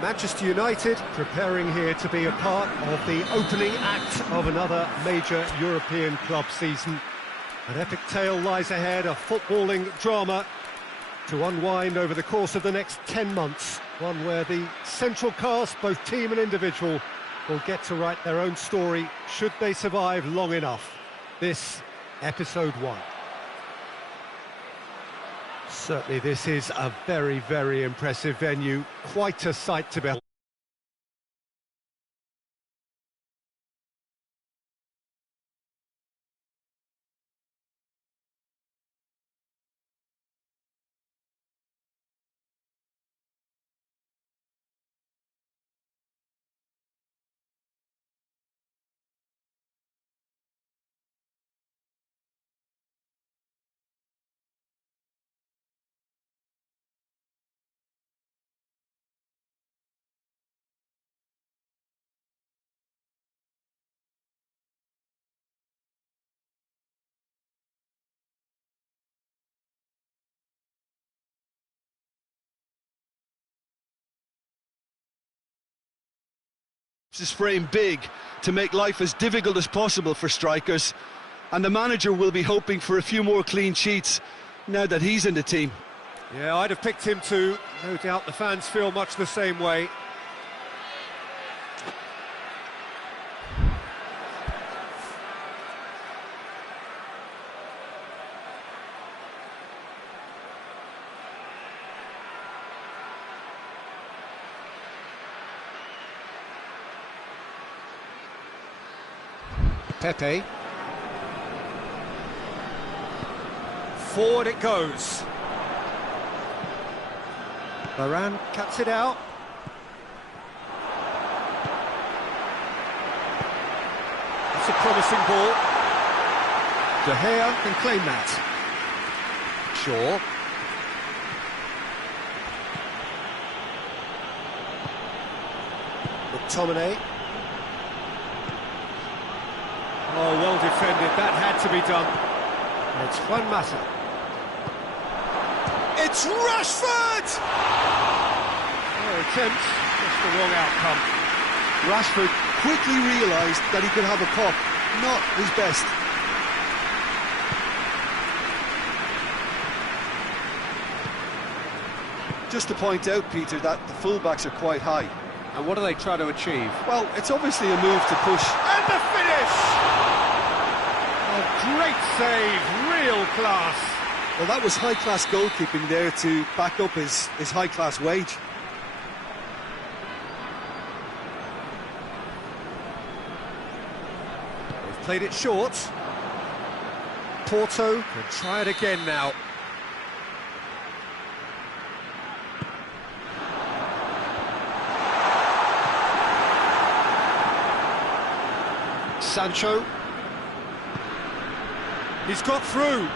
Manchester United preparing here to be a part of the opening act of another major European club season. An epic tale lies ahead, a footballing drama to unwind over the course of the next 10 months. One where the central cast, both team and individual, will get to write their own story should they survive long enough. This, episode 1. Certainly this is a very, very impressive venue. Quite a sight to behold. Is frame big to make life as difficult as possible for strikers, and the manager will be hoping for a few more clean sheets now that he's in the team. Yeah, I'd have picked him too. No doubt the fans feel much the same way. Pepe. Forward it goes. Varane cuts it out. That's a promising ball. De Gea can claim that. Shaw. McTominay. Oh, well defended, that had to be done. And it's Juan Mata. It's Rashford! Oh, attempt, just the wrong outcome. Rashford quickly realised that he could have a pop, not his best. Just to point out, Peter, that the fullbacks are quite high. And what do they try to achieve? Well, it's obviously a move to push. And the finish! Great save, real class. Well, that was high-class goalkeeping there to back up his high-class wage. They've played it short. Porto can try it again now. Sancho. He's got through.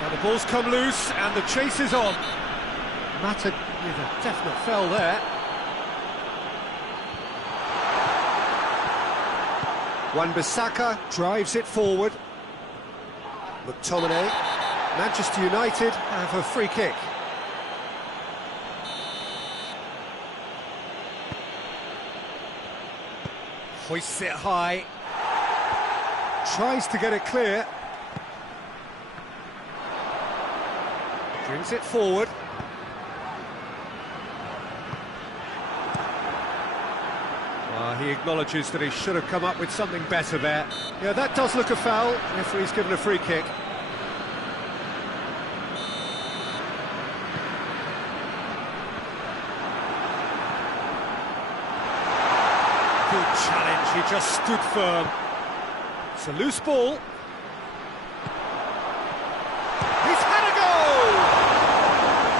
Now the ball's come loose and the chase is on. Mata with a definite foul there. Wan-Bissaka drives it forward. McTominay. Manchester United have a free kick. Hoists it high. Tries to get it clear. Brings it forward. He acknowledges that he should have come up with something better there. Yeah, that does look a foul. Referee's given a free kick. Good challenge, he just stood firm. It's a loose ball. He's had a go!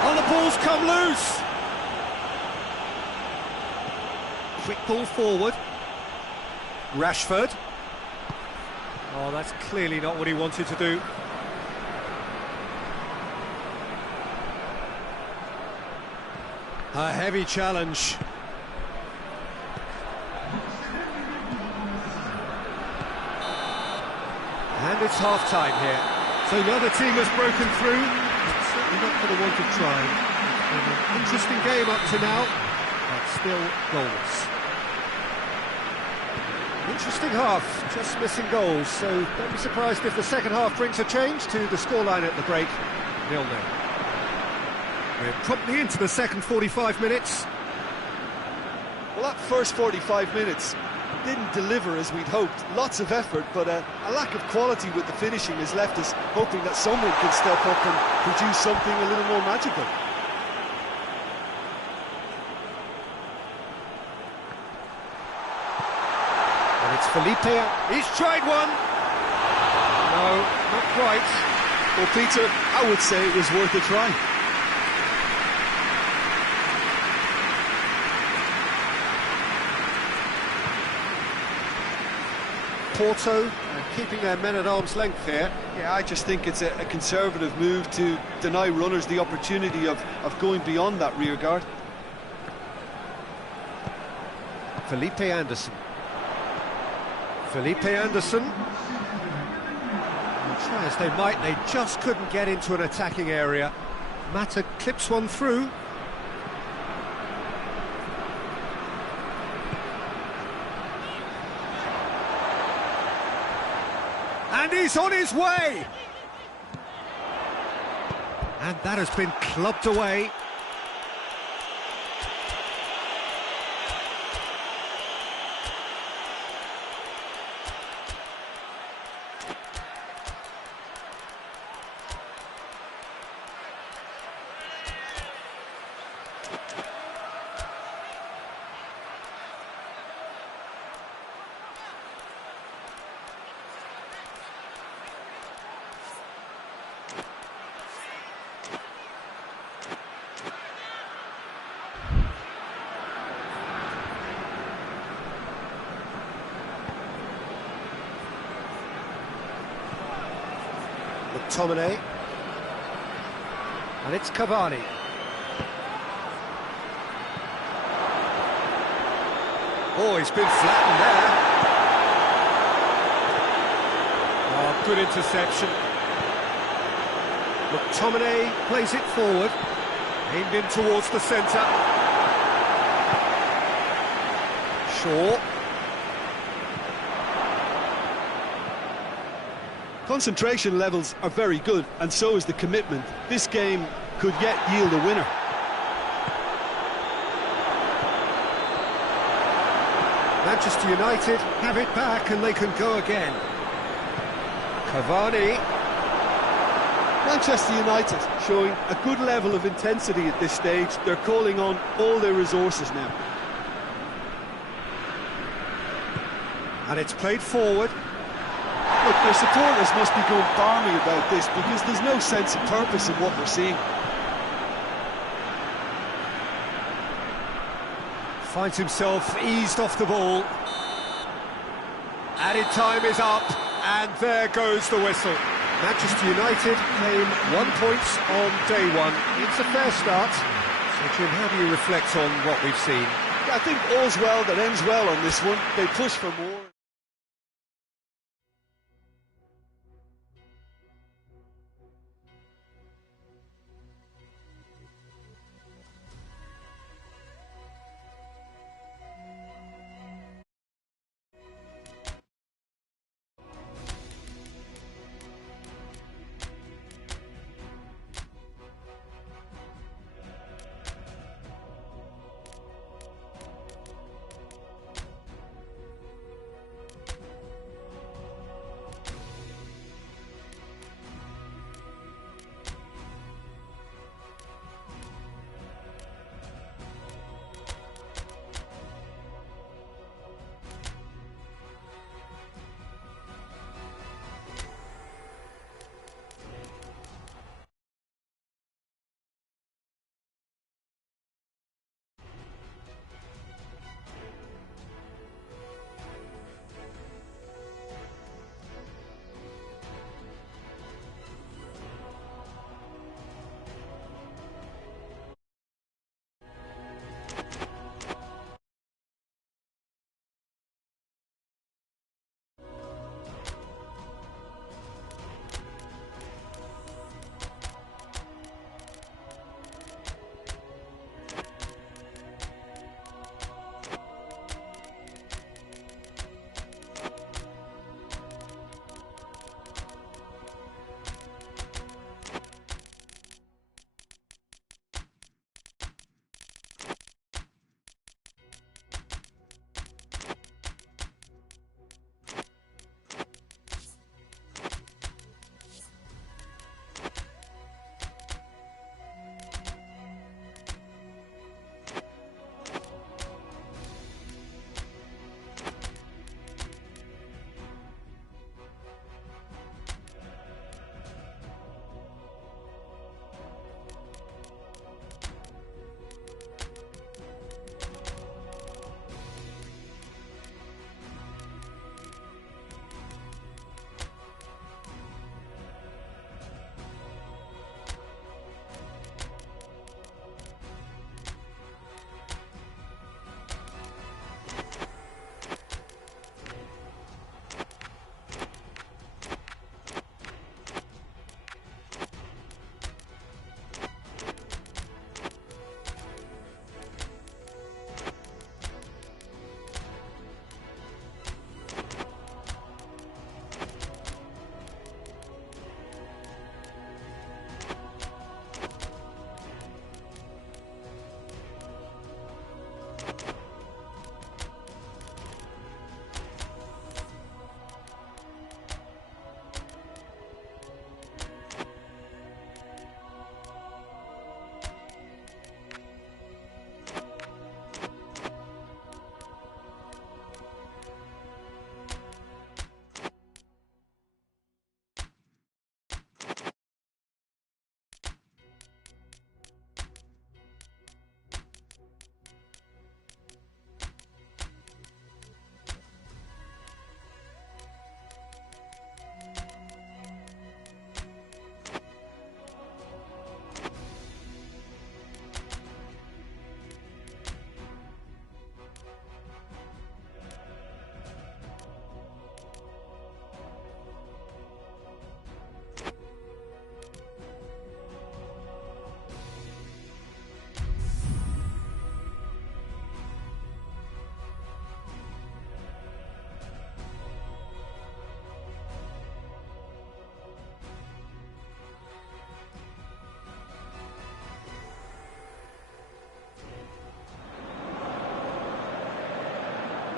Oh, the ball's come loose. Quick ball forward. Rashford. Oh, that's clearly not what he wanted to do. A heavy challenge. And it's half-time here. So the other team has broken through. It's certainly not for the want of trying. Been an interesting game up to now, but still goals. Interesting half, just missing goals, so don't be surprised if the second half brings a change to the scoreline at the break, 0-0. We're promptly into the second 45 minutes. Well, that first 45 minutes didn't deliver as we'd hoped. Lots of effort, but a lack of quality with the finishing has left us hoping that someone can step up and produce something a little more magical. And it's Felipe. He's tried one. No, not quite. Well, Peter, I would say it was worth a try. Porto keeping their men at arm's length here. Yeah, I just think it's a conservative move to deny runners the opportunity of going beyond that rear guard. Felipe Anderson. Felipe Anderson. And try as they might, they just couldn't get into an attacking area. Mata clips one through. And he's on his way! And that has been clubbed away. McTominay, and it's Cavani. Oh, he's been flattened there. Oh, good interception. McTominay plays it forward, aimed in towards the centre. Shaw. Concentration levels are very good, and so is the commitment. This game could yet yield a winner. Manchester United have it back and they can go again. Cavani. Manchester United showing a good level of intensity at this stage. They're calling on all their resources now. And it's played forward. Look, their supporters must be going balmy about this because there's no sense of purpose in what we're seeing. Finds himself eased off the ball. Added time is up, and there goes the whistle. Manchester United claim 1 point on day one. It's a fair start. So, Jim, how do you reflect on what we've seen? I think all's well that ends well on this one. They push for more.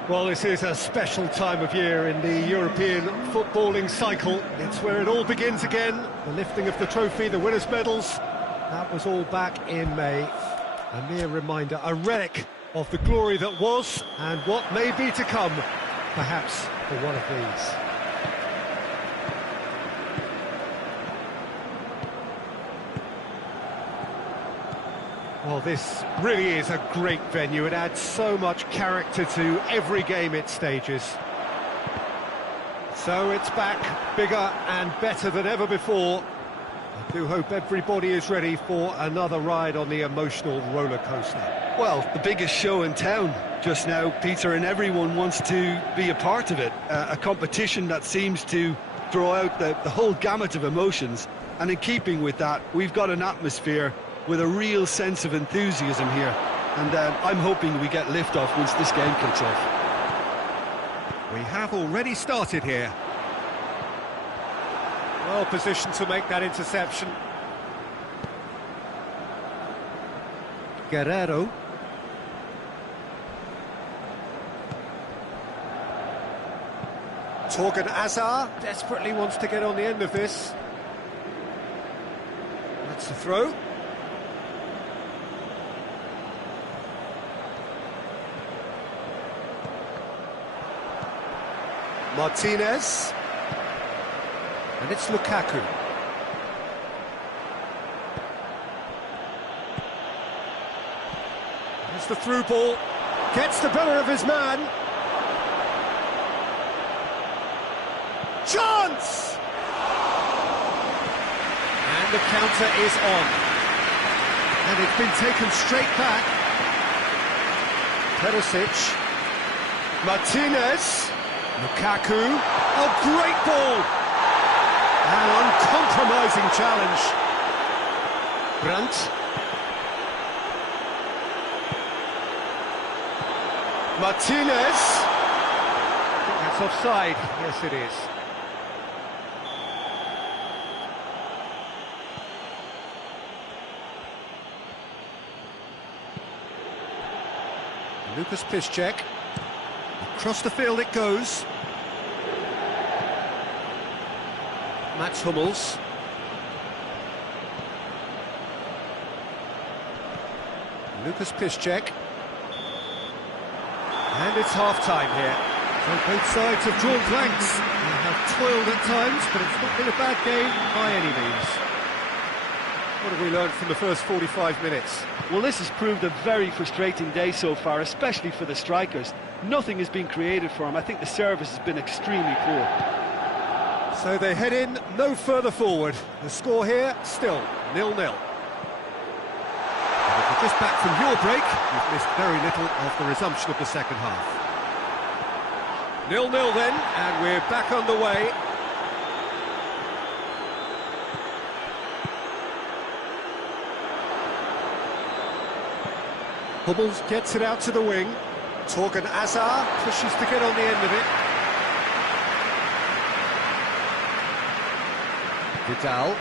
Well, this is a special time of year in the European footballing cycle. It's where it all begins again. The lifting of the trophy, the winners' medals. That was all back in May. A mere reminder, a relic of the glory that was and what may be to come, perhaps for one of these. Well, this really is a great venue. It adds so much character to every game it stages. So it's back, bigger and better than ever before. I do hope everybody is ready for another ride on the emotional roller coaster. Well, the biggest show in town just now, Peter, and everyone wants to be a part of it. A competition that seems to draw out the whole gamut of emotions. And in keeping with that, we've got an atmosphere with a real sense of enthusiasm here. And I'm hoping we get liftoff once this game kicks off. We have already started here. Well positioned to make that interception. Guerrero. Torgan Hazard desperately wants to get on the end of this. That's the throw. Martinez. And it's Lukaku. There's the through ball. Gets the better of his man. Chance! And the counter is on. And it's been taken straight back. Perisic. Martinez. Lukaku. Oh, great ball! An uncompromising challenge. Brandt. Martinez. I think that's offside. Yes, it is. Lucas Piszczek. Across the field it goes. Mats Hummels. Lucas Piszczek. And it's half-time here. So both sides have drawn blanks. They have toiled at times, but it's not been a bad game by any means. What have we learned from the first 45 minutes? Well, this has proved a very frustrating day so far, especially for the strikers. Nothing has been created for them. I think the service has been extremely poor. So they head in no further forward. The score here, still 0-0. And if you're just back from your break, you've missed very little of the resumption of the second half. 0-0 then, and we're back underway. Hummels gets it out to the wing. Torgan Hazard pushes to get on the end of it. Vidal.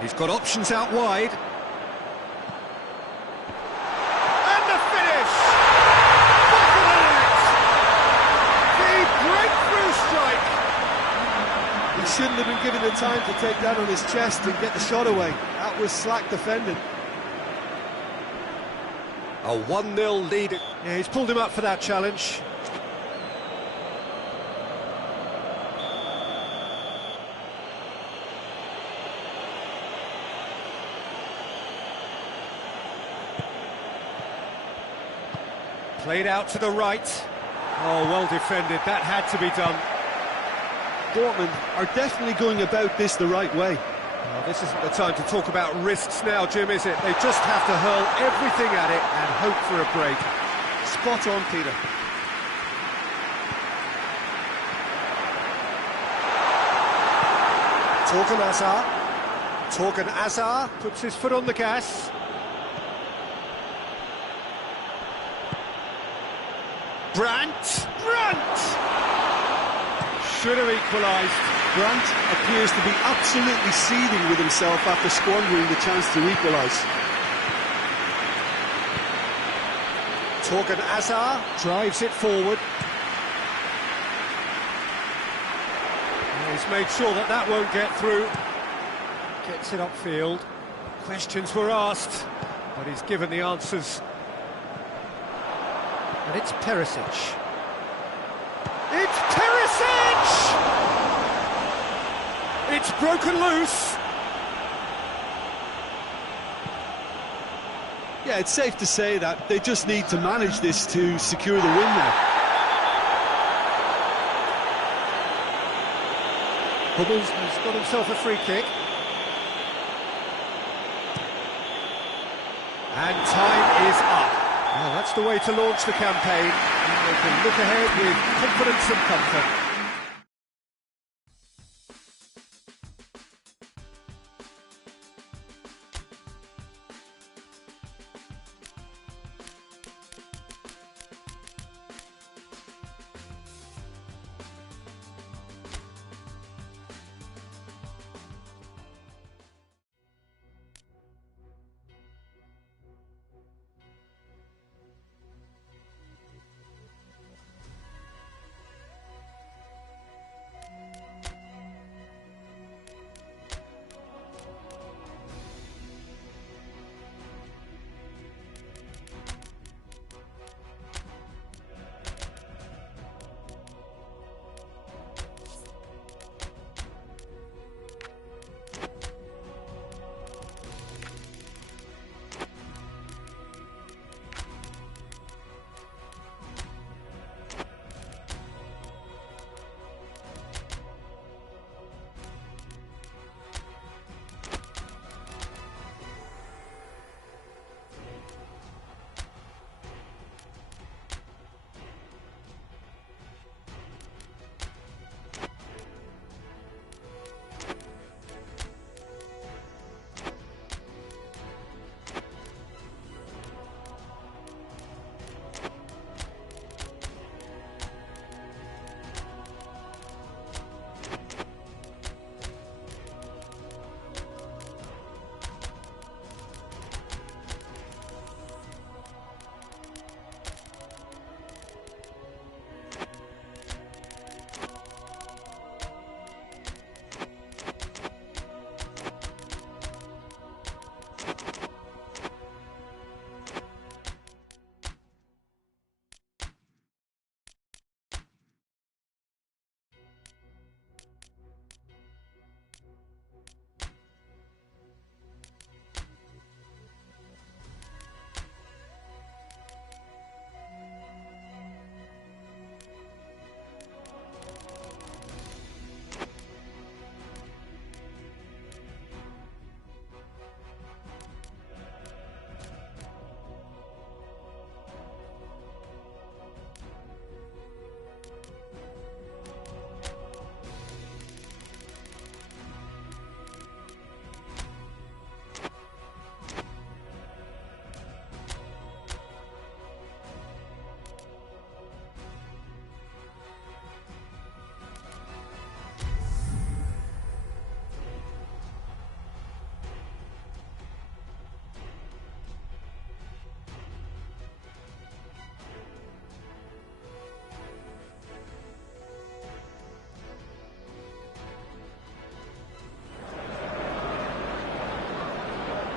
He's got options out wide. And the finish! Back of the net! The breakthrough strike! He shouldn't have been given the time to take that on his chest and get the shot away. That was slack defending. A 1-0 lead. Yeah, he's pulled him up for that challenge. Played out to the right. Oh, well defended. That had to be done. Dortmund are definitely going about this the right way. Well, this isn't the time to talk about risks now, Jim, is it? They just have to hurl everything at it and hope for a break. Spot on, Peter. Torgan Hazard. Torgan Hazard puts his foot on the gas. Brandt! Should have equalised. Brandt appears to be absolutely seething with himself after squandering the chance to equalise. Torgan Azar drives it forward. He's made sure that that won't get through. Gets it upfield. Questions were asked, but he's given the answers. And it's Perisic. It's Perisic! It's broken loose. Yeah, it's safe to say that they just need to manage this to secure the win now. Hummels has got himself a free kick. And time is up. Well, that's the way to launch the campaign. They can look ahead with confidence and comfort.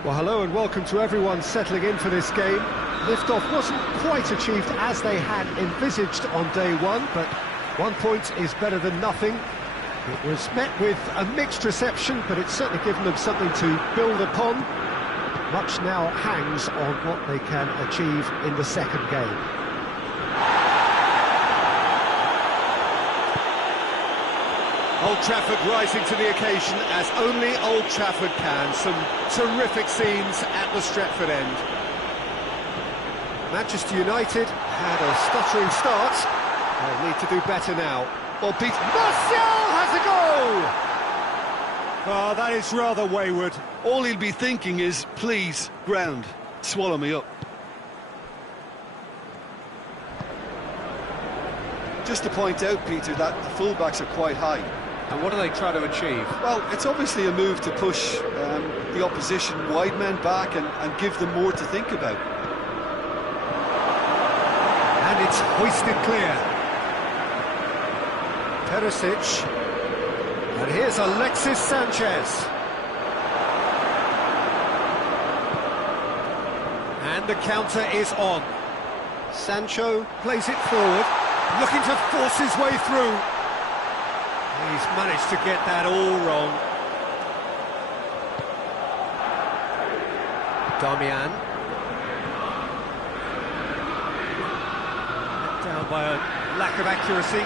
Well, hello and welcome to everyone settling in for this game. Liftoff wasn't quite achieved as they had envisaged on day one, but 1 point is better than nothing. It was met with a mixed reception, but it's certainly given them something to build upon. Much now hangs on what they can achieve in the second game. Old Trafford rising to the occasion as only Old Trafford can. Some terrific scenes at the Stretford end. Manchester United had a stuttering start. They'll need to do better now. Well, Pete, Martial has a goal! Oh, that is rather wayward. all he'll be thinking is, please, ground, swallow me up. Just to point out, Peter, that the fullbacks are quite high. And what are they trying to achieve? Well, it's obviously a move to push the opposition wide men back and give them more to think about. hoisted clear. Perisic. And here's Alexis Sanchez. And the counter is on. Sancho plays it forward, looking to force his way through. He's managed to get that all wrong. Damian. Down by a lack of accuracy.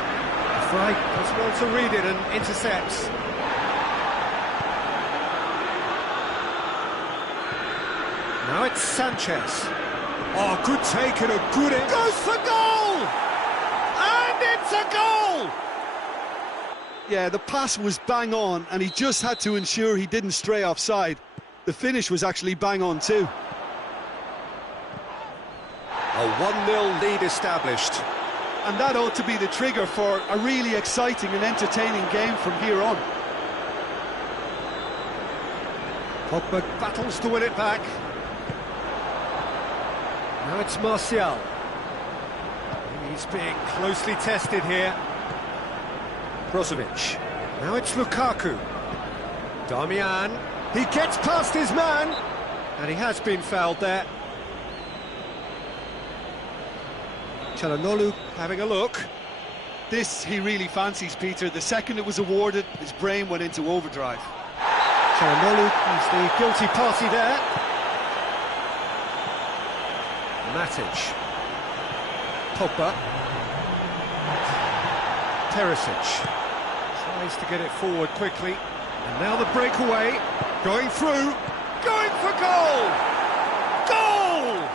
Frey does well to read it and intercepts. Now it's Sanchez. Oh, good take and a good... It goes for goal! And it's a goal! Yeah, the pass was bang on, and he just had to ensure he didn't stray offside. The finish was actually bang on too. A 1-0 lead established. And that ought to be the trigger for a really exciting and entertaining game from here on. Pogba battles to win it back. Now it's Martial. He's being closely tested here. Brozovic. Now it's Lukaku. Damian. He gets past his man. And he has been fouled there. Çalhanoğlu having a look. This he really fancies, Peter. The second it was awarded, his brain went into overdrive. Çalhanoğlu is the guilty party there. Matic. Pogba. Perisic. Tries to get it forward quickly. And now the breakaway. Going through. Going for goal! Goal!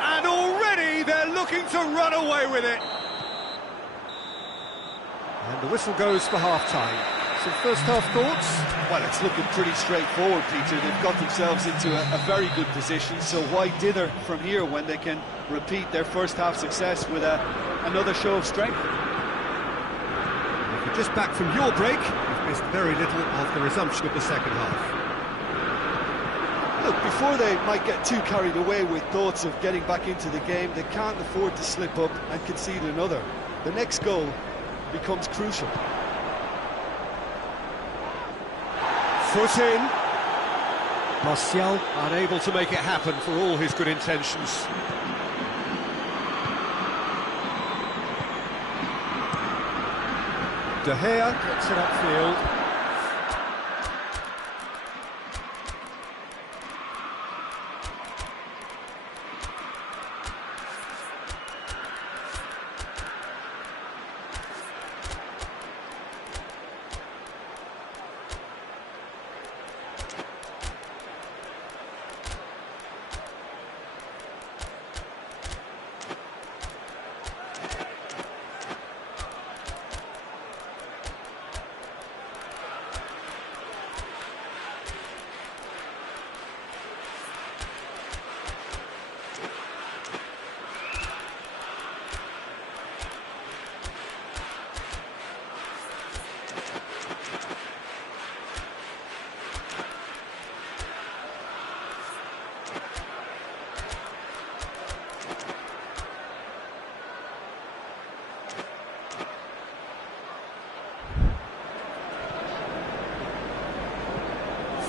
And already they're looking to run away with it. And the whistle goes for half-time. Some first-half thoughts? Well, it's looking pretty straightforward, Peter. They've got themselves into a very good position, so why dither from here when they can repeat their first-half success with another show of strength? If you're just back from your break, you've missed very little of the resumption of the second half. Look, before they might get too carried away with thoughts of getting back into the game, they can't afford to slip up and concede another. The next goal becomes crucial. Foot in. Martial unable to make it happen for all his good intentions. De Gea gets it upfield.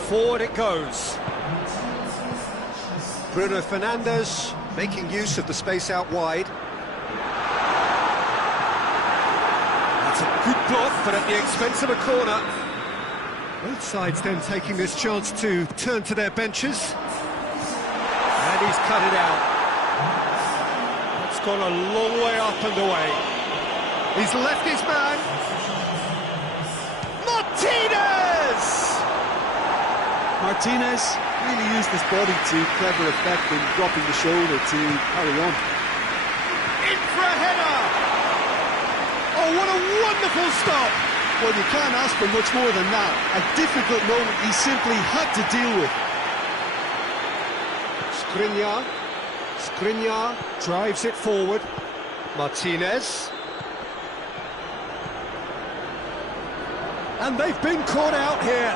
Forward it goes. Bruno Fernandes making use of the space out wide. That's a good block, but at the expense of a corner. Both sides then taking this chance to turn to their benches. And he's cut it out. It's gone a long way up and away. He's left his man. Martinez really used his body to clever effect in dropping the shoulder to carry on. In for a header! Oh, what a wonderful stop! Well, you can't ask for much more than that. A difficult moment he simply had to deal with. Skriniar drives it forward. Martinez. And they've been caught out here.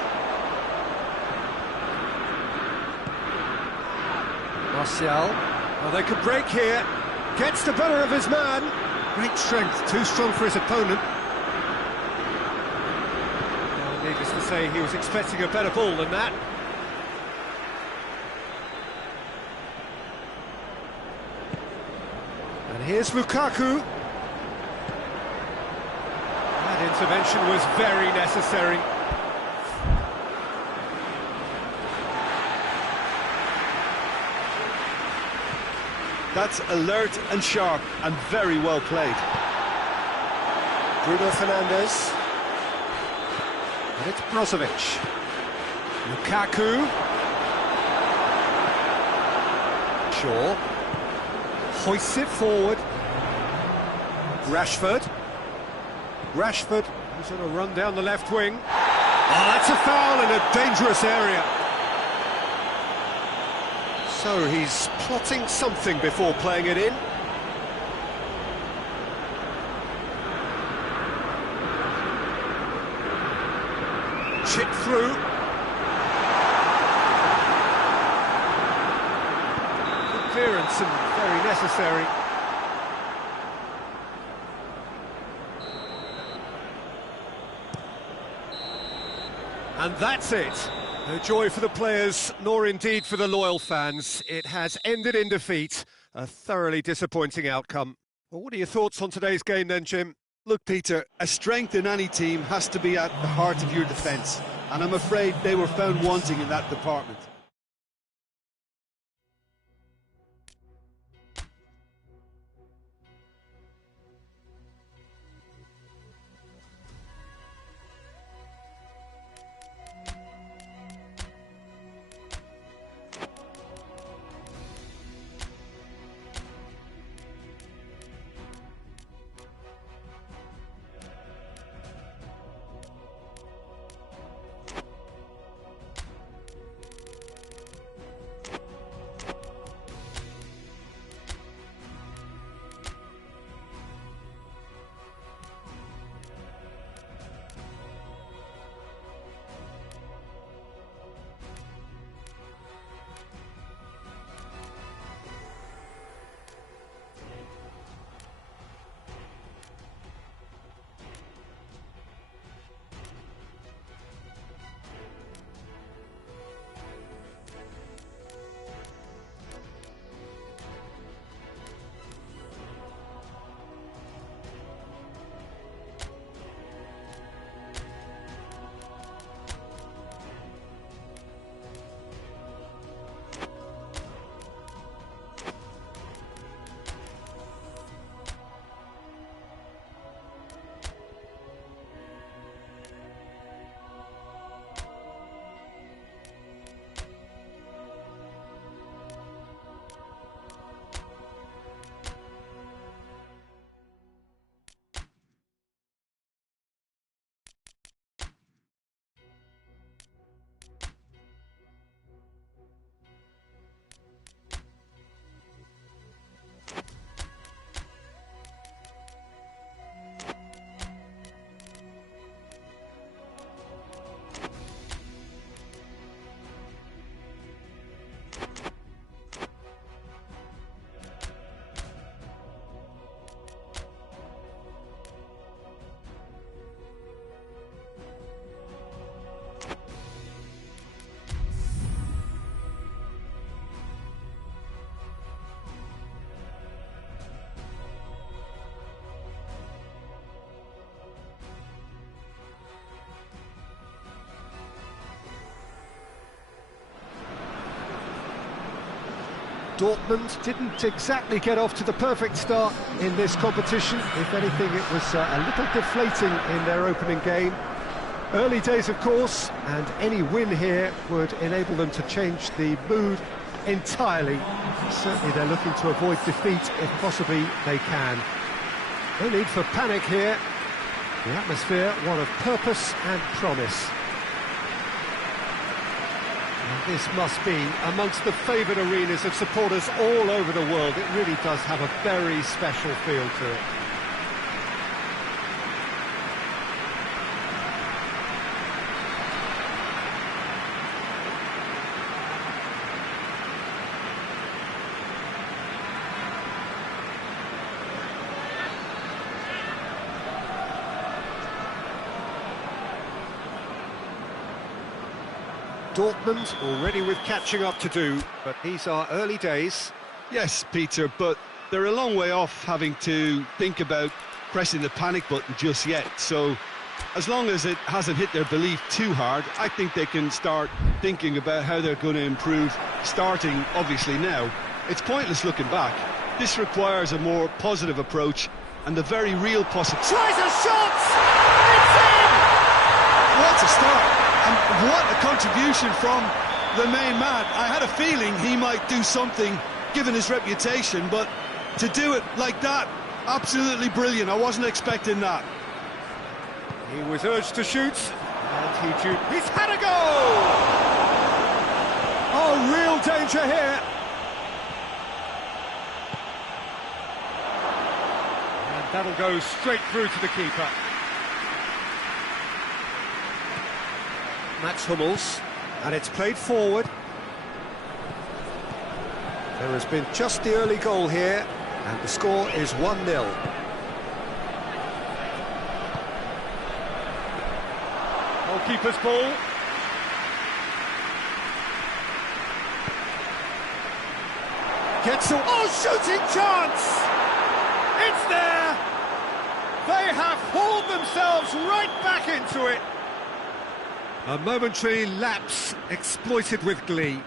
Martial. Well, they could break here. Gets the better of his man. Great strength, too strong for his opponent. Well, needless to say, he was expecting a better ball than that. And here's Lukaku. That intervention was very necessary. That's alert and sharp and very well played. Bruno Fernandes. And it's Brozovic. Lukaku. Shaw. Hoists it forward. Rashford. Rashford, who's on a run down the left wing. Oh, that's a foul in a dangerous area. So he's plotting something before playing it in. Chip through. Good clearance and very necessary. And that's it. No joy for the players, nor indeed for the loyal fans. It has ended in defeat. A thoroughly disappointing outcome. Well, what are your thoughts on today's game then, Jim? Look, Peter, a strength in any team has to be at the heart of your defence, and I'm afraid they were found wanting in that department. Dortmund didn't exactly get off to the perfect start in this competition. If anything, it was a little deflating in their opening game. Early days, of course, and any win here would enable them to change the mood entirely. Certainly they're looking to avoid defeat if possibly they can. No need for panic here. The atmosphere, one of purpose and promise. And this must be amongst the favoured arenas of supporters all over the world. It really does have a very special feel to it. Dortmund already with catching up to do, but these are early days. Yes, Peter, but they're a long way off having to think about pressing the panic button just yet. So, as long as it hasn't hit their belief too hard, I think they can start thinking about how they're going to improve, starting, obviously, now. It's pointless looking back. This requires a more positive approach and the very real possibility. Tries a shot! It's in! What a start! And what a contribution from the main man. I had a feeling he might do something, given his reputation, but to do it like that, absolutely brilliant. I wasn't expecting that. He was urged to shoot, and he's had a goal! Oh, real danger here. And that'll go straight through to the keeper. Mats Hummels, and it's played forward. There has been just the early goal here, and the score is 1-0. Goalkeeper's ball. Gets a... Oh, shooting chance! It's there! They have hauled themselves right back into it. A momentary lapse exploited with glee.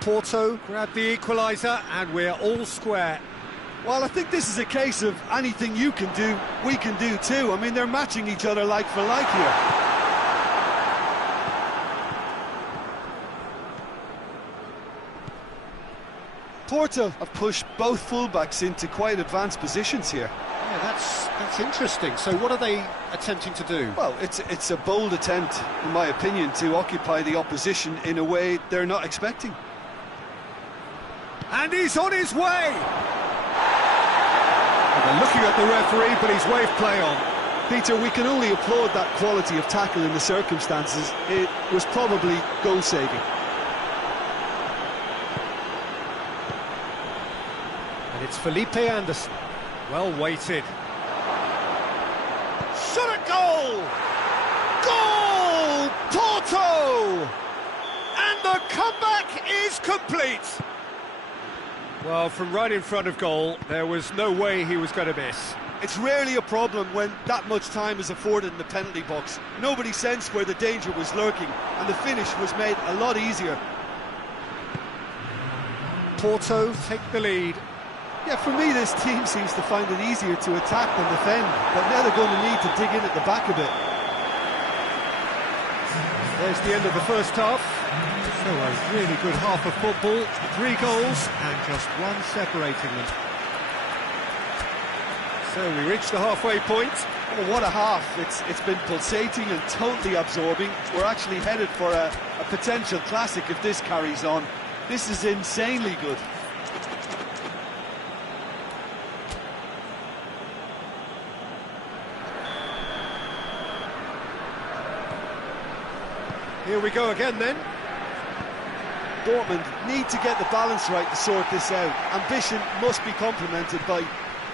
Porto grabbed the equaliser, and we're all square. Well, I think this is a case of anything you can do, we can do too. I mean, they're matching each other like for like here. Porto have pushed both fullbacks into quite advanced positions here. Yeah, that's interesting. So what are they attempting to do? Well, it's a bold attempt, in my opinion, to occupy the opposition in a way they're not expecting. And he's on his way! They're looking at the referee, but he's waved play on. Peter, we can only applaud that quality of tackle in the circumstances. It was probably goal-saving. And it's Felipe Anderson. Well weighted. Shot at goal! Goal! Porto! And the comeback is complete. Well, from right in front of goal, there was no way he was going to miss. It's rarely a problem when that much time is afforded in the penalty box. Nobody sensed where the danger was lurking, and the finish was made a lot easier. Porto take the lead. Yeah, for me, this team seems to find it easier to attack than defend, but now they're going to need to dig in at the back a bit. There's the end of the first half. So a really good half of football, 3 goals and just one separating them. So we reach the halfway point. Oh, what a half. It's been pulsating and totally absorbing. We're actually headed for a potential classic if this carries on. This is insanely good. Here we go again then. Dortmund need to get the balance right to sort this out. Ambition must be complemented by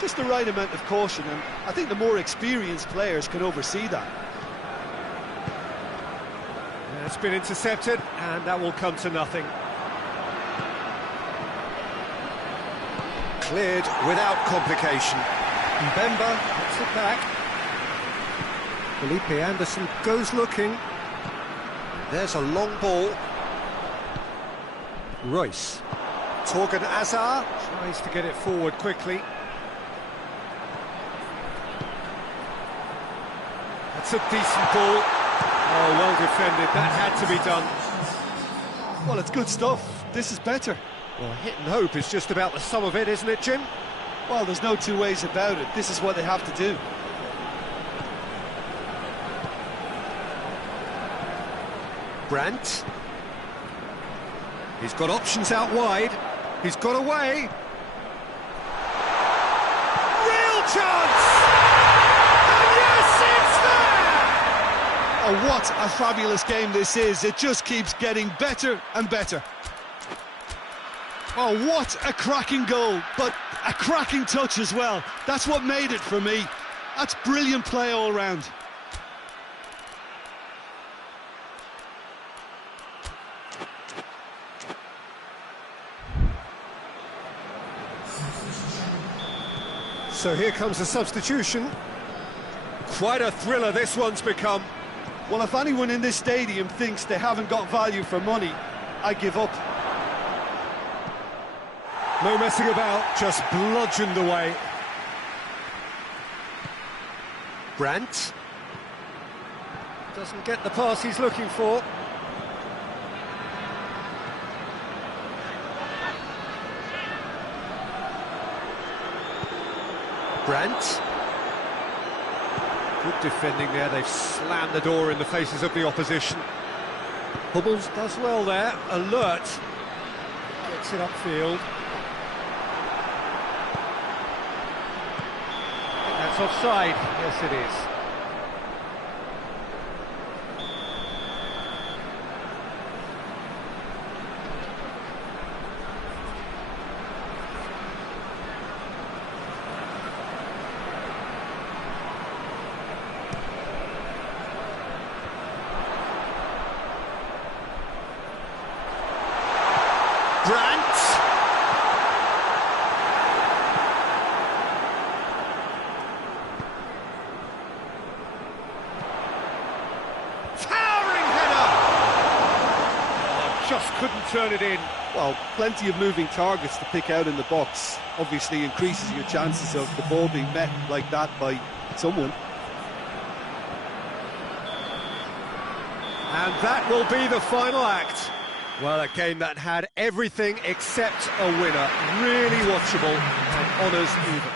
just the right amount of caution, and I think the more experienced players can oversee that. It's been intercepted, and that will come to nothing. Cleared without complication. Mbemba puts it back. Felipe Anderson goes looking. There's a long ball. Royce. Torgan Azar tries to get it forward quickly. That's a decent ball. Oh, well defended. That had to be done. Well, it's good stuff. This is better. Well, hit and hope is just about the sum of it, isn't it, Jim? Well, there's no two ways about it. This is what they have to do. Brandt. He's got options out wide. He's got away. Real chance! And yes, it's there! Oh, what a fabulous game this is. It just keeps getting better and better. Oh, what a cracking goal, but a cracking touch as well. That's what made it for me. That's brilliant play all round. So here comes a substitution. Quite a thriller this one's become. Well, if anyone in this stadium thinks they haven't got value for money, I give up. No messing about, just bludgeoned away. Brandt. Doesn't get the pass he's looking for. Brandt. Good defending there, they've slammed the door in the faces of the opposition. Hummels does well there, alert. Gets it upfield. I think that's offside, yes it is. Brandt. Towering header! Oh, just couldn't turn it in. Well, plenty of moving targets to pick out in the box. Obviously increases your chances of the ball being met like that by someone. And that will be the final act. Well, a game that had everything except a winner. Really watchable and honours even.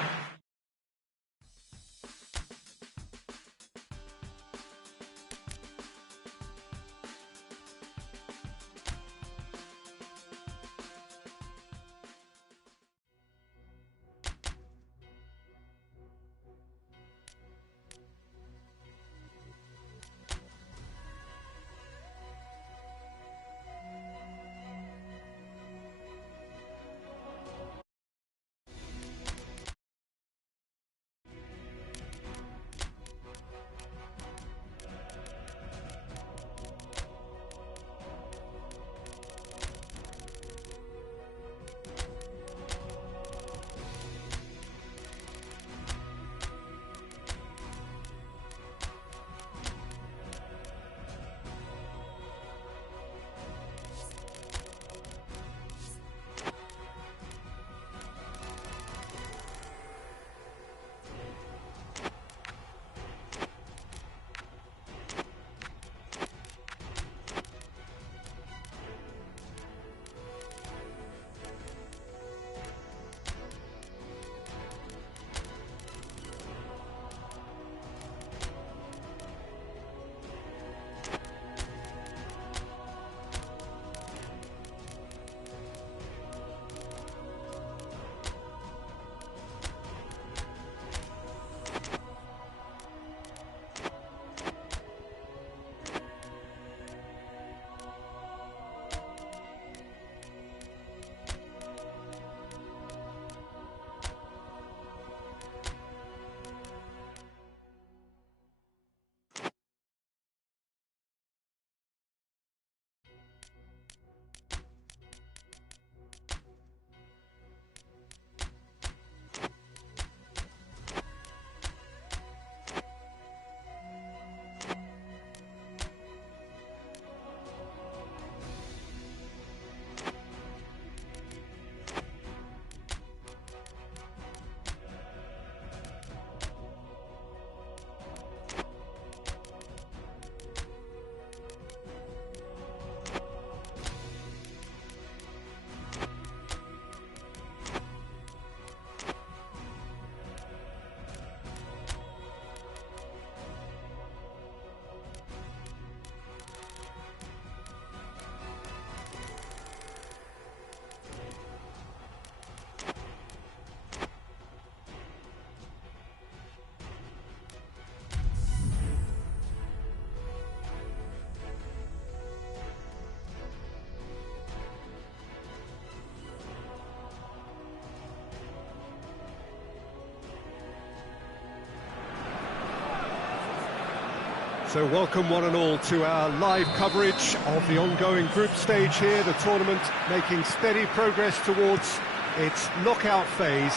So welcome one and all to our live coverage of the ongoing group stage here, the tournament making steady progress towards its knockout phase.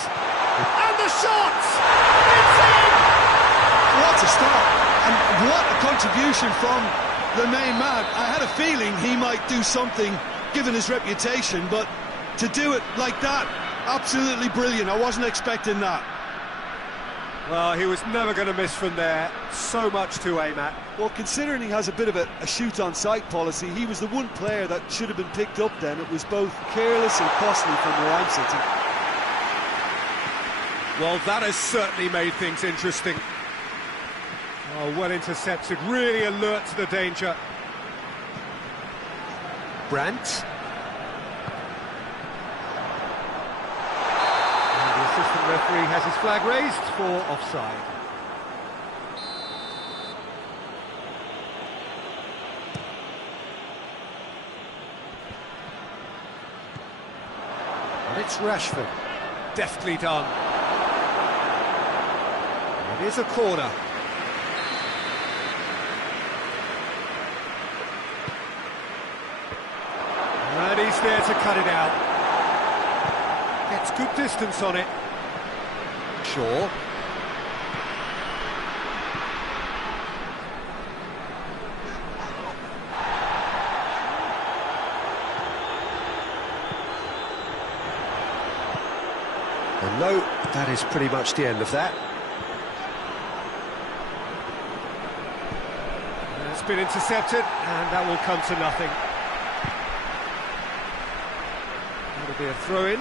And the shot! It's in! What a start, and what a contribution from the main man. I had a feeling he might do something, given his reputation, but to do it like that, absolutely brilliant. I wasn't expecting that. Well, he was never going to miss from there. So much to aim at. Well, considering he has a bit of a shoot-on-sight policy, he was the one player that should have been picked up then. It was both careless and costly from where I'm sitting. Well, that has certainly made things interesting. Oh, well intercepted, really alert to the danger. Brandt. And the assistant referee has his flag raised for offside. And it's Rashford. Deftly done. It is a corner. And he's there to cut it out. Gets good distance on it. Shaw. And no, that is pretty much the end of that. It's been intercepted, and that will come to nothing. That'll be a throw-in.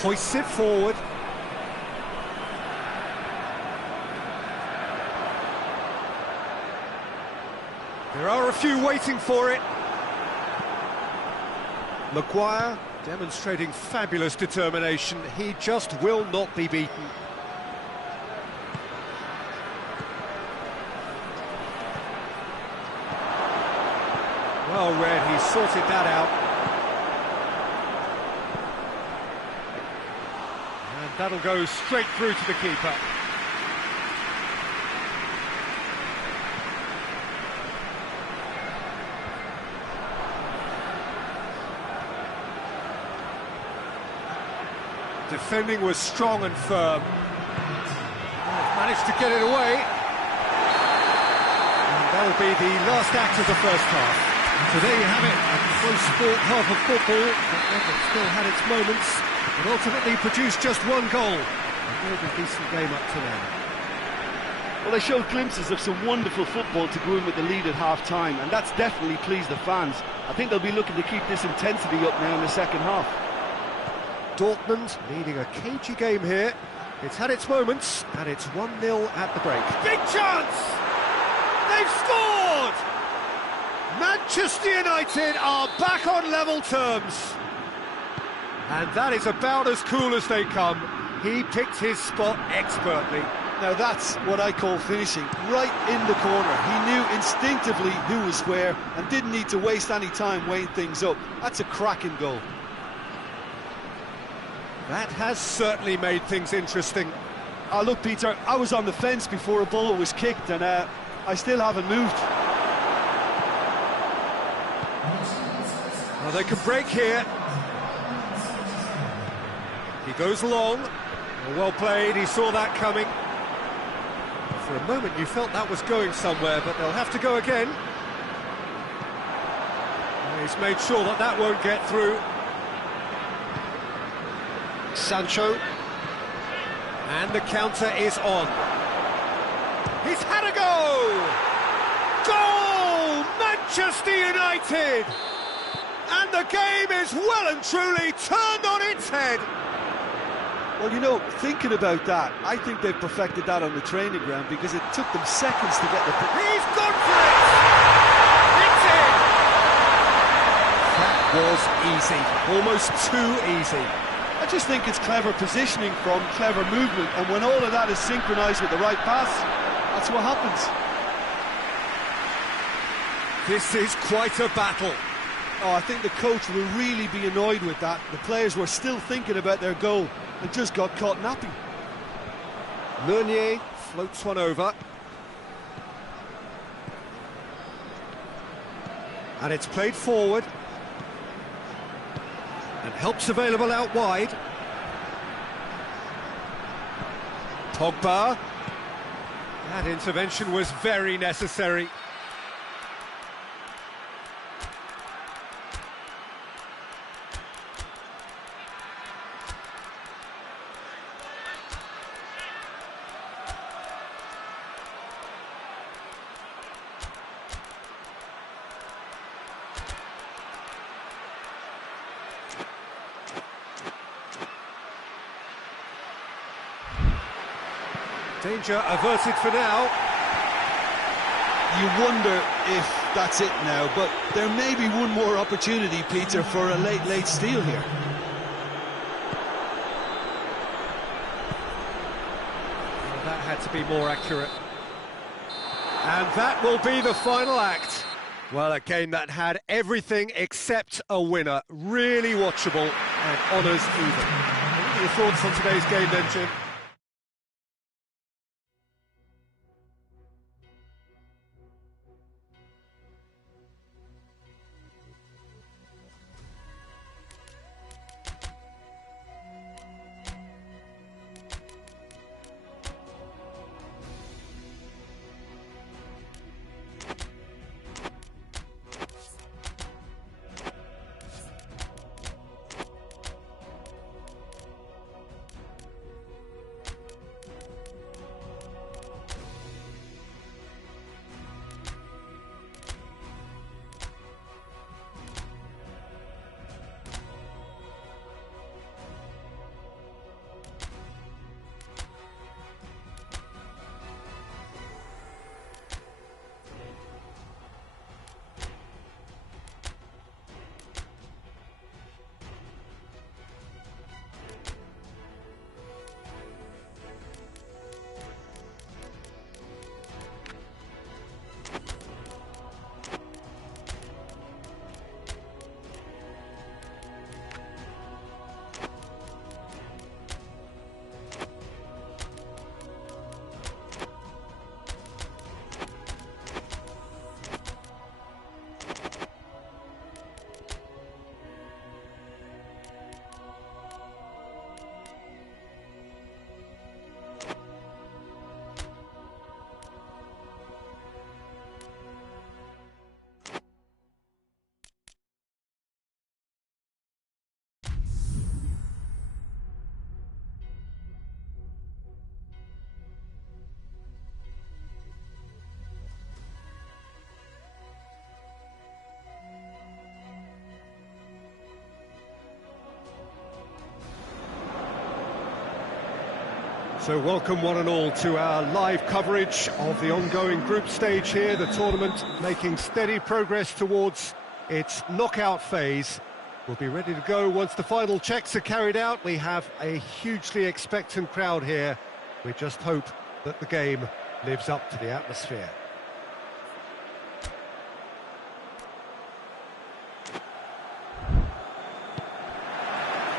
Hoists it forward. There are a few waiting for it. Maguire demonstrating fabulous determination. He just will not be beaten. Well read, he sorted that out. And that'll go straight through to the keeper. Defending was strong and firm. Managed to get it away. And that'll be the last act of the first half. So there you have it, a close sport half of football, but still had its moments, and ultimately produced just one goal. A really decent game up to now. Well, they showed glimpses of some wonderful football to go in with the lead at half-time, and that's definitely pleased the fans. I think they'll be looking to keep this intensity up now in the second half. Dortmund leading a cagey game here. It's had its moments, and it's 1-0 at the break. Big chance! They've scored! Manchester United are back on level terms. And that is about as cool as they come. He picked his spot expertly. Now that's what I call finishing, right in the corner. He knew instinctively who was where and didn't need to waste any time weighing things up. That's a cracking goal. That has certainly made things interesting. Look, Peter, I was on the fence before a ball was kicked, and I still haven't moved. Well, they could break here. He goes long. Well played, he saw that coming. For a moment you felt that was going somewhere, but they'll have to go again. He's made sure that that won't get through. Sancho. And the counter is on. He's had a go! Goal! Manchester United! And the game is well and truly turned on its head. Well, you know, thinking about that, I think they've perfected that on the training ground because it took them seconds to get the... He's gone for it! It's in! That was easy, almost too easy. I just think it's clever positioning from clever movement, and when all of that is synchronised with the right pass, that's what happens. This is quite a battle. Oh, I think the coach will really be annoyed with that. The players were still thinking about their goal and just got caught napping. Meunier floats one over. And it's played forward. And help's available out wide. Pogba. That intervention was very necessary. Danger averted for now. You wonder if that's it now, but there may be one more opportunity, Peter, for a late steal here. Well, that had to be more accurate. And that will be the final act. Well, a game that had everything except a winner. Really watchable and honours even. What are your thoughts on today's game then, Jim? So welcome one and all to our live coverage of the ongoing group stage here, the tournament making steady progress towards its knockout phase. We'll be ready to go once the final checks are carried out. We have a hugely expectant crowd here. We just hope that the game lives up to the atmosphere.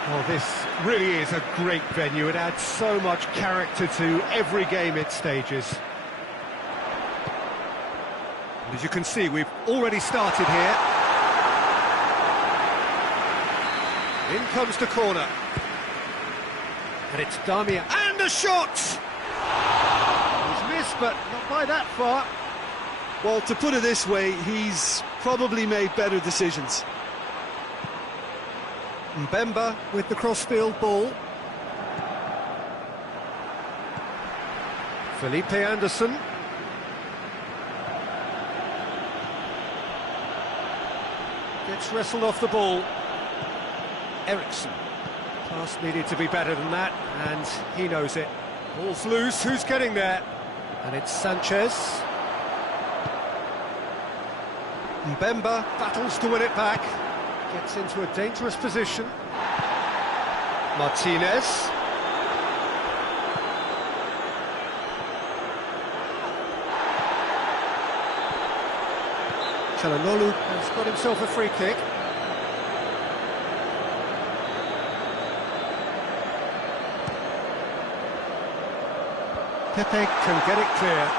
Well, this really is a great venue. It adds so much character to every game it stages. And as you can see, we've already started here. In comes the corner. And it's Damia. And a shot! He's missed, but not by that far. Well, to put it this way, he's probably made better decisions. Mbemba with the crossfield ball. Felipe Anderson. Gets wrestled off the ball. Eriksson. Pass needed to be better than that, and he knows it. Ball's loose, who's getting there? And it's Sanchez. Mbemba battles to win it back. Gets into a dangerous position. Martinez. Çalhanoğlu has got himself a free kick. Pepe can get it clear.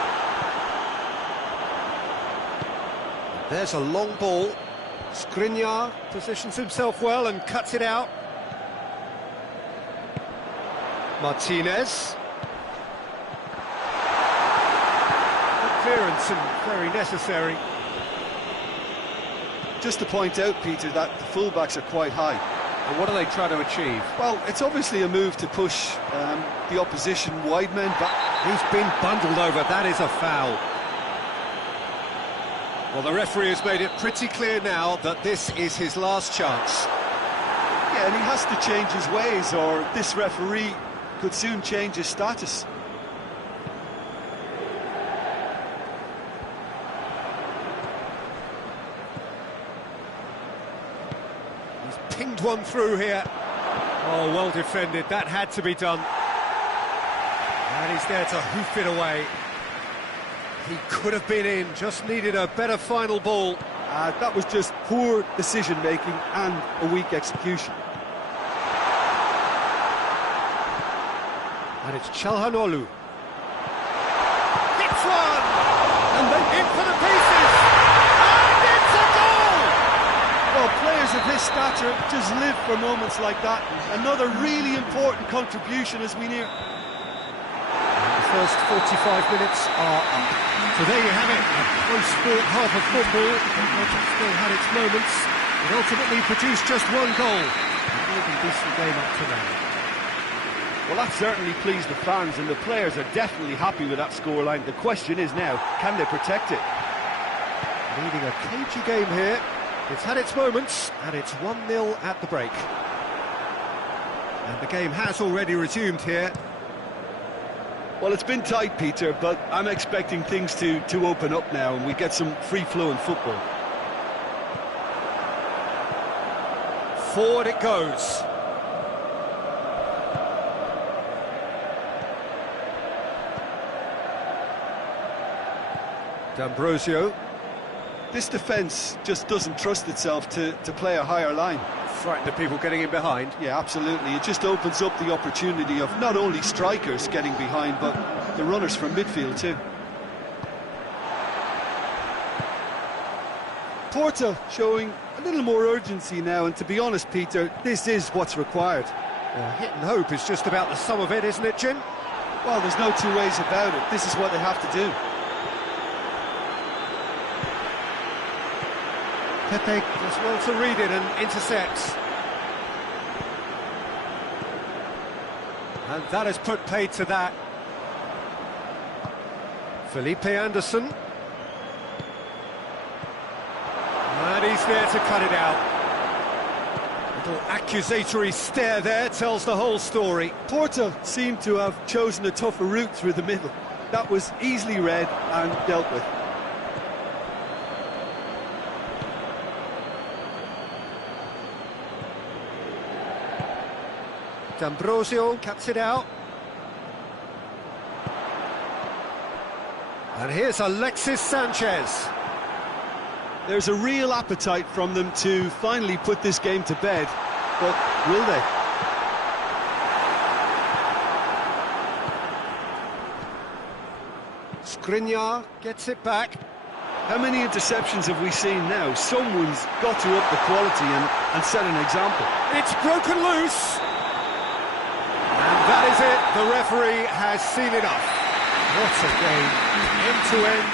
There's a long ball. Skriniar positions himself well and cuts it out. Martinez. Good clearance and very necessary. Just to point out, Peter, that the fullbacks are quite high. And what are they trying to achieve? Well, it's obviously a move to push the opposition wide men back. He's been bundled over, that is a foul. Well, the referee has made it pretty clear now that this is his last chance. Yeah, and he has to change his ways, or this referee could soon change his status. He's pinged one through here. Oh, well defended, that had to be done. And he's there to hoof it away. He could have been in, just needed a better final ball. That was just poor decision-making and a weak execution. And it's Çalhanoğlu. Hits one! And then in for the pieces! And it's a goal! Well, players of his stature just live for moments like that. Another really important contribution as we near... The first 45 minutes are up. So there you have it, a close-fought half of football, but still had its moments. It ultimately produced just one goal. A more than decent game up to now. Well, that certainly pleased the fans, and the players are definitely happy with that scoreline. The question is now, can they protect it? Leading a cagey game here. It's had its moments, and it's 1-0 at the break. And the game has already resumed here. Well, it's been tight, Peter, but I'm expecting things to open up now and we get some free-flowing football. Forward it goes. D'Ambrosio. This defence just doesn't trust itself to play a higher line. Frightened of people getting in behind. Yeah, absolutely. It just opens up the opportunity of not only strikers getting behind, but the runners from midfield too. Porta showing a little more urgency now, and to be honest, Peter, this is what's required. Well, hit and hope is just about the sum of it, isn't it, Jim? Well, there's no two ways about it. This is what they have to do. Pepe does well to read it and intercepts. And that has put paid to that. Felipe Anderson. And he's there to cut it out. Little accusatory stare there tells the whole story. Porta seemed to have chosen a tougher route through the middle. That was easily read and dealt with. D'Ambrosio cuts it out. And here's Alexis Sanchez. There's a real appetite from them to finally put this game to bed, but will they? Skriniar gets it back. How many interceptions have we seen now? Someone's got to up the quality and set an example. It's broken loose. And that is it. The referee has seen enough. What a game. End to end.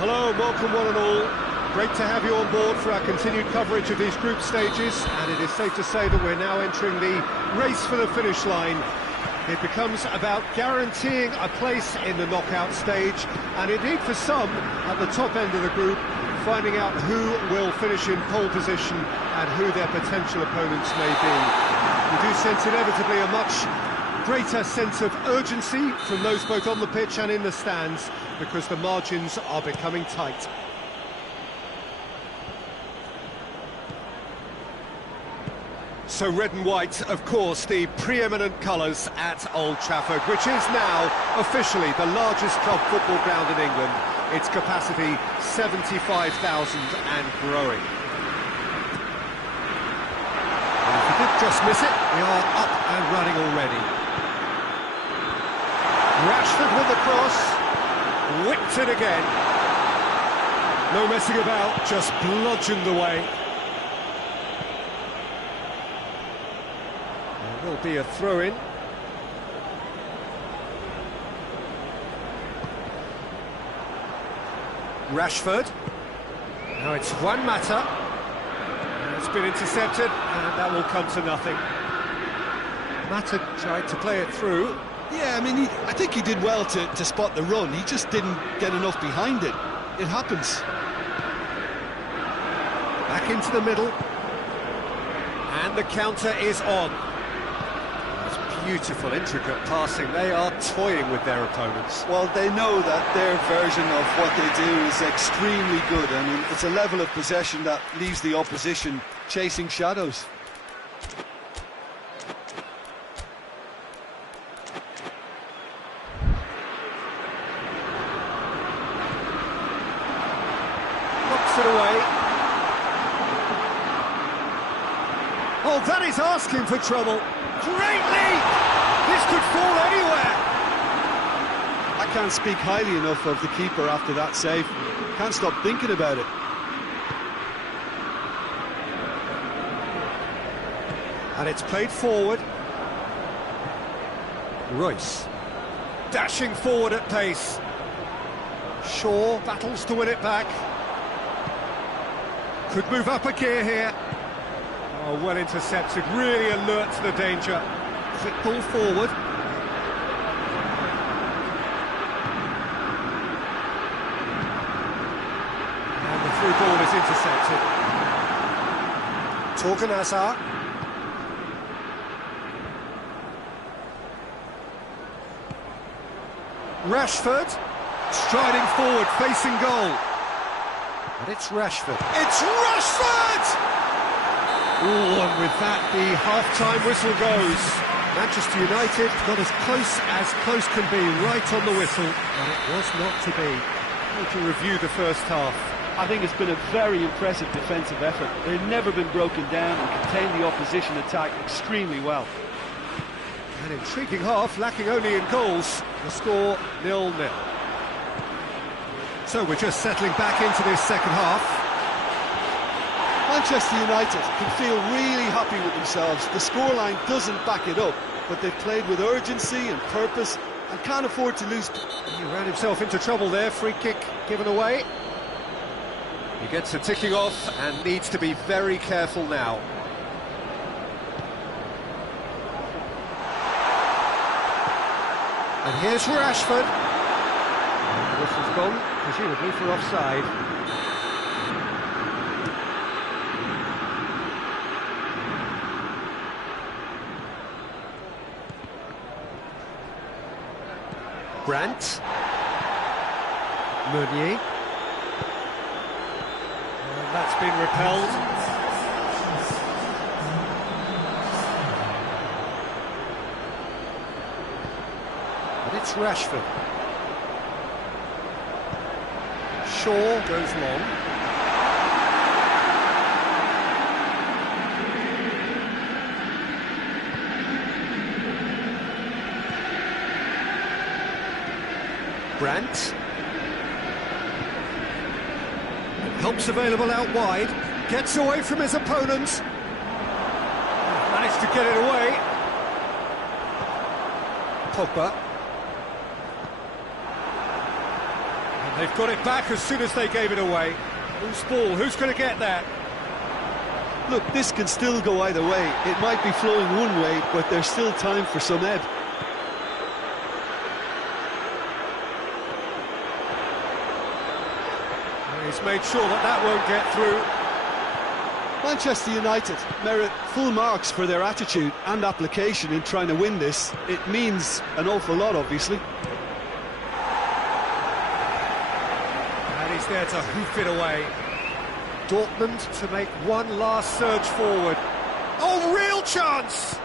Hello, welcome one and all. Great to have you on board for our continued coverage of these group stages, and it is safe to say that we're now entering the race for the finish line. It becomes about guaranteeing a place in the knockout stage, and indeed for some, at the top end of the group, finding out who will finish in pole position and who their potential opponents may be. We do sense inevitably a much greater sense of urgency from those both on the pitch and in the stands, because the margins are becoming tight. So red and white, of course, the preeminent colours at Old Trafford, which is now officially the largest club football ground in England. Its capacity 75,000 and growing. And if you did just miss it, we are up and running already. Rashford with the cross, whipped it again. No messing about, just bludgeoned away. There will be a throw-in. Rashford. Now it's Juan Mata. It's been intercepted, and that will come to nothing. Mata tried to play it through. Yeah, I mean, I think he did well to spot the run. He just didn't get enough behind it. It happens. Back into the middle. And the counter is on. Beautiful, intricate passing. They are toying with their opponents. Well, they know that their version of what they do is extremely good. I mean, it's a level of possession that leaves the opposition chasing shadows. Knocks it away. Oh, that is asking for trouble. Great leap! This could fall anywhere! I can't speak highly enough of the keeper after that save. Can't stop thinking about it. And it's played forward. Royce. Dashing forward at pace. Shaw battles to win it back. Could move up a gear here. Oh, well intercepted, really alert to the danger. Quick ball forward. And the through ball is intercepted. Torgan Hazard. Rashford. Striding forward, facing goal. And it's Rashford. It's Rashford! Ooh, and with that, the half-time whistle goes. Manchester United got as close can be, right on the whistle, but it was not to be. How to review the first half? I think it's been a very impressive defensive effort. They've never been broken down and contained the opposition attack extremely well. An intriguing half, lacking only in goals. The score 0-0. So we're just settling back into this second half. Manchester United can feel really happy with themselves. The scoreline doesn't back it up, but they've played with urgency and purpose and can't afford to lose. He ran himself into trouble there, free kick given away. He gets a ticking off and needs to be very careful now. And here's Rashford. This has gone, presumably for offside. Brandt. Meunier. And that's been repelled. And it's Rashford. Shaw goes long. Brandt. Help's available out wide. Gets away from his opponents. Managed to get it away. Pogba. They've got it back as soon as they gave it away. Who's ball? Who's going to get that? Look, this can still go either way. It might be flowing one way, but there's still time for some ebb. He's made sure that that won't get through. Manchester United merit full marks for their attitude and application in trying to win this. It means an awful lot, obviously. And he's there to hoof it away. Dortmund to make one last surge forward. Oh, real chance!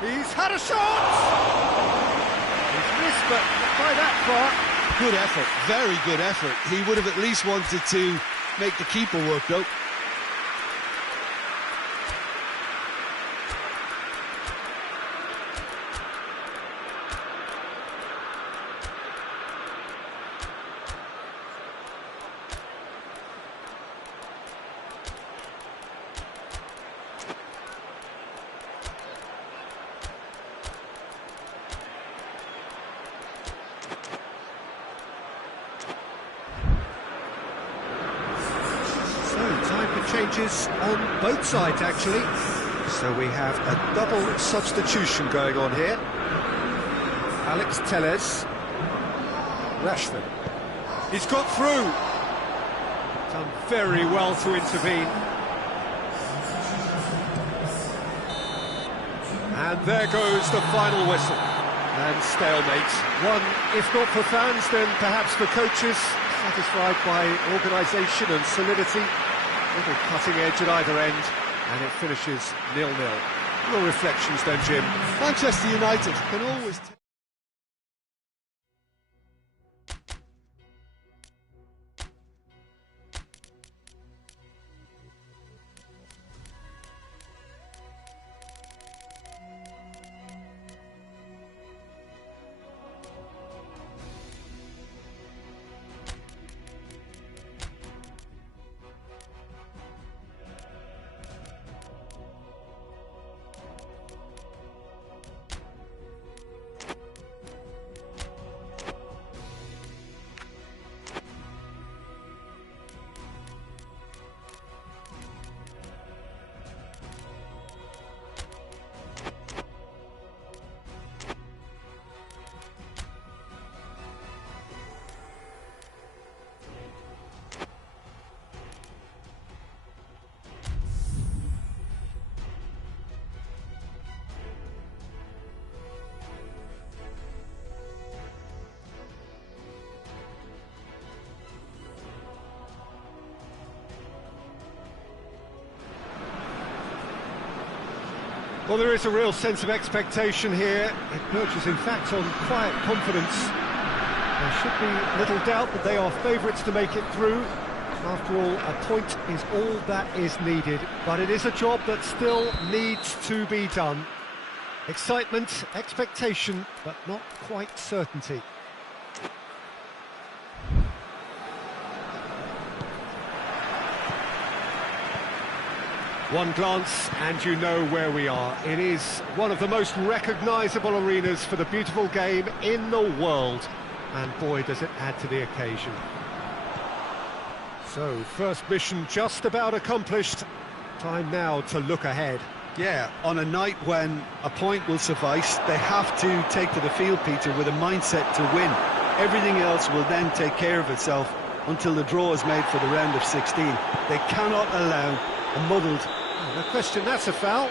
He's had a shot! He's missed, but not by that far. Good effort, very good effort. He would have at least wanted to make the keeper work, though. Changes on both sides, actually. So we have a double substitution going on here. Alex Telles. Rashford. He's got through. Done very well to intervene. And there goes the final whistle. And stalemate. One, if not for fans, then perhaps for coaches, satisfied by organisation and solidity. Little cutting edge at either end, and it finishes 0-0. Your reflections then, Jim? Manchester United can always... Well, there is a real sense of expectation here. It perches, in fact, on quiet confidence. There should be little doubt that they are favourites to make it through. After all, a point is all that is needed, but it is a job that still needs to be done. Excitement, expectation, but not quite certainty. One glance and you know where we are. It is one of the most recognisable arenas for the beautiful game in the world. And boy, does it add to the occasion. So, first mission just about accomplished. Time now to look ahead. Yeah, on a night when a point will suffice, they have to take to the field, Peter, with a mindset to win. Everything else will then take care of itself until the draw is made for the round of 16. They cannot allow a muddled... No question, that's a foul.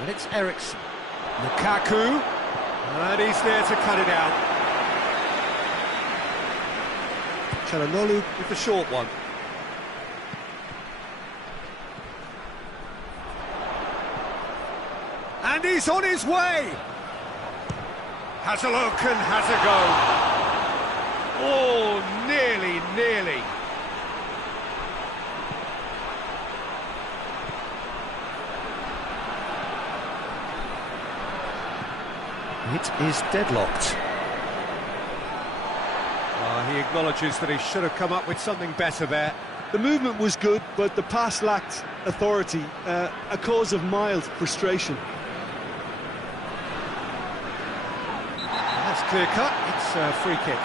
And it's Eriksen. Lukaku. And he's there to cut it out. Çalhanoğlu with the short one. And he's on his way. Has a look and has a go. Oh, nearly, nearly. It is deadlocked. He acknowledges that he should have come up with something better there. The movement was good, but the pass lacked authority, a cause of mild frustration. clear cut, it's a free kick.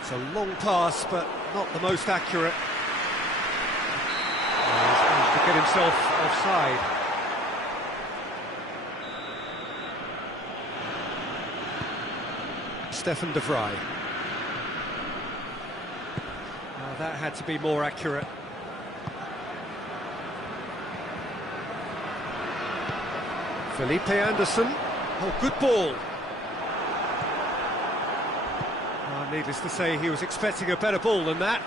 It's a long pass, but not the most accurate. He's managed to get himself offside. Stefan de Vrij. Now that had to be more accurate. Felipe Anderson. Oh, good ball. Needless to say, he was expecting a better ball than that.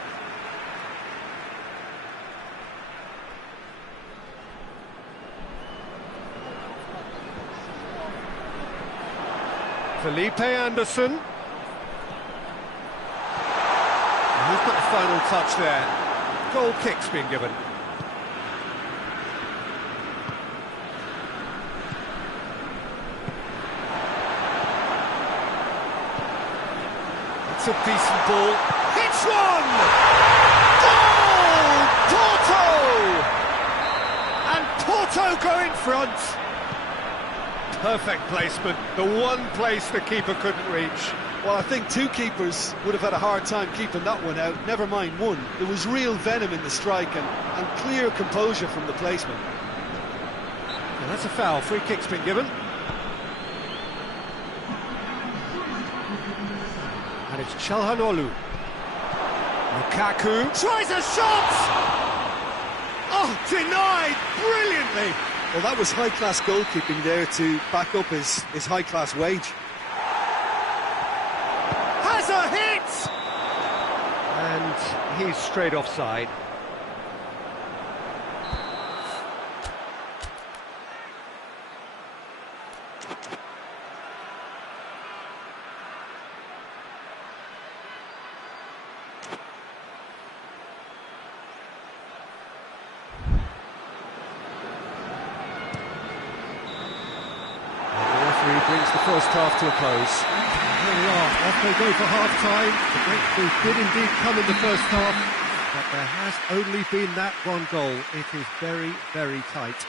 Felipe Anderson. And who's got the final touch there? Goal kick's been given. It's a decent ball. Hits one! Goal! Porto! And Porto go in front. Perfect placement, the one place the keeper couldn't reach. Well, I think two keepers would have had a hard time keeping that one out, never mind one. There was real venom in the strike and clear composure from the placement. And that's a foul, free kick's been given. And it's Çalhanoğlu. Lukaku tries a shot! Oh, denied brilliantly! Well, that was high-class goalkeeping there to back up his high-class wage. Has a hit! And he's straight offside. Brings the first half to a close. Here we are, off they go for half-time. The breakthrough did indeed come in the first half, but there has only been that one goal. It is very, very tight.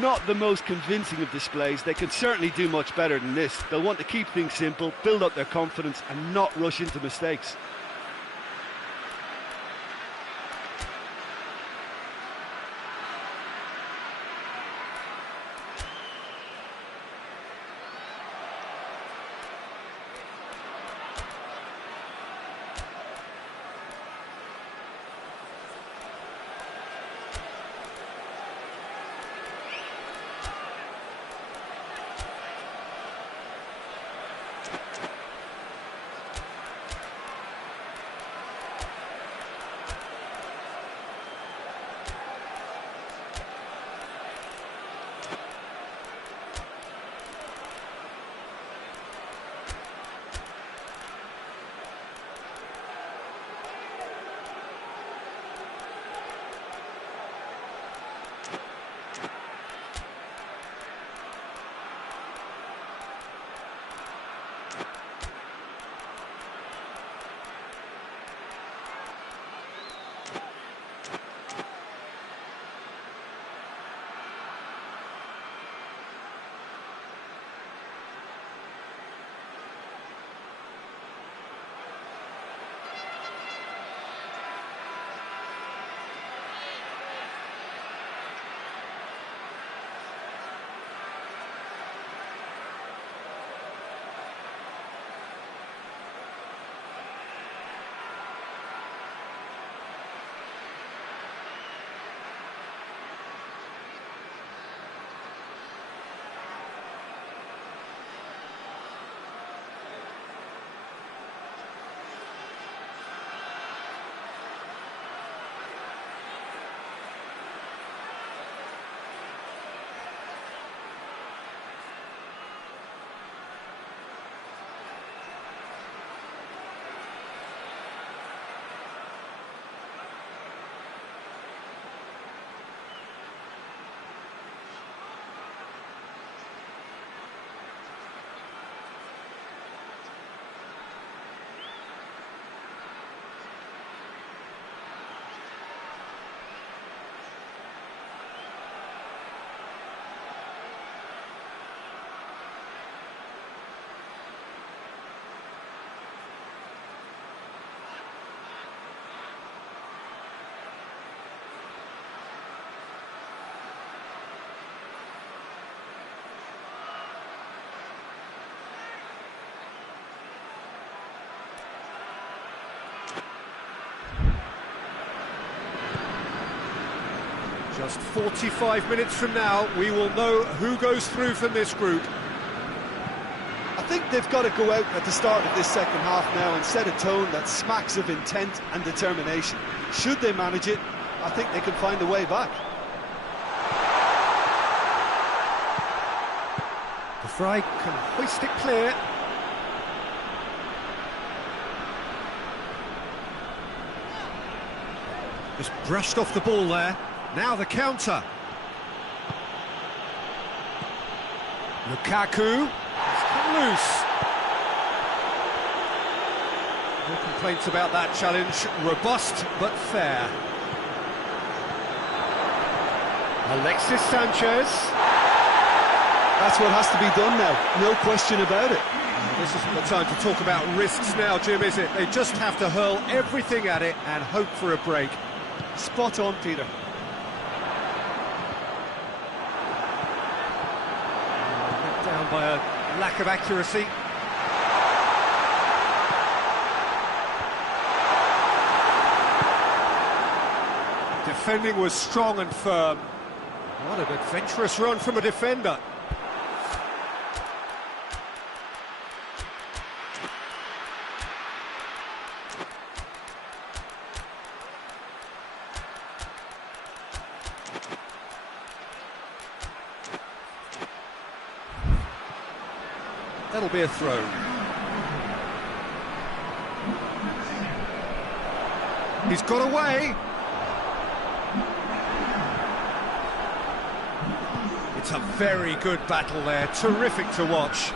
Not the most convincing of displays. They can certainly do much better than this. They'll want to keep things simple, build up their confidence and not rush into mistakes. Just 45 minutes from now, we will know who goes through from this group. I think they've got to go out at the start of this second half now and set a tone that smacks of intent and determination. Should they manage it, I think they can find a way back. The Fry can hoist it clear. Just brushed off the ball there. Now the counter. Lukaku. It's come loose. No complaints about that challenge. Robust but fair. Alexis Sanchez. That's what has to be done now, no question about it. This isn't the time to talk about risks now, Jim, is it? They just have to hurl everything at it and hope for a break. Spot on, Peter. Let down by a lack of accuracy. Defending was strong and firm. What an adventurous run from a defender. That'll be a throw. He's got away. It's a very good battle there, terrific to watch.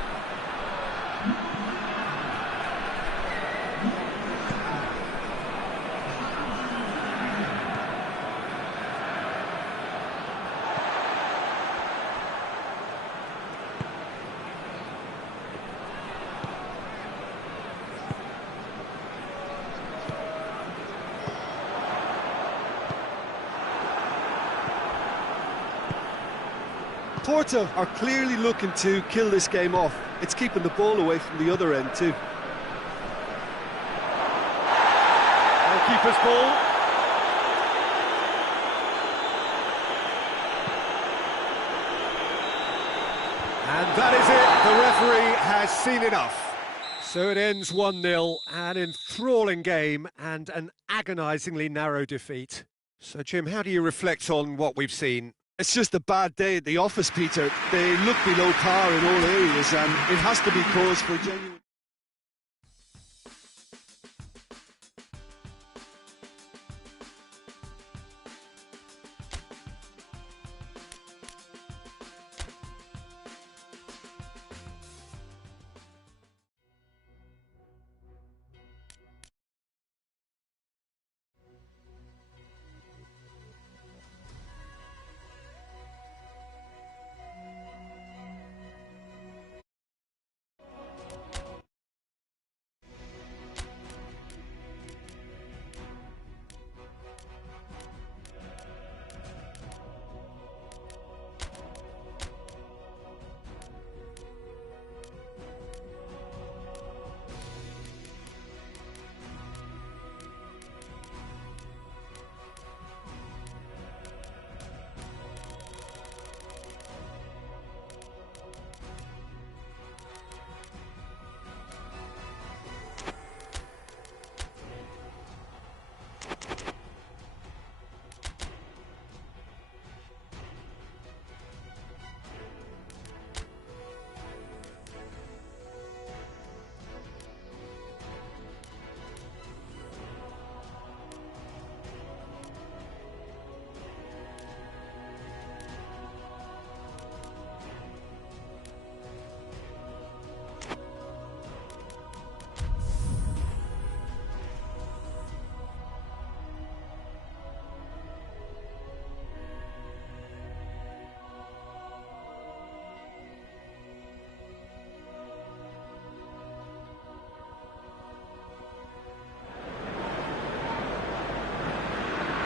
Porto are clearly looking to kill this game off. It's keeping the ball away from the other end too. Goalkeeper's ball. And that is it. The referee has seen enough. So it ends 1-0, an enthralling game and an agonisingly narrow defeat. So, Jim, how do you reflect on what we've seen? It's just a bad day at the office, Peter. They look below par in all areas, and it has to be cause for genuine...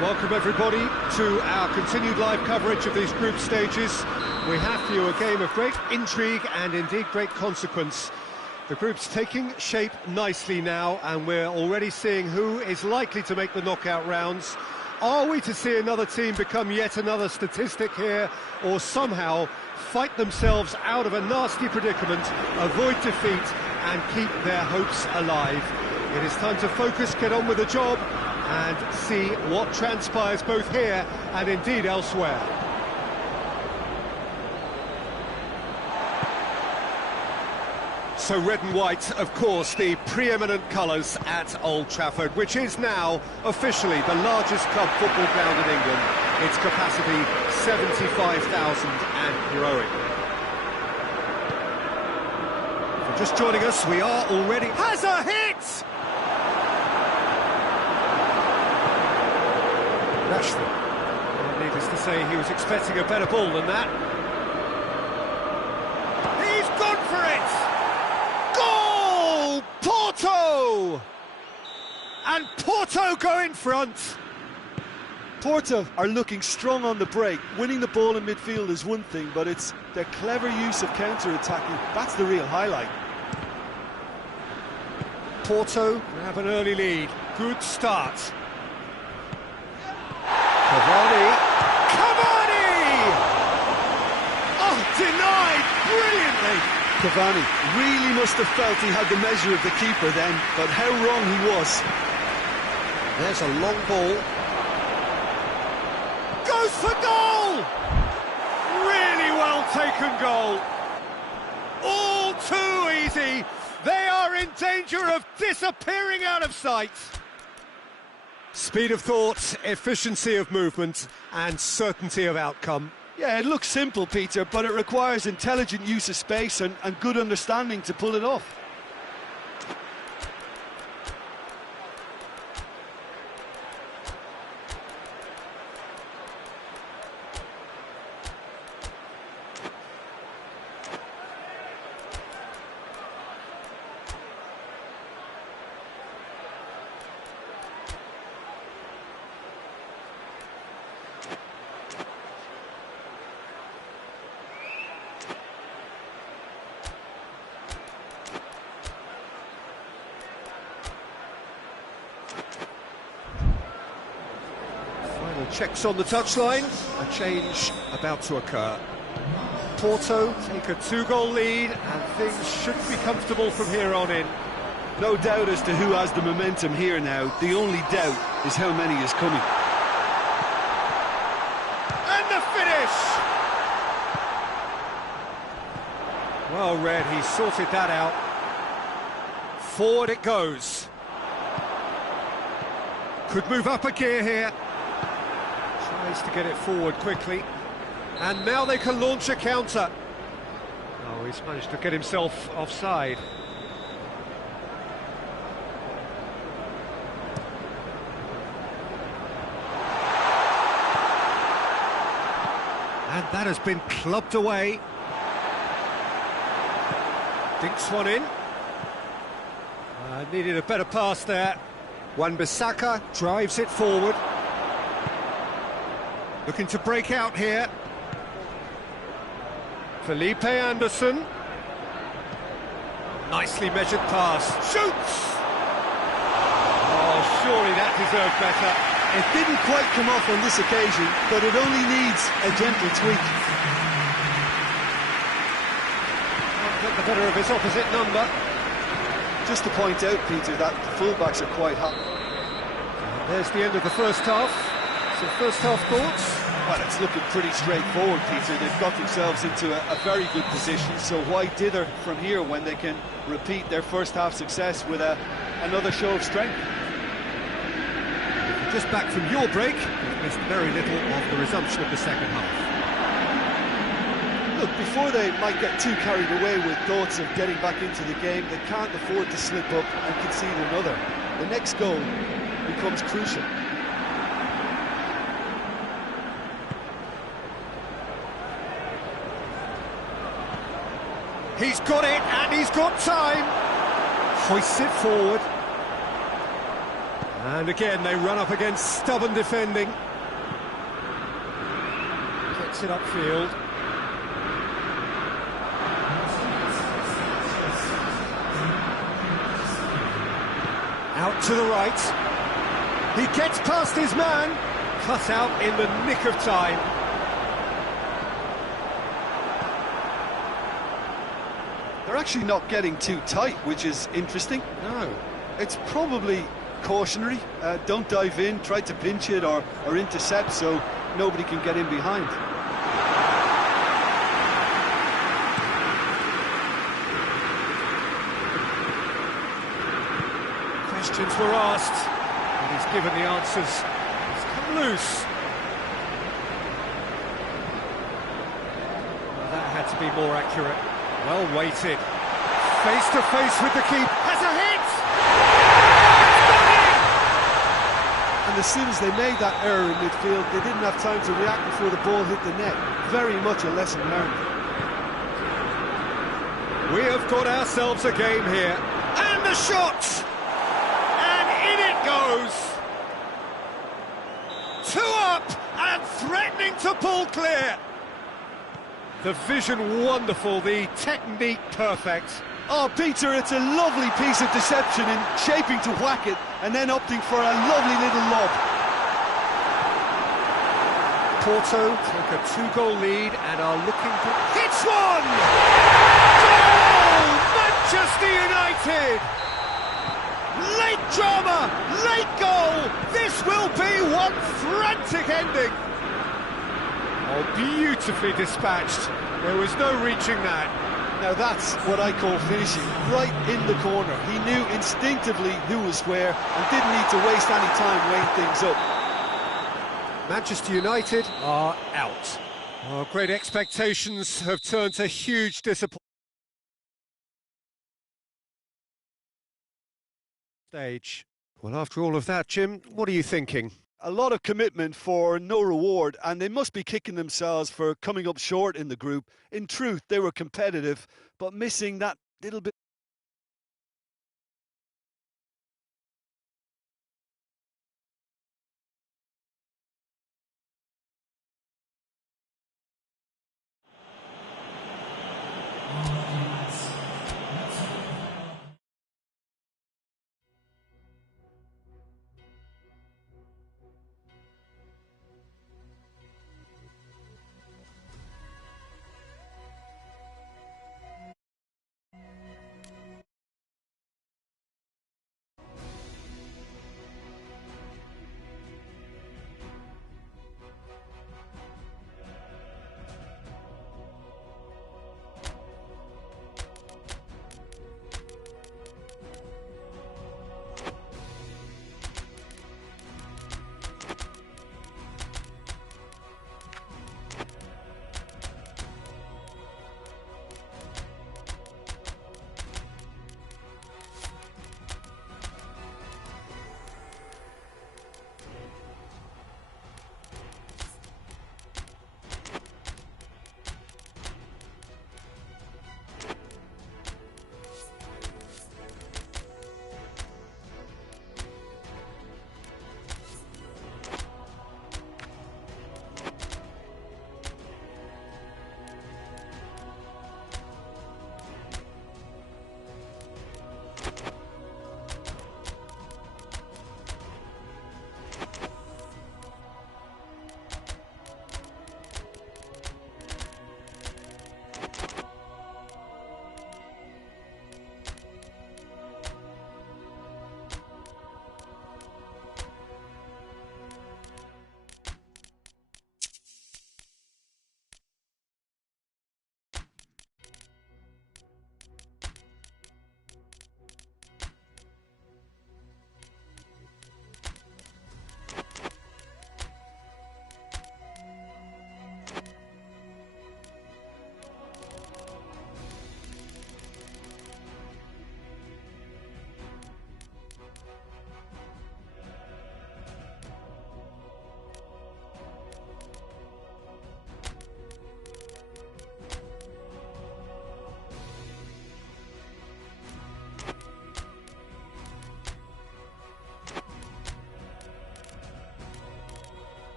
Welcome everybody to our continued live coverage of these group stages. We have for you a game of great intrigue and indeed great consequence. The group's taking shape nicely now, and we're already seeing who is likely to make the knockout rounds. Are we to see another team become yet another statistic here, or somehow fight themselves out of a nasty predicament, avoid defeat and keep their hopes alive? It is time to focus, get on with the job and see what transpires both here and indeed elsewhere. So red and white, of course, the preeminent colours at Old Trafford, which is now officially the largest club football ground in England. Its capacity 75,000 and growing. For just joining us, we are already... Has a hit! Rashford. Needless to say, he was expecting a better ball than that. He's gone for it! Goal! Porto! And Porto go in front. Porto are looking strong on the break. Winning the ball in midfield is one thing, but it's their clever use of counter-attacking. That's the real highlight. Porto grab an early lead. Good start. Cavani! Oh, denied brilliantly! Cavani really must have felt he had the measure of the keeper then, but how wrong he was. There's a long ball. Goes for goal! Really well taken goal. All too easy. They are in danger of disappearing out of sight. Speed of thought, efficiency of movement and certainty of outcome. Yeah, it looks simple, Peter, but it requires intelligent use of space and good understanding to pull it off. Checks on the touchline, a change about to occur. Porto take a 2-goal lead and things should be comfortable from here on in. No doubt as to who has the momentum here now. The only doubt is how many is coming. And the finish! Well read, he sorted that out. Forward it goes. Could move up a gear here. Tries to get it forward quickly. And now they can launch a counter. Oh, he's managed to get himself offside. And that has been clubbed away. Dinks one in. Needed a better pass there. Wan-Bissaka drives it forward. Looking to break out here. Felipe Anderson. Nicely measured pass. Shoots! Oh, surely that deserved better. It didn't quite come off on this occasion, but it only needs a gentle tweak. Can't get the better of his opposite number. Just to point out, Peter, that the fullbacks are quite hot. There's the end of the first half. So first half thoughts? Well, it's looking pretty straightforward, Peter. They've got themselves into a very good position, so why dither from here when they can repeat their first half success with another show of strength? Just back from your break, you've missed very little of the resumption of the second half. Look, before they might get too carried away with thoughts of getting back into the game, they can't afford to slip up and concede another. The next goal becomes crucial. He's got it, and he's got time. Hoists it forward. And again, they run up against stubborn defending. Gets it upfield. Out to the right. He gets past his man. cut out in the nick of time. They're actually not getting too tight, which is interesting. No. It's probably cautionary. Don't dive in, try to pinch it or intercept so nobody can get in behind. Questions were asked, and he's given the answers. He's come loose. Well, that had to be more accurate. Well weighted. Face to face with the keeper. Has a hit! And as soon as they made that error in midfield, they didn't have time to react before the ball hit the net. Very much a lesson learned. We have got ourselves a game here. And the shot! And in it goes! Two up and threatening to pull clear. The vision wonderful, the technique perfect. Oh, Peter, it's a lovely piece of deception in shaping to whack it and then opting for a lovely little lob. Porto take a two-goal lead and are looking to... Hits one! Goal! Manchester United! Late drama, late goal! This will be one frantic ending! Oh, beautifully dispatched. There was no reaching that. Now that's what I call finishing, right in the corner. He knew instinctively who was where and didn't need to waste any time weighing things up. Manchester United are out. Oh, great expectations have turned to huge disappointment. Stage. Well, after all of that, Jim, what are you thinking? A lot of commitment for no reward, and they must be kicking themselves for coming up short in the group. In truth, they were competitive, but missing that little bit.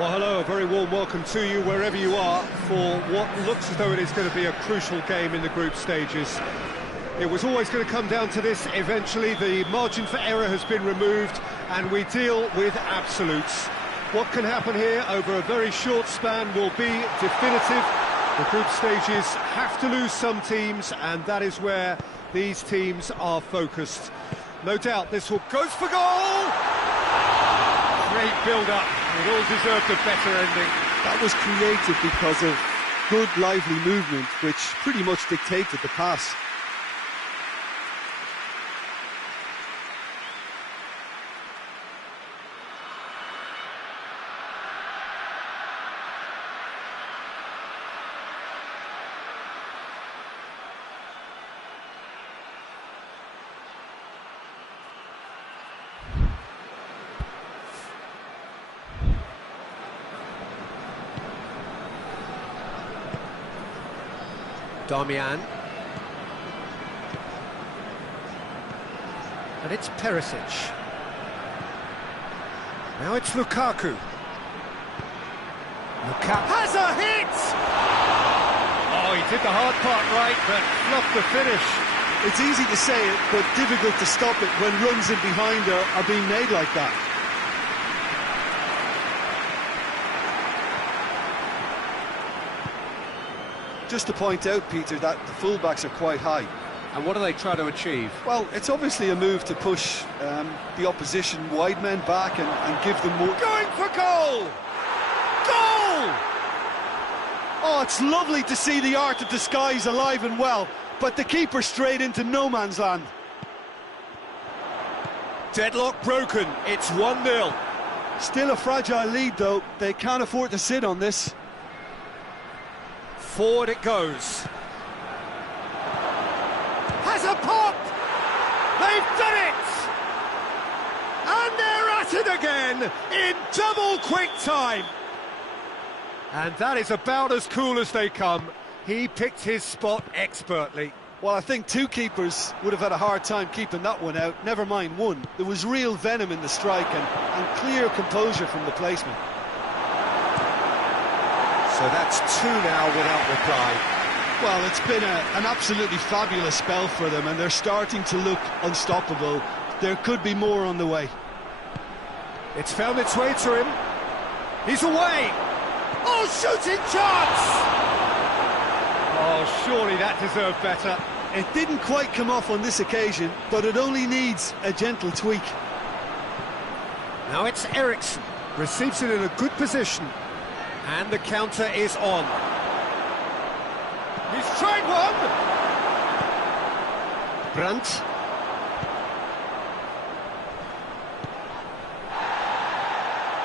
Well, hello, a very warm welcome to you wherever you are for what looks as though it is going to be a crucial game in the group stages. It was always going to come down to this eventually. The margin for error has been removed and we deal with absolutes. What can happen here over a very short span will be definitive. The group stages have to lose some teams, and that is where these teams are focused. No doubt this will goes for goal! Great build-up. It all deserved a better ending. That was created because of good, lively movement, which pretty much dictated the pass. Darmian. And it's Perisic. Now it's Lukaku. Lukaku has a hit! Oh, he did the hard part right, but fluffed the finish. It's easy to say it, but difficult to stop it when runs in behind are being made like that. Just to point out, Peter, that the fullbacks are quite high. And what do they try to achieve? Well, it's obviously a move to push the opposition wide men back and give them more... Going for goal! Goal! Oh, it's lovely to see the art of disguise alive and well, but the keeper straight into no man's land. Deadlock broken, it's 1-0. Still a fragile lead, though. They can't afford to sit on this. Forward it goes. Has a pop! They've done it! And they're at it again in double quick time. And that is about as cool as they come. He picked his spot expertly. Well, I think two keepers would have had a hard time keeping that one out, never mind one. There was real venom in the strike and clear composure from the placement. So that's 2 now without reply. Well, it's been an absolutely fabulous spell for them, and they're starting to look unstoppable. There could be more on the way. It's found its way to him. He's away! Oh, shooting chance! Oh, surely that deserved better. It didn't quite come off on this occasion, but it only needs a gentle tweak. Now it's Eriksen. Receives it in a good position. And the counter is on. He's tried one! Brandt.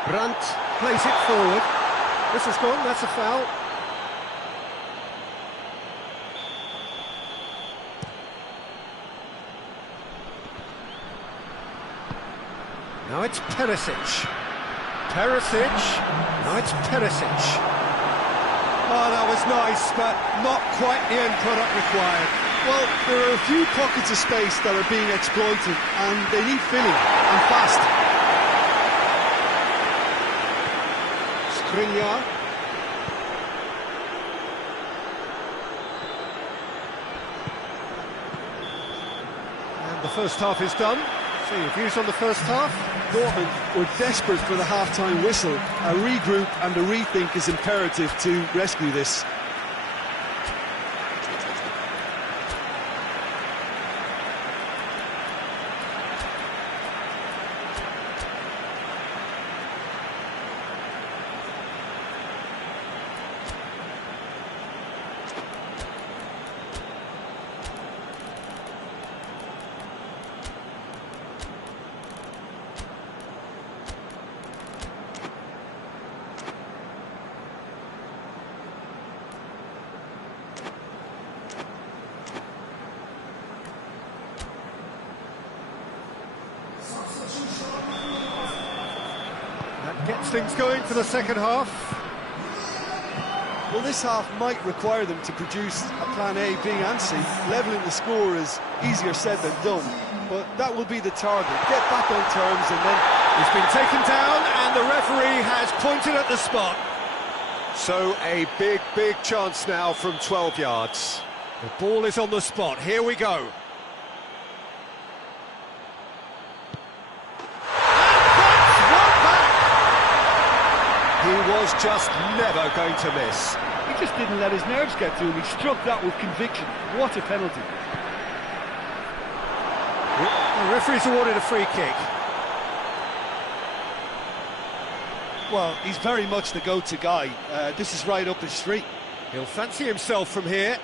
Brandt plays it forward. This is gone, that's a foul. Now it's Perisic. Perisic. Now it's Perisic. Oh, that was nice, but not quite the end product required. Well, there are a few pockets of space that are being exploited, and they need filling, and fast. Skriniar. And the first half is done. So your views on the first half? Dortmund were desperate for the half-time whistle. A regroup and a rethink is imperative to rescue this. Gets things going for the second half. Well, this half might require them to produce a plan A, B and C. Levelling the score is easier said than done, but that will be the target. Get back on terms and then... He's been taken down and And the referee has pointed at the spot. So a big, big chance now from 12 yards. The ball is on the spot. Here we go. He was just never going to miss. He just didn't let his nerves get to him. He struck that with conviction. What a penalty. The referee's awarded a free kick. Well, he's very much the go-to guy. This is right up his street. He'll fancy himself from here.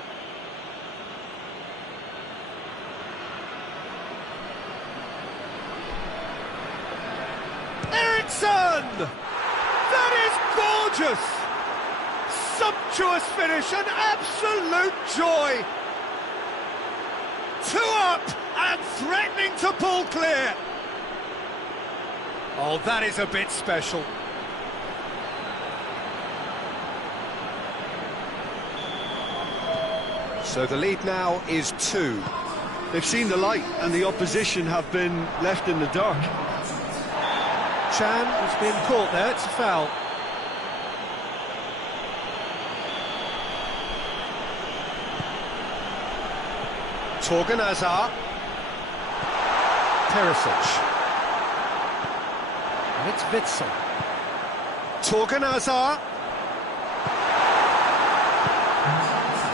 Eriksson! That is gorgeous! Sumptuous finish, an absolute joy! 2 up and threatening to pull clear. Oh, that is a bit special. So the lead now is 2. They've seen the light and the opposition have been left in the dark. Chan has been caught there, it's a foul. Torgan Hazard. Perisic. And it's Witsel. Torgan Hazard.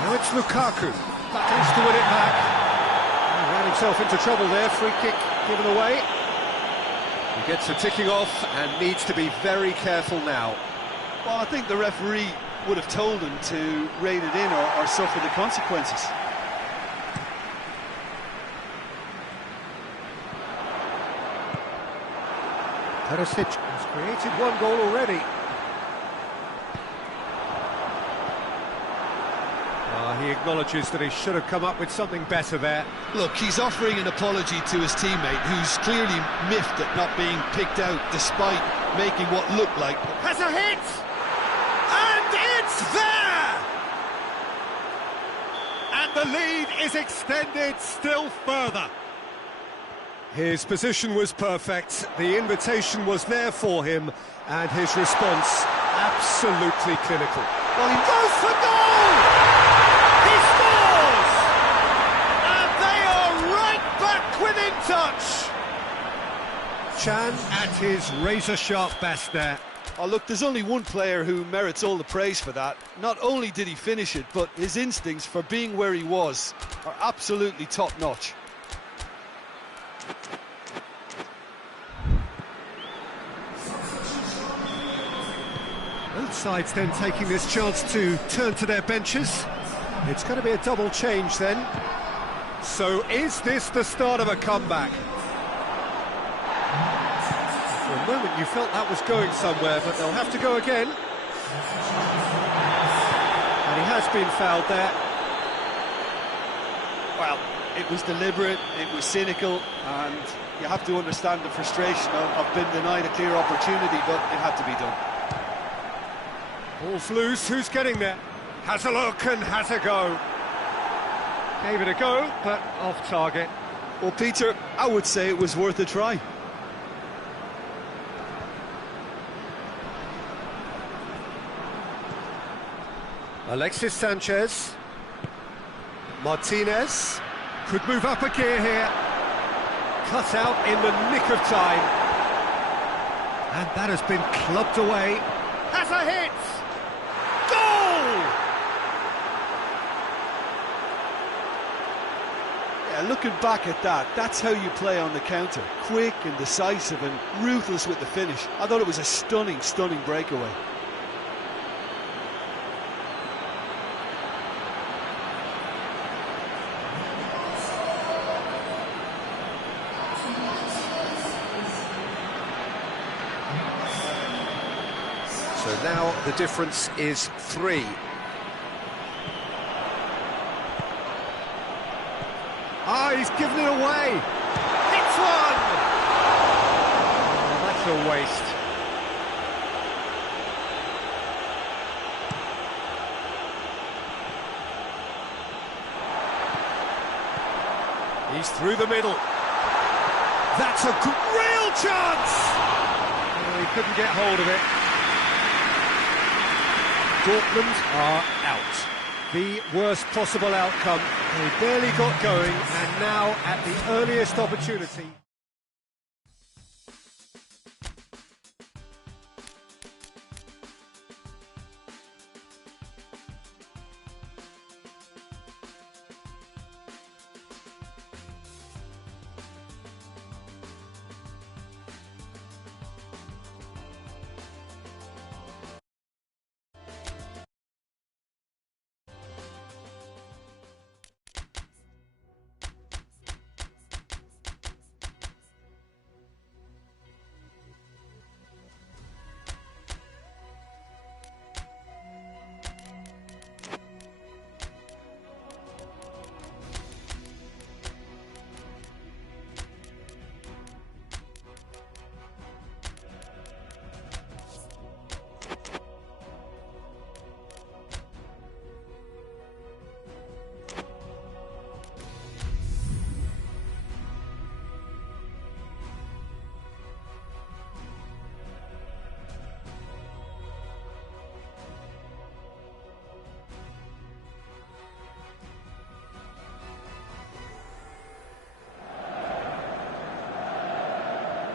Now it's Lukaku. Battles to win it back. He ran himself into trouble there, free kick given away. He gets a ticking off and needs to be very careful now. Well, I think the referee would have told him to rein it in or suffer the consequences. Praseta has created 1 goal already. He acknowledges that he should have come up with something better there. Look, he's offering an apology to his teammate, who's clearly miffed at not being picked out despite making what looked like... Has a hit! And it's there! And the lead is extended still further. His position was perfect, the invitation was there for him, and his response absolutely clinical. Well, he goes for goal! He scores! And they are right back within touch! Chan at his razor-sharp best there. Oh, look, there's only one player who merits all the praise for that. Not only did he finish it, but his instincts for being where he was are absolutely top-notch. Both sides then taking this chance to turn to their benches. It's going to be a double change then. So is this the start of a comeback? For a moment you felt that was going somewhere, but they'll have to go again. And he has been fouled there. Well, it was deliberate, it was cynical, and you have to understand the frustration of being denied a clear opportunity, but it had to be done. Ball's loose, who's getting there? Has a look and has a go. Gave it a go, but off target. Well, Peter, I would say it was worth a try. Alexis Sanchez. Martinez. Could move up a gear here. Cut out in the nick of time. And that has been clubbed away. Has a hit! Goal! Yeah, looking back at that, that's how you play on the counter. Quick and decisive and ruthless with the finish. I thought it was a stunning, stunning breakaway. So now the difference is 3. Ah, he's given it away. It's one! Oh, that's a waste. He's through the middle. That's a real chance! He couldn't get hold of it. Dortmund are out. The worst possible outcome. They barely got going, and now at the earliest opportunity.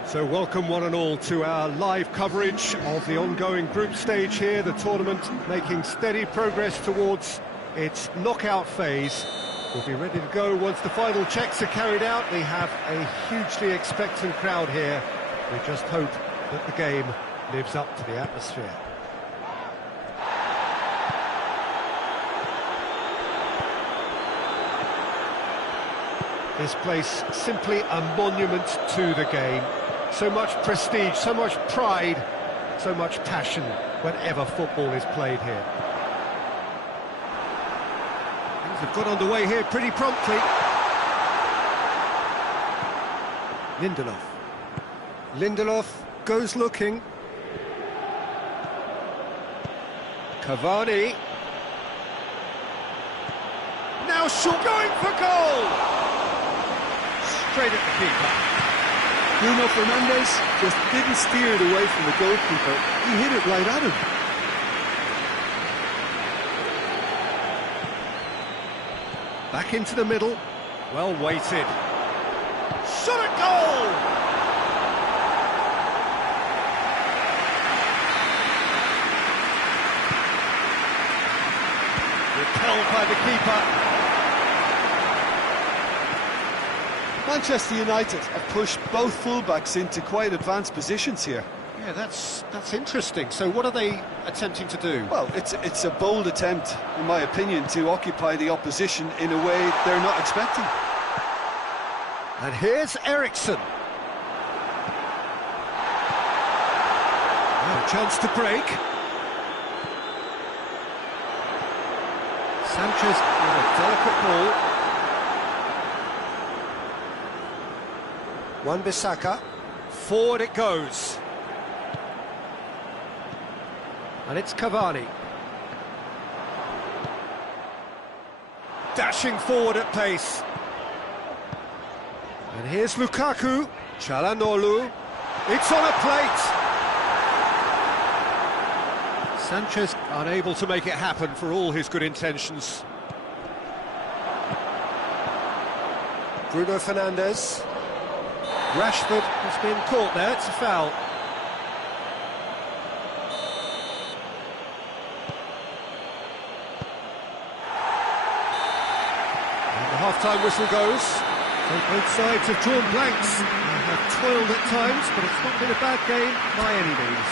So welcome one and all to our live coverage of the ongoing group stage here, the tournament making steady progress towards its knockout phase. We'll be ready to go once the final checks are carried out. We have a hugely expectant crowd here. We just hope that the game lives up to the atmosphere. This place simply a monument to the game. So much prestige, so much pride, so much passion whenever football is played here. Things have got underway here pretty promptly. Lindelof goes looking. Cavani. Now shot, going for goal! Straight at the keeper. Bruno Fernandes just didn't steer it away from the goalkeeper. He hit it right at him. Back into the middle. Well weighted. Shot at goal! Repelled by the keeper. Manchester United have pushed both fullbacks into quite advanced positions here. Yeah, that's interesting. So what are they attempting to do? Well, it's a bold attempt, in my opinion, to occupy the opposition in a way they're not expecting. And here's Eriksen. Now a chance to break. Sanchez with a delicate ball. Wan-Bissaka, forward it goes. And it's Cavani. Dashing forward at pace. And here's Lukaku, Çalhanoğlu. It's on a plate. Sanchez unable to make it happen for all his good intentions. Bruno Fernandes. Rashford has been caught there, it's a foul. And the half-time whistle goes. So both sides have drawn blanks. They have toiled at times, but it's not been a bad game by any means.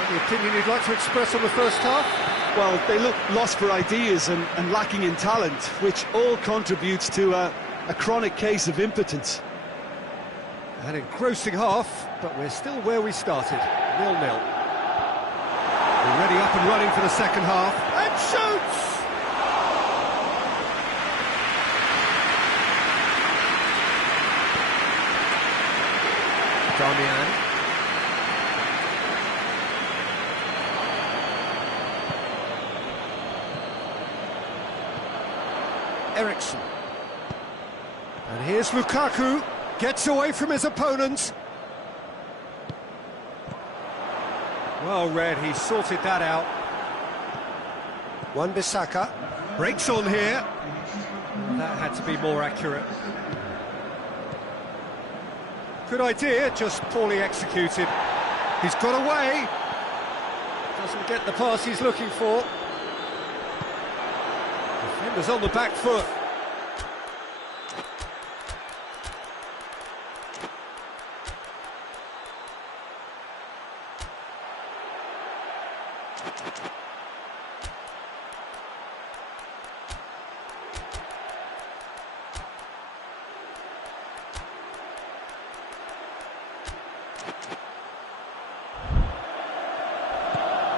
Any opinion you'd like to express on the first half? Well, they look lost for ideas and lacking in talent, which all contributes to a chronic case of impotence. An engrossing half, but we're still where we started, 0-0. Already up and running for the second half, and shoots! Damian. Eriksen. And here's Lukaku. Gets away from his opponents. Well read, he sorted that out. Wan-Bissaka breaks on here. That had to be more accurate. Good idea, just poorly executed. He's got away. Doesn't get the pass he's looking for. Defender's on the back foot.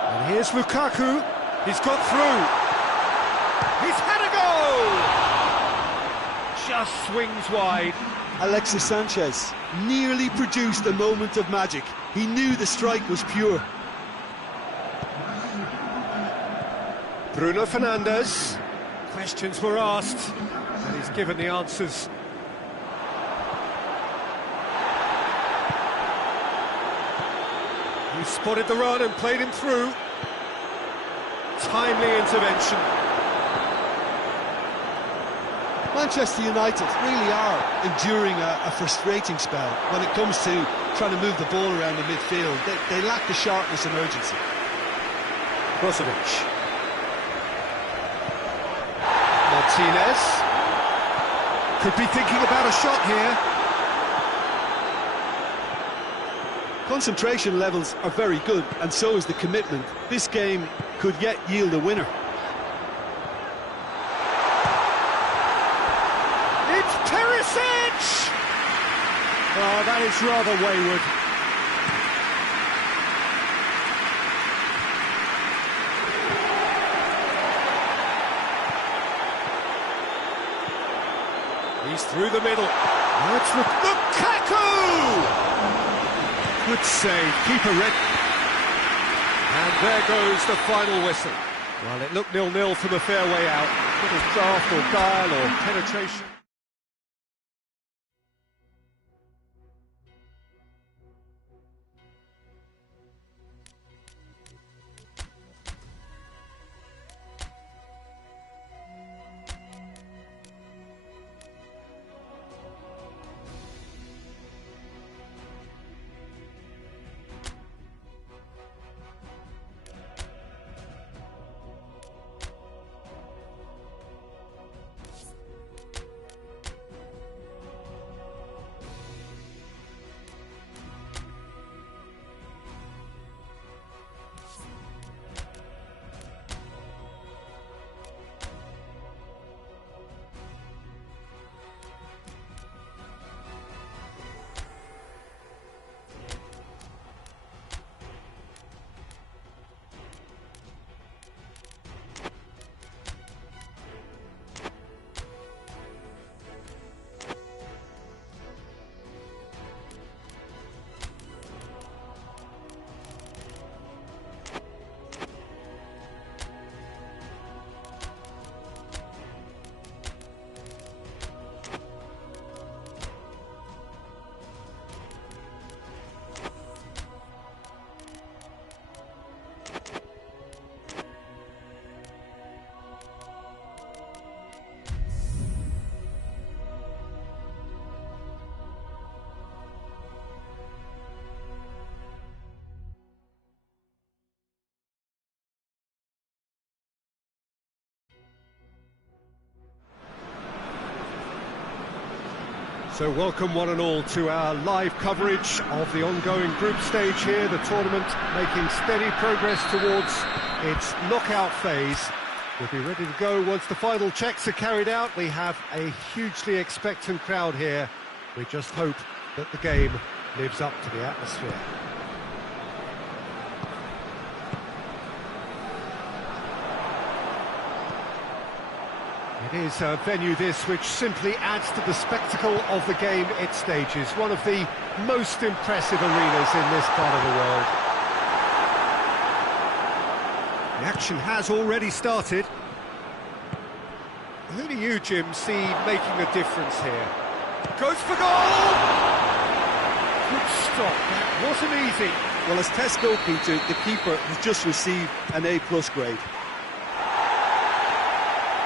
And here's Lukaku. He's got through. He's had a goal! Just swings wide. Alexis Sanchez nearly produced a moment of magic. He knew the strike was pure. Bruno Fernandes. Questions were asked, and he's given the answers. He spotted the run and played him through. Timely intervention. Manchester United really are enduring a frustrating spell when it comes to trying to move the ball around the midfield. They lack the sharpness and urgency. Brozovic. Martinez. Could be thinking about a shot here. Concentration levels are very good, and so is the commitment. This game could yet yield a winner. It's Perisic! Oh, that is rather wayward. He's through the middle. Now it's Lukaku! Good save, keeper ready. And there goes the final whistle. Well, it looked 0-0 from a fair way out. Little craft or guile or penetration. So welcome one and all to our live coverage of the ongoing group stage here, the tournament making steady progress towards its knockout phase. We'll be ready to go once the final checks are carried out. We have a hugely expectant crowd here. We just hope that the game lives up to the atmosphere. It is a venue this which simply adds to the spectacle of the game it stages. One of the most impressive arenas in this part of the world. The action has already started. Who do you, Jim, see making a difference here? Goes for goal! Good stop, that wasn't easy. Well, as tests go, Peter, the keeper has just received an A+ grade.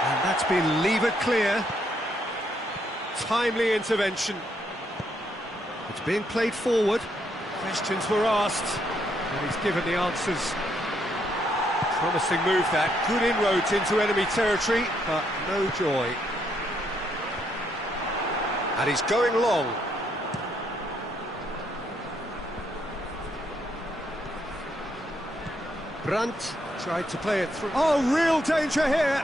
And that's been levered clear. Timely intervention. It's being played forward. Questions were asked, and he's given the answers. Promising move that. Good inroads into enemy territory, but no joy. And he's going long. Brandt tried to play it through. Oh, real danger here!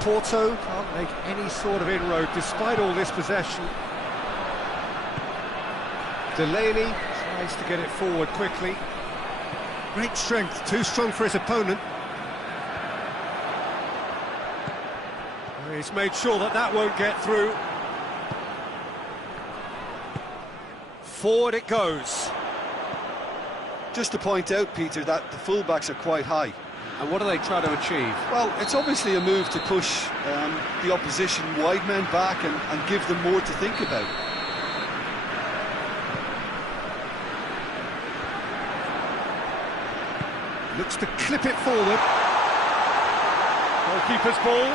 Porto can't make any sort of inroad despite all this possession. Delaney tries to get it forward quickly. Great strength, too strong for his opponent. He's made sure that that won't get through. Forward it goes. Just to point out, Peter, that the fullbacks are quite high. And what do they try to achieve? Well, it's obviously a move to push the opposition wide men back and give them more to think about. Looks to clip it forward. Goalkeeper's ball.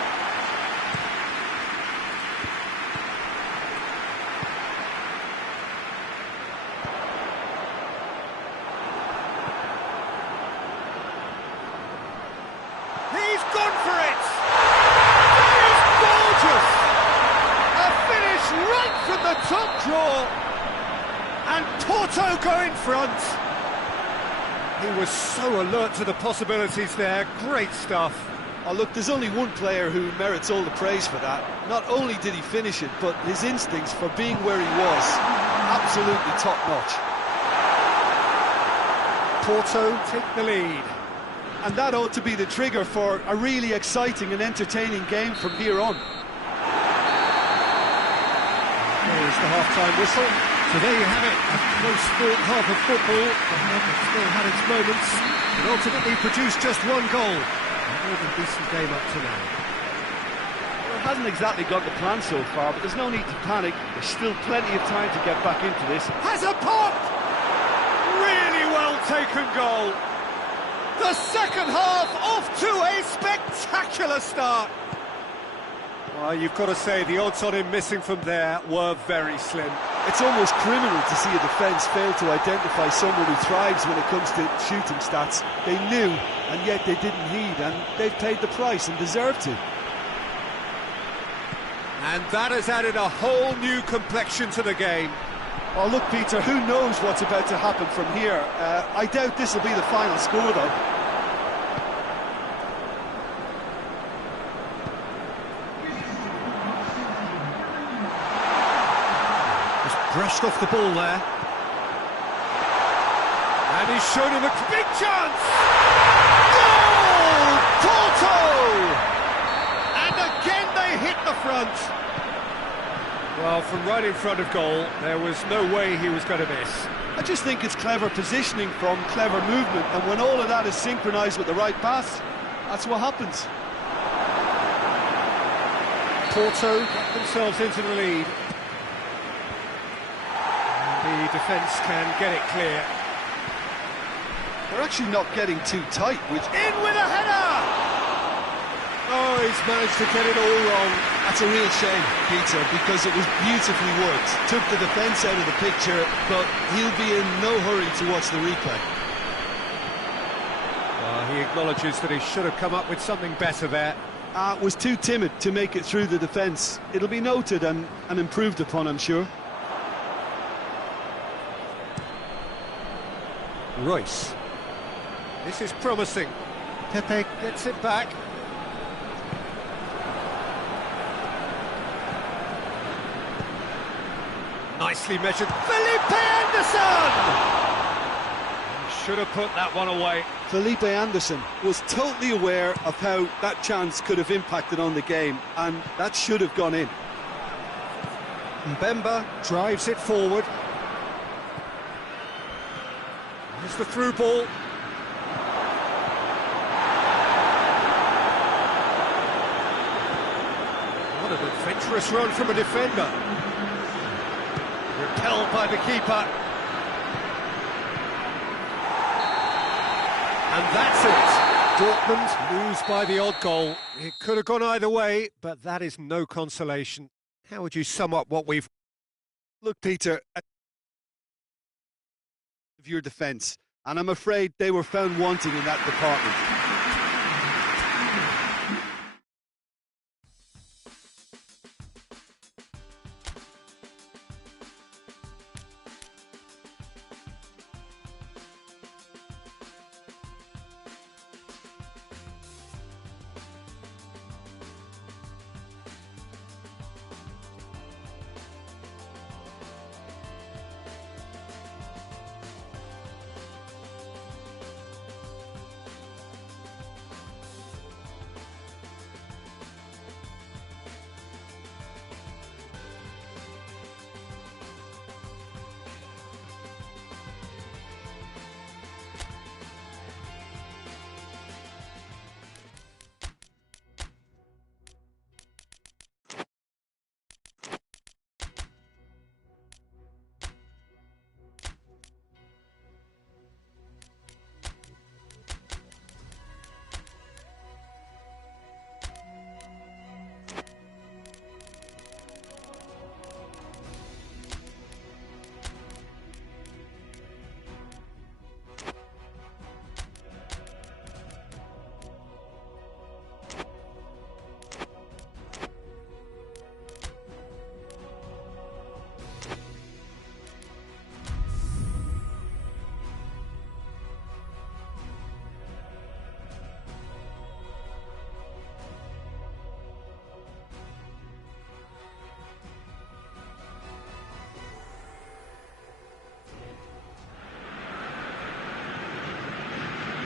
He's gone for it! That is gorgeous! A finish right from the top draw! And Porto go in front! He was so alert to the possibilities there, great stuff. Oh, look, there's only one player who merits all the praise for that. Not only did he finish it, but his instincts for being where he was, absolutely top-notch. Porto take the lead. And that ought to be the trigger for a really exciting and entertaining game from here on. There's the half-time whistle. So there you have it, a close-fought half of football. The half that still had its moments, but ultimately produced just one goal. A more than decent game up to now. Well, it hasn't exactly got the plan so far, but there's no need to panic. There's still plenty of time to get back into this. Has a pop! Really well taken goal. The second half off to a spectacular start. Well, you've got to say the odds on him missing from there were very slim. It's almost criminal to see a defence fail to identify someone who thrives when it comes to shooting stats. They knew, and yet they didn't heed, and they've paid the price and deserve to. And that has added a whole new complexion to the game. Oh, look, Peter, who knows what's about to happen from here? I doubt this will be the final score, though. Brushed off the ball there. And he's shown him a big chance! Goal! Porto! And again they hit the front. Well, from right in front of goal, there was no way he was going to miss. I just think it's clever positioning from clever movement, and when all of that is synchronised with the right pass, that's what happens. Porto get themselves into the lead. The defence can get it clear. They're actually not getting too tight, which... In with a header! Oh, he's managed to get it all wrong. That's a real shame, Peter, because it was beautifully worked. Took the defence out of the picture, but he'll be in no hurry to watch the replay. He acknowledges that he should have come up with something better there. Was too timid to make it through the defence. It'll be noted and improved upon, I'm sure. Royce. This is promising. Pepe gets it back. Nicely measured. Felipe Anderson! Should have put that one away. Felipe Anderson was totally aware of how that chance could have impacted on the game, and that should have gone in. Mbemba drives it forward. Here's the through ball. What An adventurous run from a defender. Repelled by the keeper. And that's it. Dortmund lose by the odd goal. It could have gone either way, but that is no consolation. How would you sum up what we've... Look, Peter, of your defence, and I'm afraid they were found wanting in that department.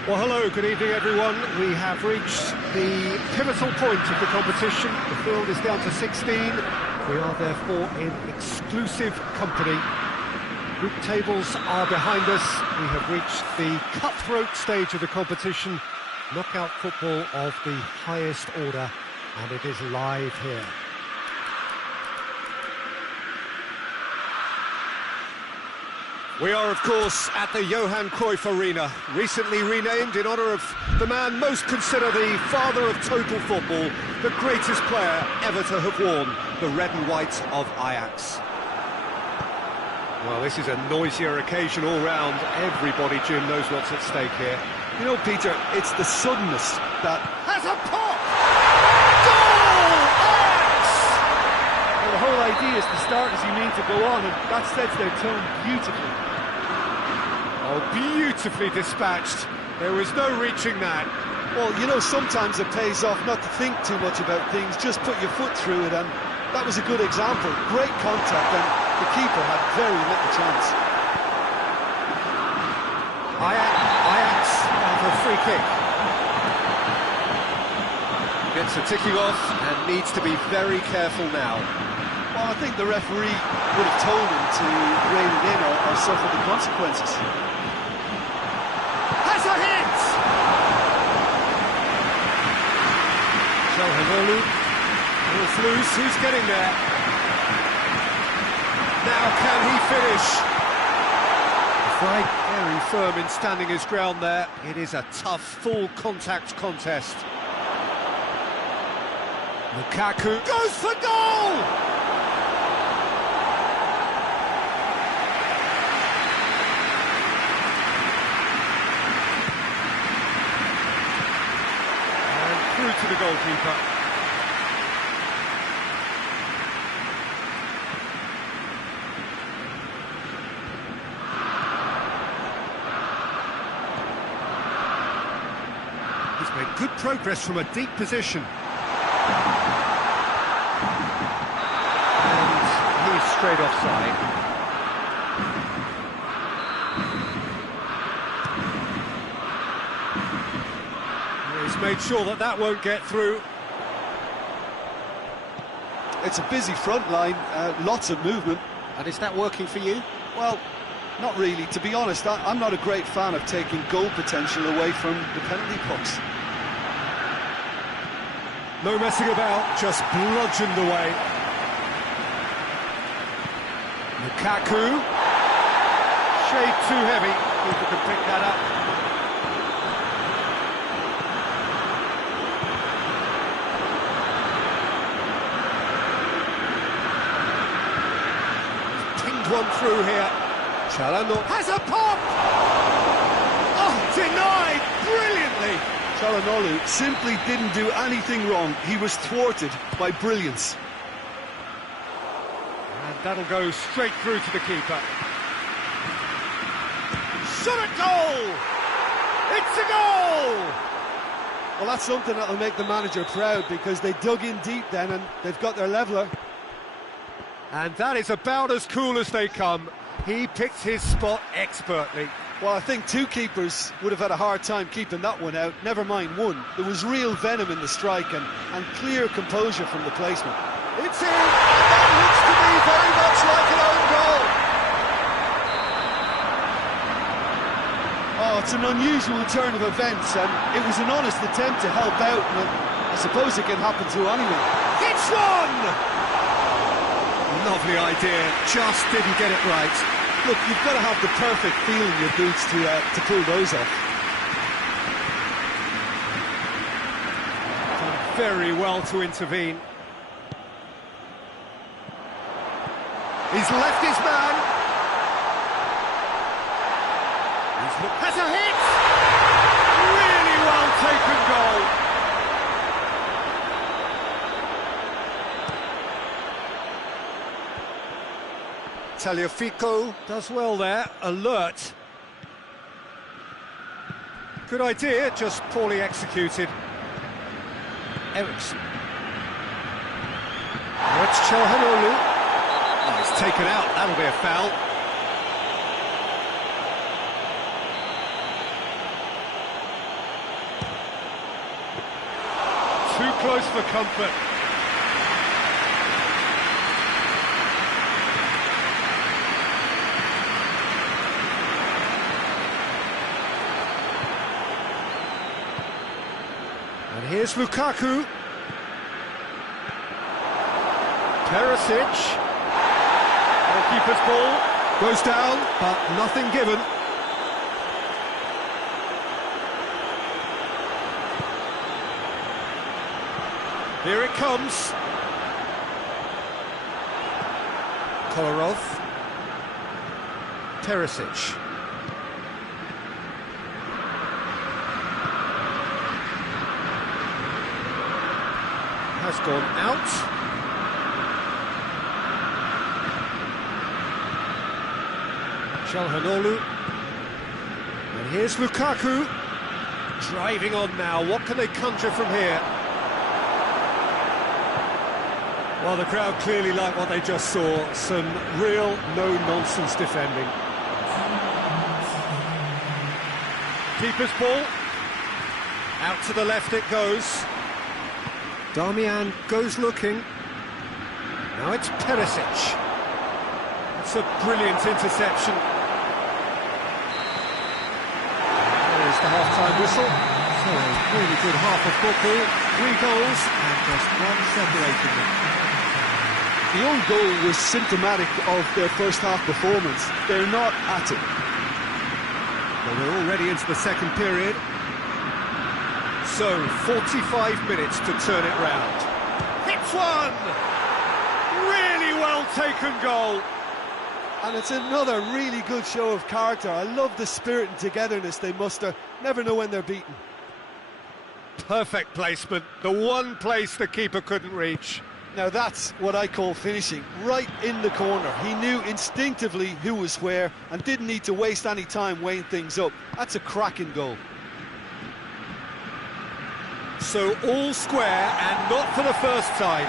Well, hello, good evening everyone. We have reached the pivotal point of the competition. The field is down to 16. We are therefore in exclusive company. Group tables are behind us. We have reached the cutthroat stage of the competition. Knockout football of the highest order, and it is live here. We are, of course, at the Johan Cruyff Arena, recently renamed in honour of the man most considered the father of total football, the greatest player ever to have worn the red and white of Ajax. Well, this is a noisier occasion all round. Everybody, Jim, knows what's at stake here. You know, Peter, it's the suddenness that... Has a pop! Goal! Ajax! Well, the whole idea is to start as you mean to go on, and that sets their tone beautifully. Oh, beautifully dispatched. There was no reaching that. Well, you know, sometimes it pays off not to think too much about things, just put your foot through it, and that was a good example. Great contact, and the keeper had very little chance. Ajax have a free kick. Gets a ticking off and needs to be very careful now. Well, I think the referee would have told him to rein it in or suffer the consequences. Has a hit! Çalhanoğlu was loose. Who's getting there? Now can he finish? Fried very firm in standing his ground there. It is a tough, full contact contest. Lukaku goes for goal! Through to the goalkeeper. He's made good progress from a deep position. And he's straight offside. Made sure that that won't get through. It's a busy front line, lots of movement. And is that working for you? Well, not really. To be honest, I'm not a great fan of taking goal potential away from the penalty box. No messing about, just bludgeoned away. Lukaku. Shade too heavy. Keeper can pick that up. Pinged one through here. Chalano has a pop! Oh, denied brilliantly! Çalhanoğlu simply didn't do anything wrong. He was thwarted by brilliance. And that'll go straight through to the keeper. Shot at goal! It's a goal! Well, that's something that'll make the manager proud, because they dug in deep then and they've got their leveller. And that is about as cool as they come. He picked his spot expertly. Well, I think two keepers would have had a hard time keeping that one out, never mind one. There was real venom in the strike and clear composure from the placement. It's in, and that looks to be very much like an own goal. Oh, it's an unusual turn of events, and it was an honest attempt to help out, and I suppose it can happen to anyone. It's one! Lovely idea, just didn't get it right. Look, you've got to have the perfect feel in your boots to pull those off. Done very well to intervene. He's left his man. Has a hit! Really well taken goal. Tagliafico does well there, alert. Good idea, just poorly executed. Eriksson. Now it's Çalhanoğlu. Oh, he's taken out, that'll be a foul. Too close for comfort. And here's Lukaku. Perisic. Goalkeeper's ball. Goes down, but nothing given. Here it comes. Kolarov. Perisic. Has gone out. Çalhanoğlu. And here's Lukaku. Driving on now. What can they conjure from here? Well, the crowd clearly like what they just saw. Some real no-nonsense defending. Keeper's ball. Out to the left it goes. Darmian goes looking. Now it's Perisic. That's a brilliant interception. There's the half-time whistle. So a really good half of football. 3 goals and just one separating them. The own goal was symptomatic of their first half performance. They're not at it. Well, we're already into the second period. So, 45 minutes to turn it round. Hits one! Really well taken goal. And it's another really good show of character. I love the spirit and togetherness they muster. Never know when they're beaten. Perfect placement. The one place the keeper couldn't reach. Now that's what I call finishing. Right in the corner. He knew instinctively who was where and didn't need to waste any time weighing things up. That's a cracking goal. So all square and not for the first time.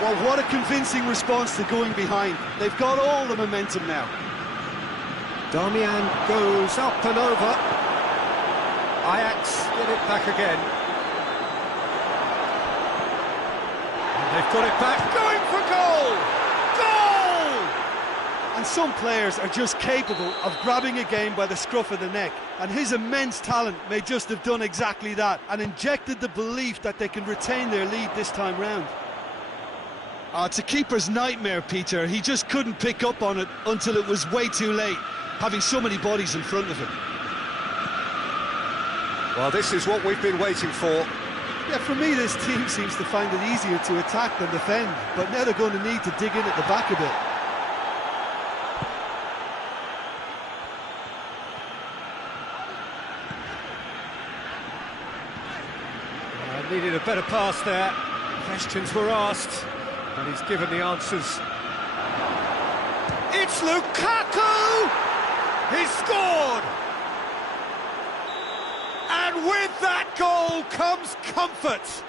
Well, what a convincing response to going behind. They've got all the momentum now. Darmian goes up and over. Ajax get it back again. And they've got it back, going for goal! Goal! And some players are just capable of grabbing a game by the scruff of the neck. And his immense talent may just have done exactly that and injected the belief that they can retain their lead this time round. It's a keeper's nightmare, Peter. He just couldn't pick up on it until it was way too late, having so many bodies in front of him. Well, this is what we've been waiting for. Yeah, for me, this team seems to find it easier to attack than defend, but now they're going to need to dig in at the back a bit. Needed a better pass there. Questions were asked, and he's given the answers. It's Lukaku! He's scored! And with that goal comes comfort.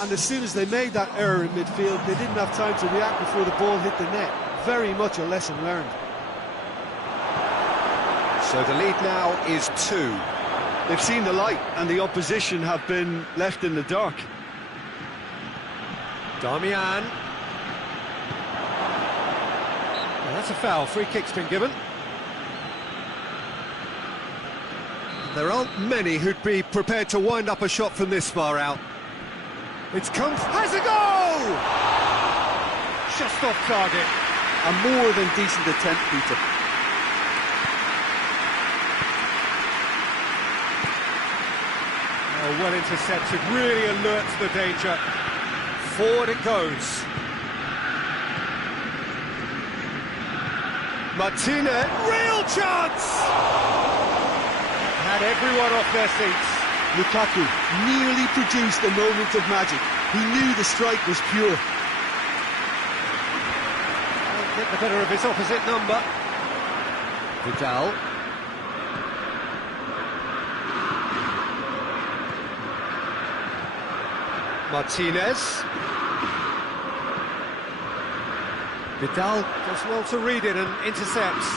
And as soon as they made that error in midfield, they didn't have time to react before the ball hit the net. Very much a lesson learned. So the lead now is 2. They've seen the light, and the opposition have been left in the dark. Damian. Well, that's a foul. Free kick's been given. There aren't many who'd be prepared to wind up a shot from this far out. It's come... Has a goal! Just off target. A more than decent attempt, Peter. Oh, well intercepted, really alert to the danger. Forward it goes. Martinez, real chance! Had everyone off their seats. Lukaku nearly produced a moment of magic. He knew the strike was pure. Won't get the better of his opposite number. Vidal. Martinez. Vidal does well to read it and intercepts.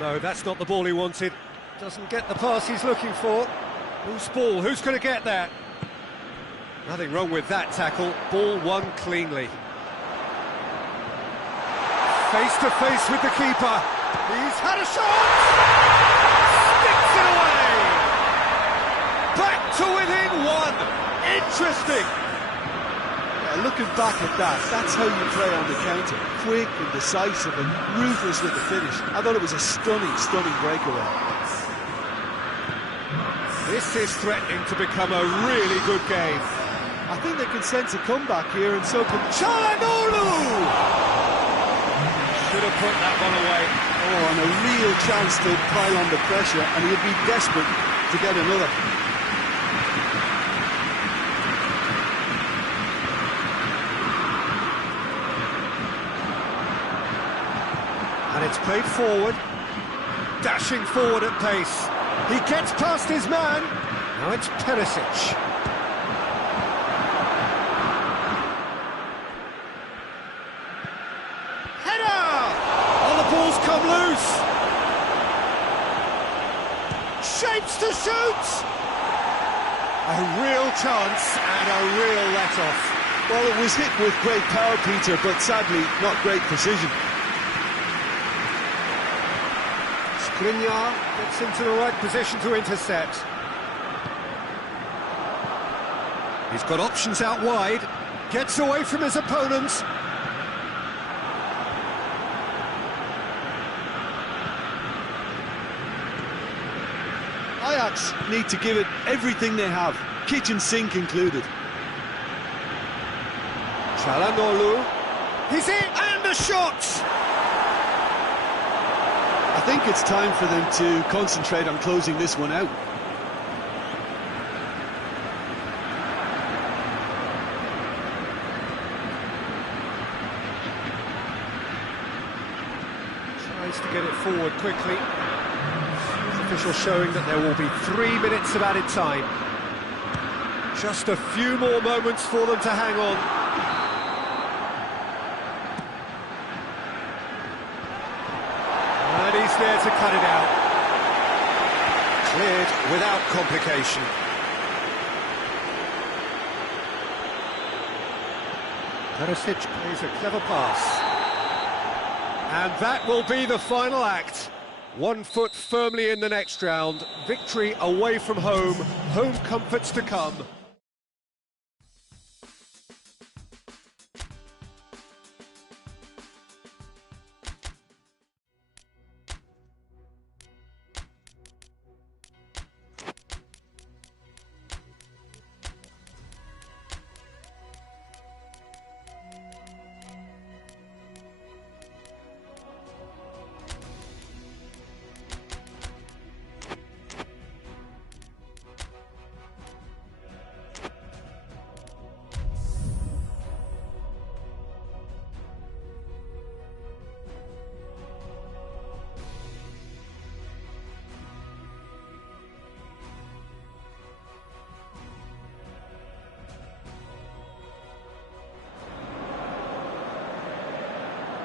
No, that's not the ball he wanted. Doesn't get the pass he's looking for. Whose ball? Who's going to get that? Nothing wrong with that tackle. Ball won cleanly. Face to face with the keeper. He's had a shot! Sticks it away! Back to within 1. Interesting. Looking back at that, that's how you play on the counter. Quick and decisive and ruthless with the finish. I thought it was a stunning, stunning breakaway. This is threatening to become a really good game. I think they can sense a comeback here, and so can Çalhanoğlu! Should have put that one away. Oh, and a real chance to pile on the pressure, and he'd be desperate to get another. And it's played forward, dashing forward at pace. He gets past his man. Now it's Perisic. Header! Oh, the ball's come loose. Shapes to shoot. A real chance and a real let-off. Well, it was hit with great power, Peter, but sadly not great precision. Skriniar gets into the right position to intercept. He's got options out wide, gets away from his opponents. Ajax need to give it everything they have, kitchen sink included. Çalhanoğlu. He's in, and the shot! I think it's time for them to concentrate on closing this one out. Tries to get it forward quickly. Official showing that there will be 3 minutes of added time. Just a few more moments for them to hang on. And he's there to cut it out. Cleared without complication. Praseta plays a clever pass. And that will be the final act. 1 foot firmly in the next round. Victory away from home. Home comforts to come.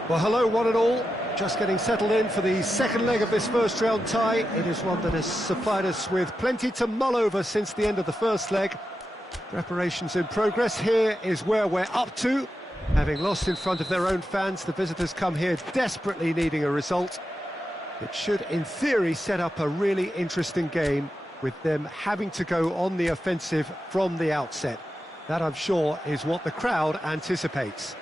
Well, hello, one and all. Just getting settled in for the second leg of this first round tie. It is one that has supplied us with plenty to mull over since the end of the first leg. Preparations in progress. Here is where we're up to. Having lost in front of their own fans, the visitors come here desperately needing a result. It should, in theory, set up a really interesting game, with them having to go on the offensive from the outset. That, I'm sure, is what the crowd anticipates.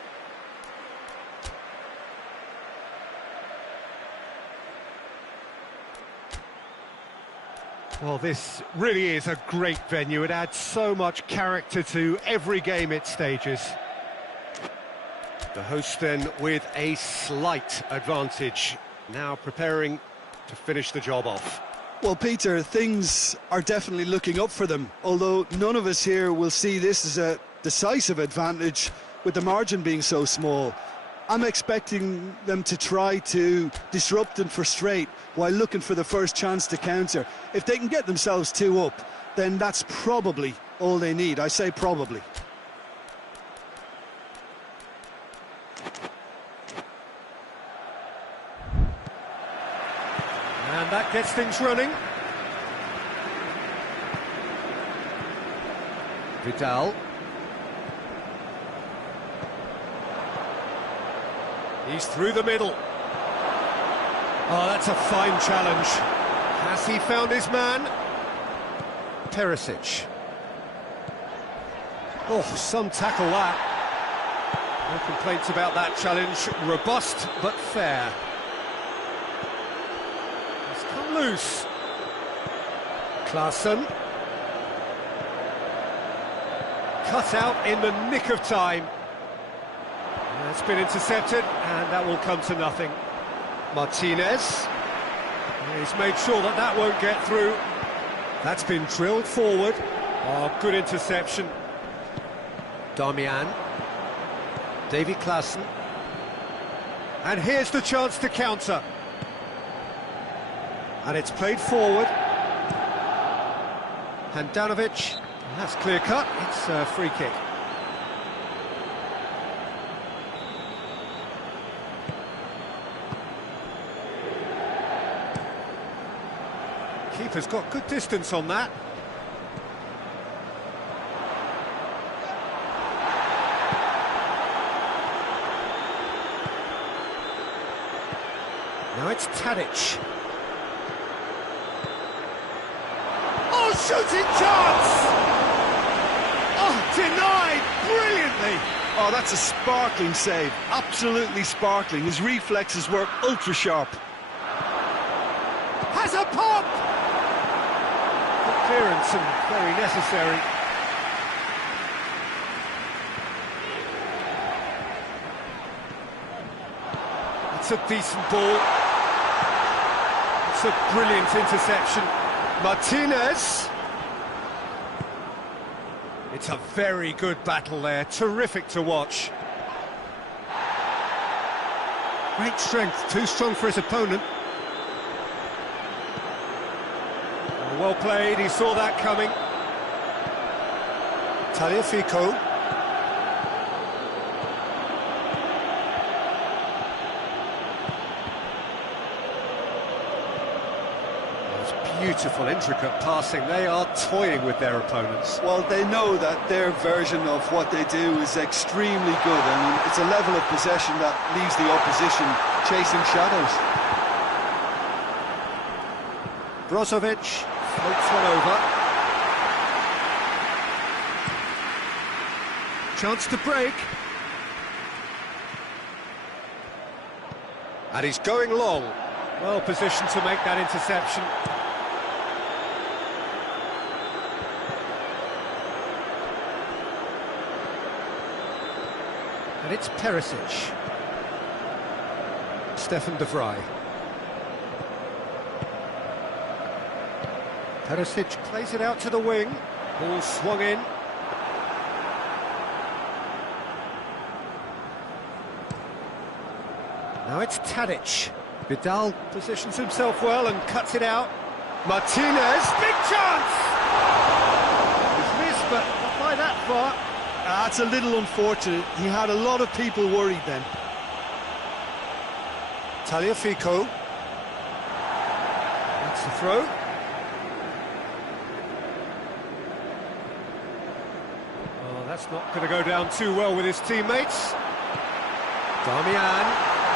Well, this really is a great venue. It adds so much character to every game it stages. The host then with a slight advantage, now preparing to finish the job off. Well, Peter, things are definitely looking up for them, although none of us here will see this as a decisive advantage with the margin being so small. I'm expecting them to try to disrupt and frustrate while looking for the first chance to counter. If they can get themselves 2 up, then that's probably all they need. I say probably. And that gets things running. Vidal. He's through the middle. Oh, that's a fine challenge. Has he found his man? Perisic. Oh, some tackle that. No complaints about that challenge. Robust, but fair. He's come loose. Klaassen. Cut out in the nick of time. It's been intercepted, and that will come to nothing. Martinez. He's made sure that that won't get through. That's been drilled forward. Oh, good interception. Darmian. Davy Klaassen. And here's the chance to counter. And it's played forward. Handanovic. That's clear cut. It's a free kick. Keeper's got good distance on that. Now it's Tadic. Oh, shooting chance! Oh, denied brilliantly! Oh, that's a sparkling save. Absolutely sparkling. His reflexes work ultra sharp. Has a pop! Good clearance and very necessary. That's a decent ball. It's a brilliant interception. Martinez. It's a very good battle there, terrific to watch. Great strength, too strong for his opponent. Well played, he saw that coming. Tagliafico. Beautiful, intricate passing. They are toying with their opponents. Well, they know that their version of what they do is extremely good. I mean, it's a level of possession that leaves the opposition chasing shadows. Brozovic floats one over. Chance to break. And he's going long. Well positioned to make that interception. And it's Perisic. Stefan de Vrij. Perisic plays it out to the wing. Ball swung in. Now it's Tadic. Vidal positions himself well and cuts it out. Martinez, big chance! He's missed, but not by that far. That's a little unfortunate. He had a lot of people worried then. Tagliafico. That's the throw. Oh, that's not going to go down too well with his teammates. Darmian.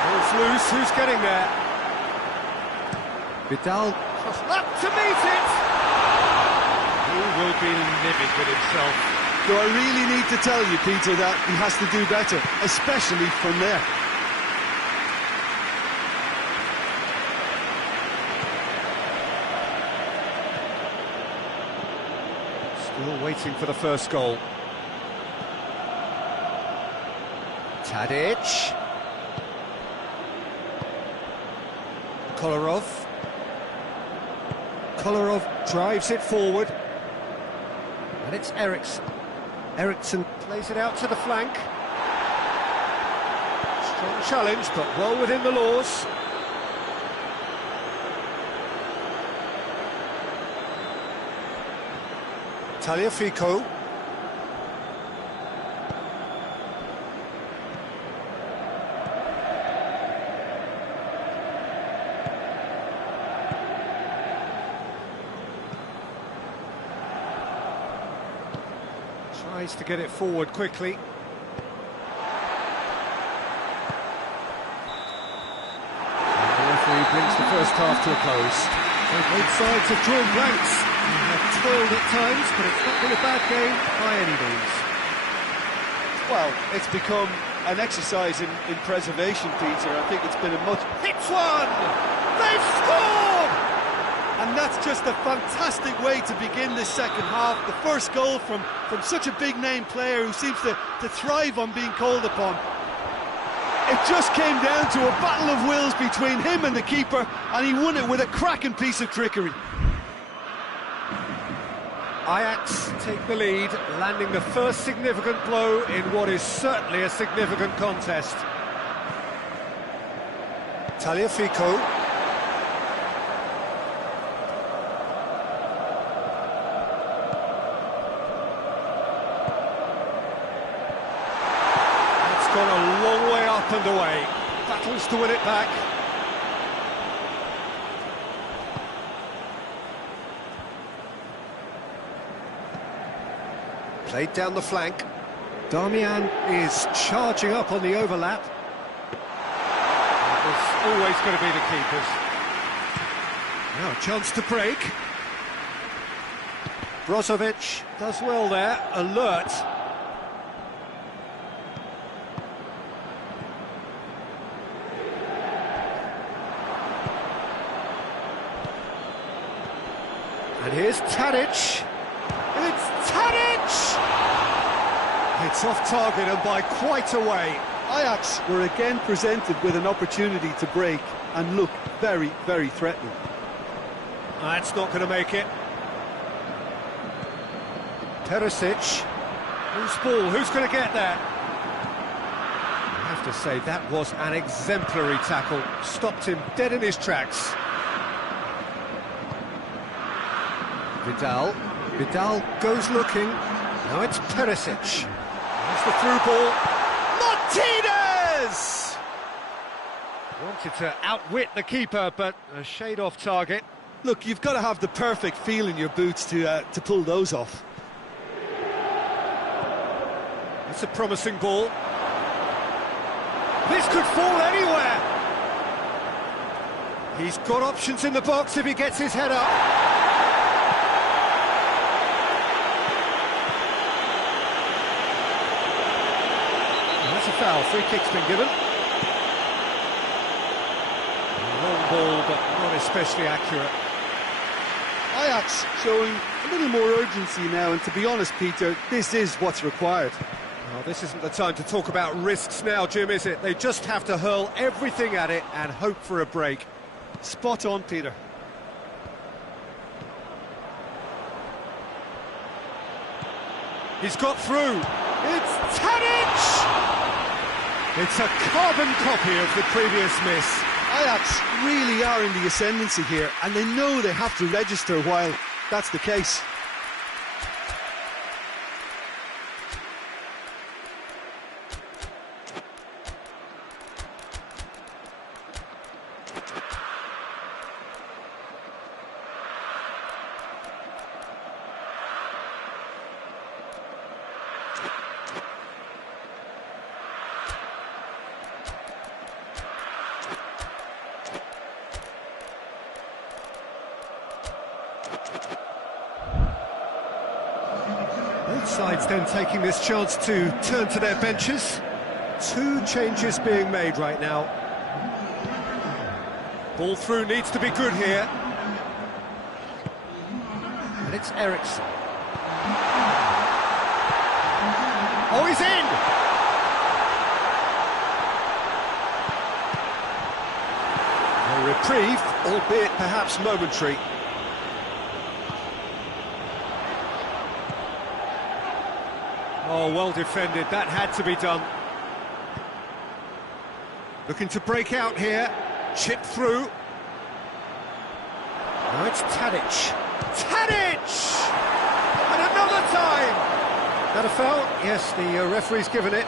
Ball's loose. Who's getting there? Vidal. Up to meet it! He will be livid with himself. Do I really need to tell you, Peter, that he has to do better, especially from there? Still waiting for the first goal. Tadic. Kolarov. Kolarov drives it forward. And it's Eriksson. Eriksson plays it out to the flank. Strong challenge, but well within the laws. Tagliafico. Tries to get it forward quickly. And the referee brings the first half to a close. Both sides have drawn blanks. They have toiled at times, but it's not been a bad game by any means. Well, it's become an exercise in preservation, Peter. I think it's been a much... Hits one! They've scored! And that's just a fantastic way to begin this second half. The first goal from such a big-name player who seems to thrive on being called upon. It just came down to a battle of wills between him and the keeper, and he won it with a cracking piece of trickery. Ajax take the lead, landing the first significant blow in what is certainly a significant contest. Tagliafico. It's gone a long way up and away. Battles to win it back. Played down the flank. Darmian is charging up on the overlap. It's always going to be the keepers. Now a chance to break. Brozovic does well there, alert. And here's Tadic. It's Tadic! It's off target and by quite a way. Ajax were again presented with an opportunity to break and look very, very threatening. That's not going to make it. Perisic. Who's ball? Who's going to get that? I have to say, that was an exemplary tackle. Stopped him dead in his tracks. Vidal. Vidal goes looking. Now it's Perisic. That's the through ball. Martinez! Wanted to outwit the keeper, but a shade off target. Look, you've got to have the perfect feel in your boots to pull those off. It's a promising ball. This could fall anywhere. He's got options in the box if he gets his head up. That's a foul. Free kick's been given. A long ball, but not especially accurate. Ajax showing a little more urgency now, and to be honest, Peter, this is what's required. Well, this isn't the time to talk about risks now, Jim, is it? They just have to hurl everything at it and hope for a break. Spot on, Peter. He's got through. It's Tadic! It's a carbon copy of the previous miss. Ajax really are in the ascendancy here, and they know they have to register while that's the case. Both sides then taking this chance to turn to their benches. Two changes being made right now. Ball through needs to be good here. And it's Eriksson. Oh, he's in! A reprieve, albeit perhaps momentary. Oh, well defended, that had to be done. Looking to break out here, chip through. Now it's Tadic. Tadic! And another time! That a foul? Yes, the referee's given it.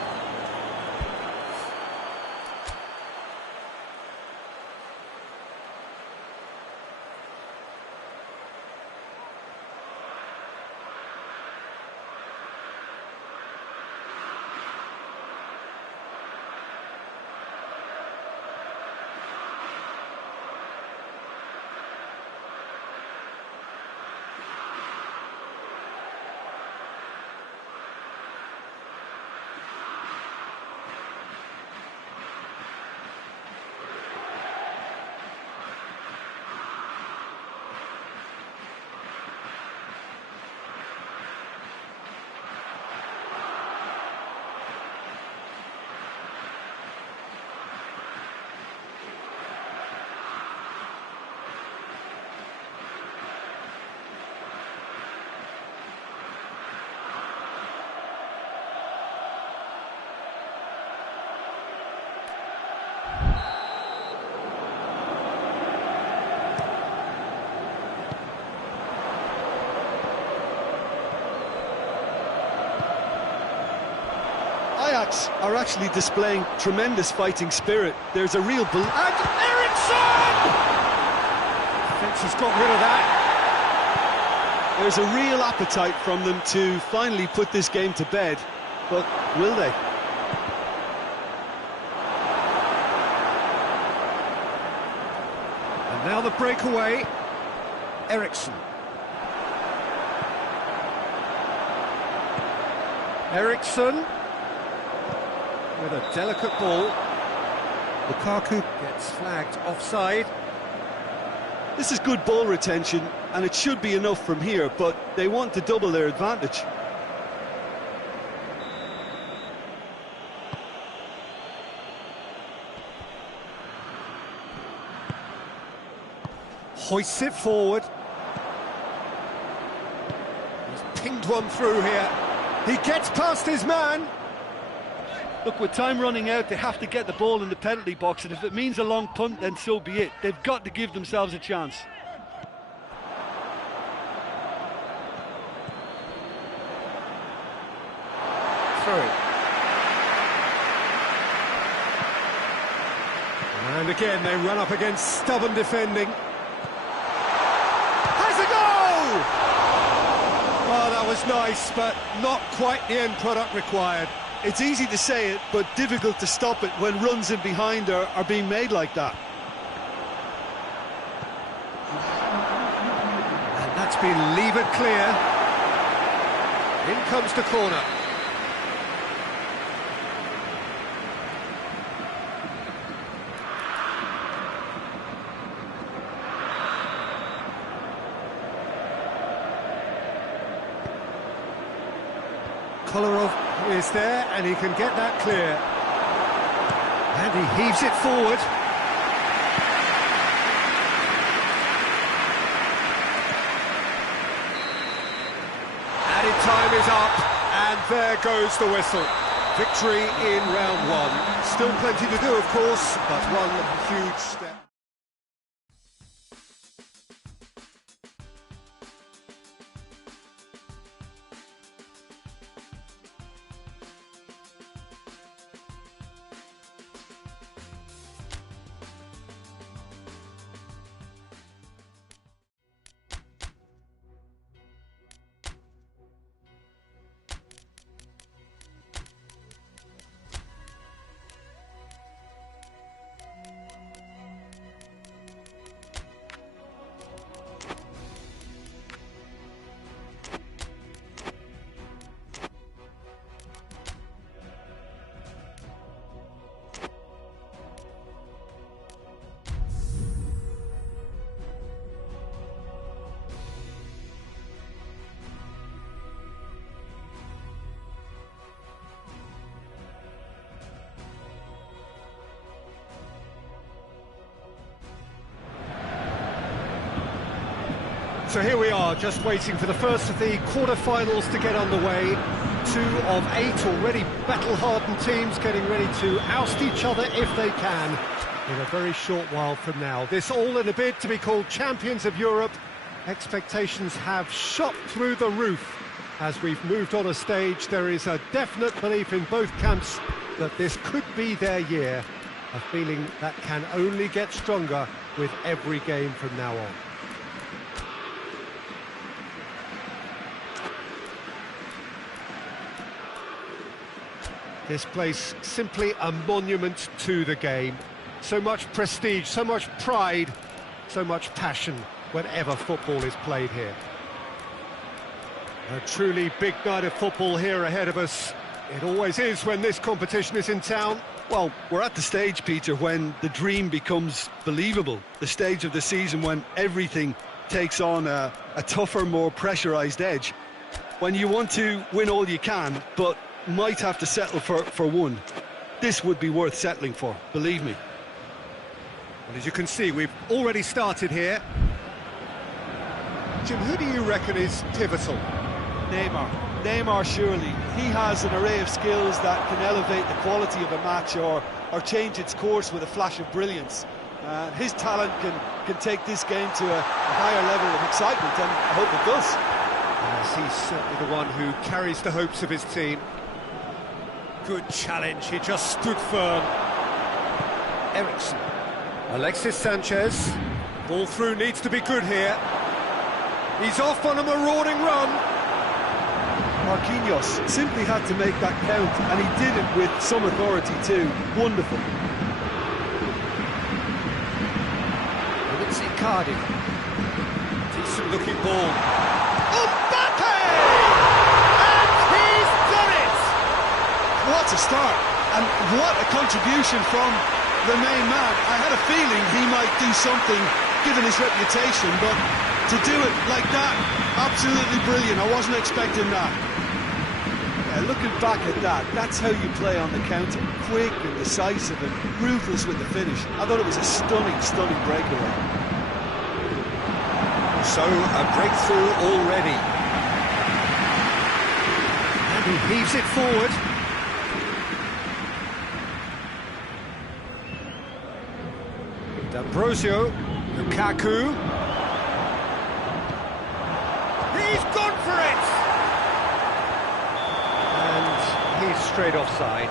Ajax are actually displaying tremendous fighting spirit. There's a real And Eriksson! Defence has got rid of that. There's a real appetite from them to finally put this game to bed, but will they? And now the breakaway. Eriksson. Eriksson with a delicate ball. Lukaku gets flagged offside. This is good ball retention, and it should be enough from here, but they want to double their advantage. hoists it forward. He's pinged one through here. He gets past his man. Look, with time running out, they have to get the ball in the penalty box, and if it means a long punt, then so be it. They've got to give themselves a chance. Through. And again, they run up against stubborn defending. Has a goal! Oh, that was nice, but not quite the end product required. It's easy to say it, but difficult to stop it when runs in behind are being made like that. And that's been levered clear. In comes the corner. Kolarov is there, and he can get that clear. And he heaves it forward. Added time is up, and there goes the whistle. Victory in round one. Still plenty to do, of course, but one huge step. So here we are, just waiting for the first of the quarter-finals to get underway. 2 of 8 already battle-hardened teams getting ready to oust each other if they can in a very short while from now. This all in a bid to be called champions of Europe. Expectations have shot through the roof. As we've moved on a stage, there is a definite belief in both camps that this could be their year. A feeling that can only get stronger with every game from now on. This place simply a monument to the game. So much prestige, so much pride, so much passion whenever football is played here. A truly big night of football here ahead of us. It always is when this competition is in town. Well, we're at the stage, Peter, when the dream becomes believable. The stage of the season when everything takes on a tougher, more pressurised edge. When you want to win all you can, but might have to settle for one. This would be worth settling for, believe me. Well, as you can see, we've already started here. Jim, who do you reckon is pivotal? Neymar, surely. He has an array of skills that can elevate the quality of a match or change its course with a flash of brilliance. His talent can take this game to a higher level of excitement, and I hope it does. Yes, he's certainly the one who carries the hopes of his team. Good challenge, he just stood firm. Ericsson. Alexis Sanchez. Ball through needs to be good here. He's off on a marauding run. Marquinhos simply had to make that count, and he did it with some authority too. Wonderful. It's Icardi. Decent looking ball. What a start, and what a contribution from the main man. I had a feeling he might do something, given his reputation, but to do it like that, absolutely brilliant. I wasn't expecting that. Yeah, looking back at that, that's how you play on the counter. Quick and decisive and ruthless with the finish. I thought it was a stunning breakaway. So, a breakthrough already. And he heaves it forward. D'Ambrosio, Lukaku. He's gone for it! And he's straight offside.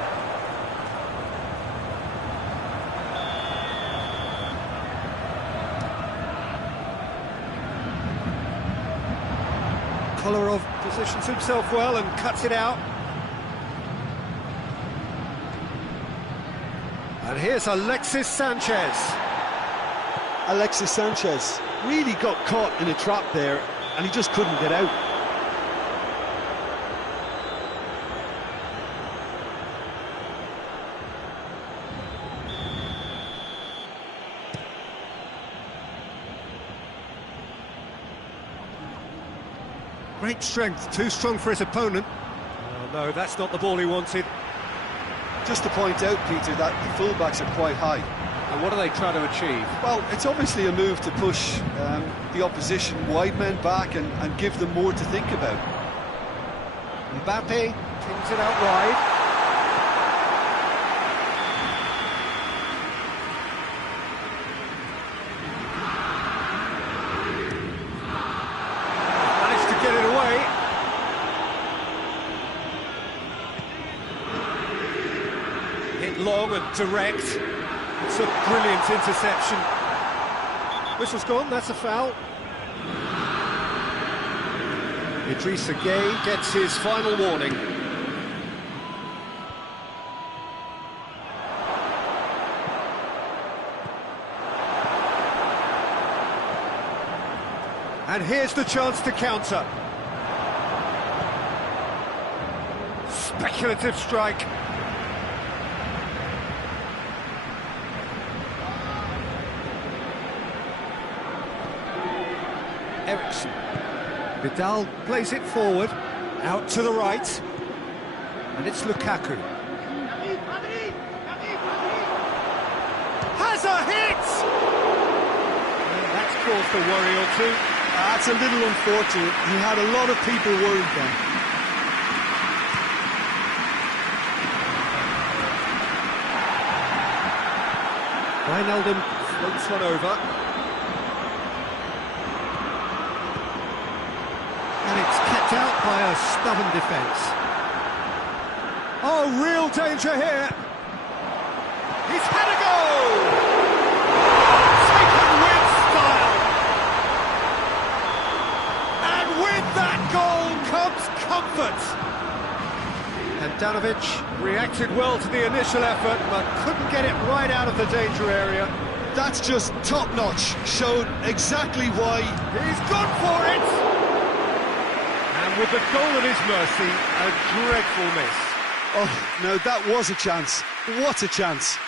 Kolarov positions himself well and cuts it out. And here's Alexis Sanchez. Alexis Sanchez really got caught in a trap there, and he just couldn't get out. Great strength, too strong for his opponent. Oh no, that's not the ball he wanted. Just to point out, Peter, that the fullbacks are quite high. And what are they trying to achieve? Well, it's obviously a move to push the opposition wide men back and give them more to think about. Mbappe pings it out wide. Managed to get it away. Hit long and direct. It's a brilliant interception. Whistle's gone, that's a foul. Idrissa Gueye gets his final warning. And here's the chance to counter. Speculative strike. Ericsson. Vidal plays it forward, out to the right, and it's Lukaku. Has a hit! And that's caused a worry or two. That's a little unfortunate. He had a lot of people worried then. Wijnaldum floats one over. And it's kept out by a stubborn defence. Oh, real danger here. He's had a go! Taken with style. And with that goal comes comfort. And Danovic reacted well to the initial effort, but couldn't get it right out of the danger area. That's just top-notch. Showed exactly why. He's gone for it! And with the goal at his mercy, a dreadful miss. Oh, no, that was a chance. What a chance.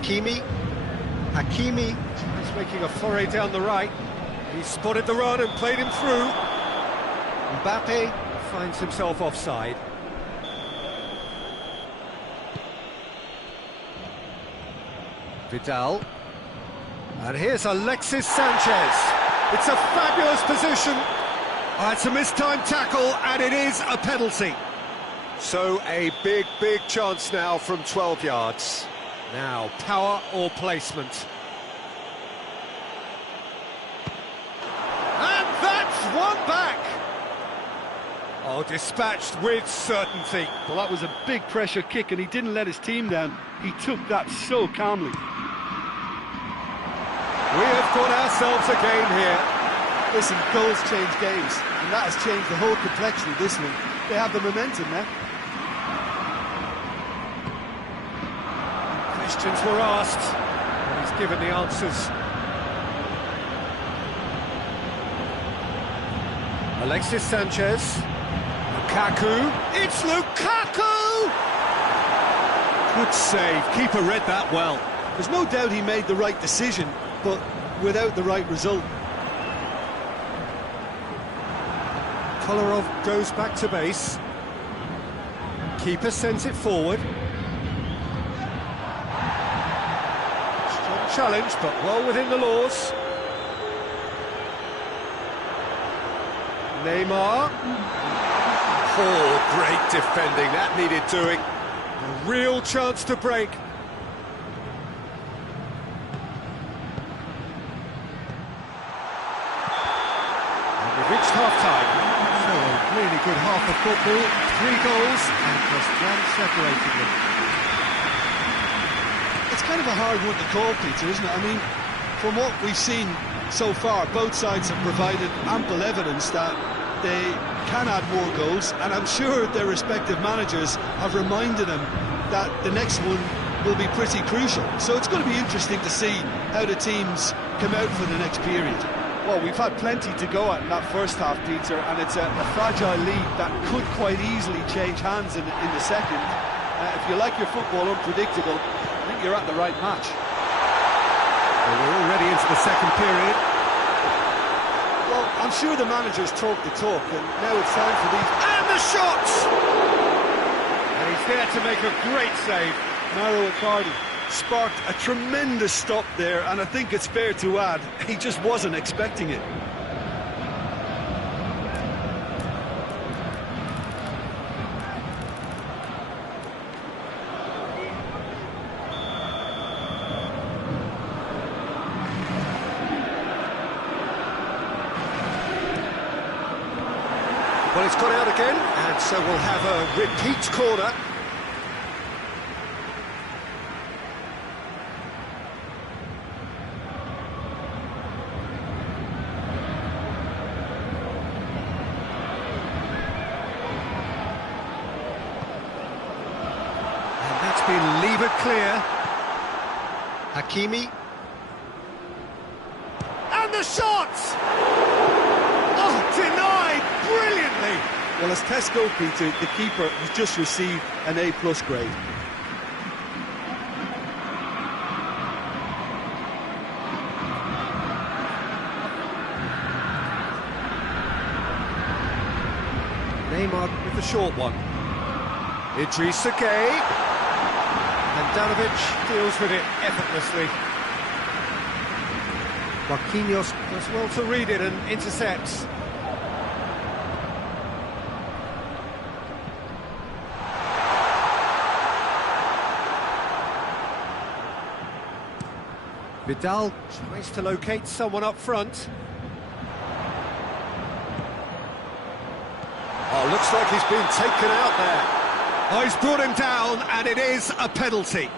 Hakimi. Hakimi is making a foray down the right. He spotted the run and played him through. Mbappe finds himself offside. Vidal. And here's Alexis Sanchez. It's a fabulous position. It's a mistimed tackle, and it is a penalty. So a big chance now from 12 yards. Now, power or placement. And that's one back. Oh, dispatched with certainty. Well, that was a big pressure kick, and he didn't let his team down. He took that so calmly. We have got ourselves a game here. Listen, goals change games, and that has changed the whole complexion of this one. They have the momentum now. Questions were asked, and he's given the answers. Alexis Sanchez. Lukaku. It's Lukaku! Good save. Keeper read that well. There's no doubt he made the right decision, but without the right result. Kolarov goes back to base. Keeper sends it forward. Strong challenge, but well within the laws. Neymar. Oh, great defending. That needed doing. A real chance to break. And we've reached half-time. So a really good half of football, 3 goals and just one separating them. It's kind of a hard one to call, Peter, isn't it? I mean, from what we've seen so far, both sides have provided ample evidence that they can add more goals, and I'm sure their respective managers have reminded them that the next one will be pretty crucial. So it's going to be interesting to see how the teams come out for the next period. Well, we've had plenty to go at in that first half, Peter, and it's a fragile lead that could quite easily change hands in the second. If you like your football unpredictable, I think you're at the right match. Well, we're already into the second period. Well, I'm sure the managers talk the talk, and now it's time for these... And the shots! And he's there to make a great save. Mauro Icardi sparked a tremendous stop there, and I think it's fair to add, he just wasn't expecting it. Well, it's gone out again, and so we'll have a repeat corner. And that's been levered clear. Hakimi. And the shots! Oh, denied brilliantly! Well, as tests go, Peter, the keeper has just received an A+ grade. Neymar with the short one. Idrissa Gueye. And Danovic deals with it effortlessly. Marquinhos does well to read it and intercepts. Vidal tries to locate someone up front. Oh, looks like he's been taken out there. Oh, he's brought him down, and it is a penalty.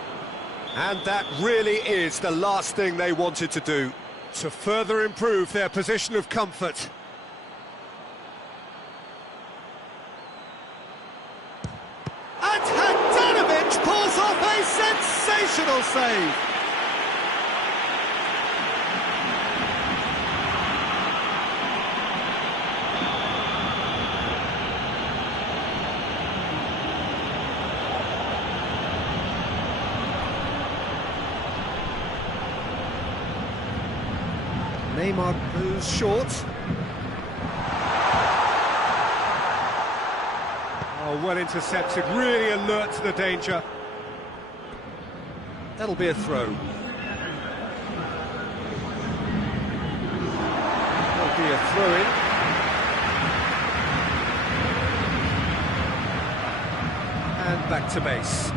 And that really is the last thing they wanted to do, to further improve their position of comfort. And Handanovic pulls off a sensational save. Neymar goes short. Oh, well intercepted, really alert to the danger. That'll be a throw. That'll be a throw-in. And back to base.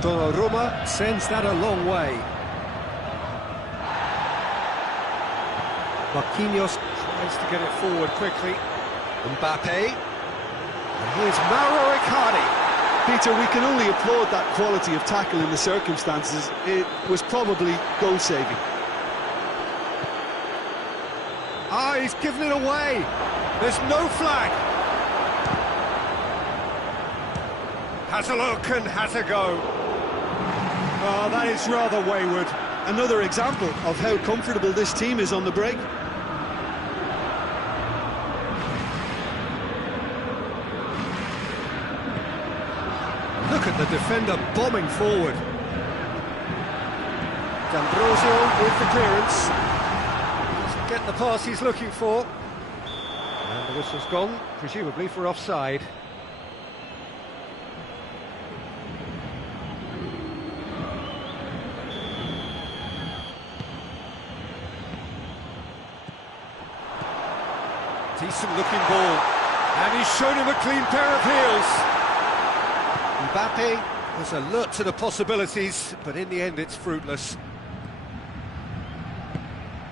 Donnarumma sends that a long way. Marquinhos tries to get it forward quickly. Mbappe. And here's Mauro Icardi. Peter, we can only applaud that quality of tackle in the circumstances. It was probably goal-saving. Ah, he's given it away. There's no flag. Has a look and has a go. Oh, that is rather wayward. Another example of how comfortable this team is on the break. Look at the defender bombing forward. D'Ambrosio with the clearance. Doesn't get the pass he's looking for. And the whistle's gone, presumably for offside. Decent looking ball. And he's shown him a clean pair of heels. Mbappe was alert to the possibilities, but in the end it's fruitless.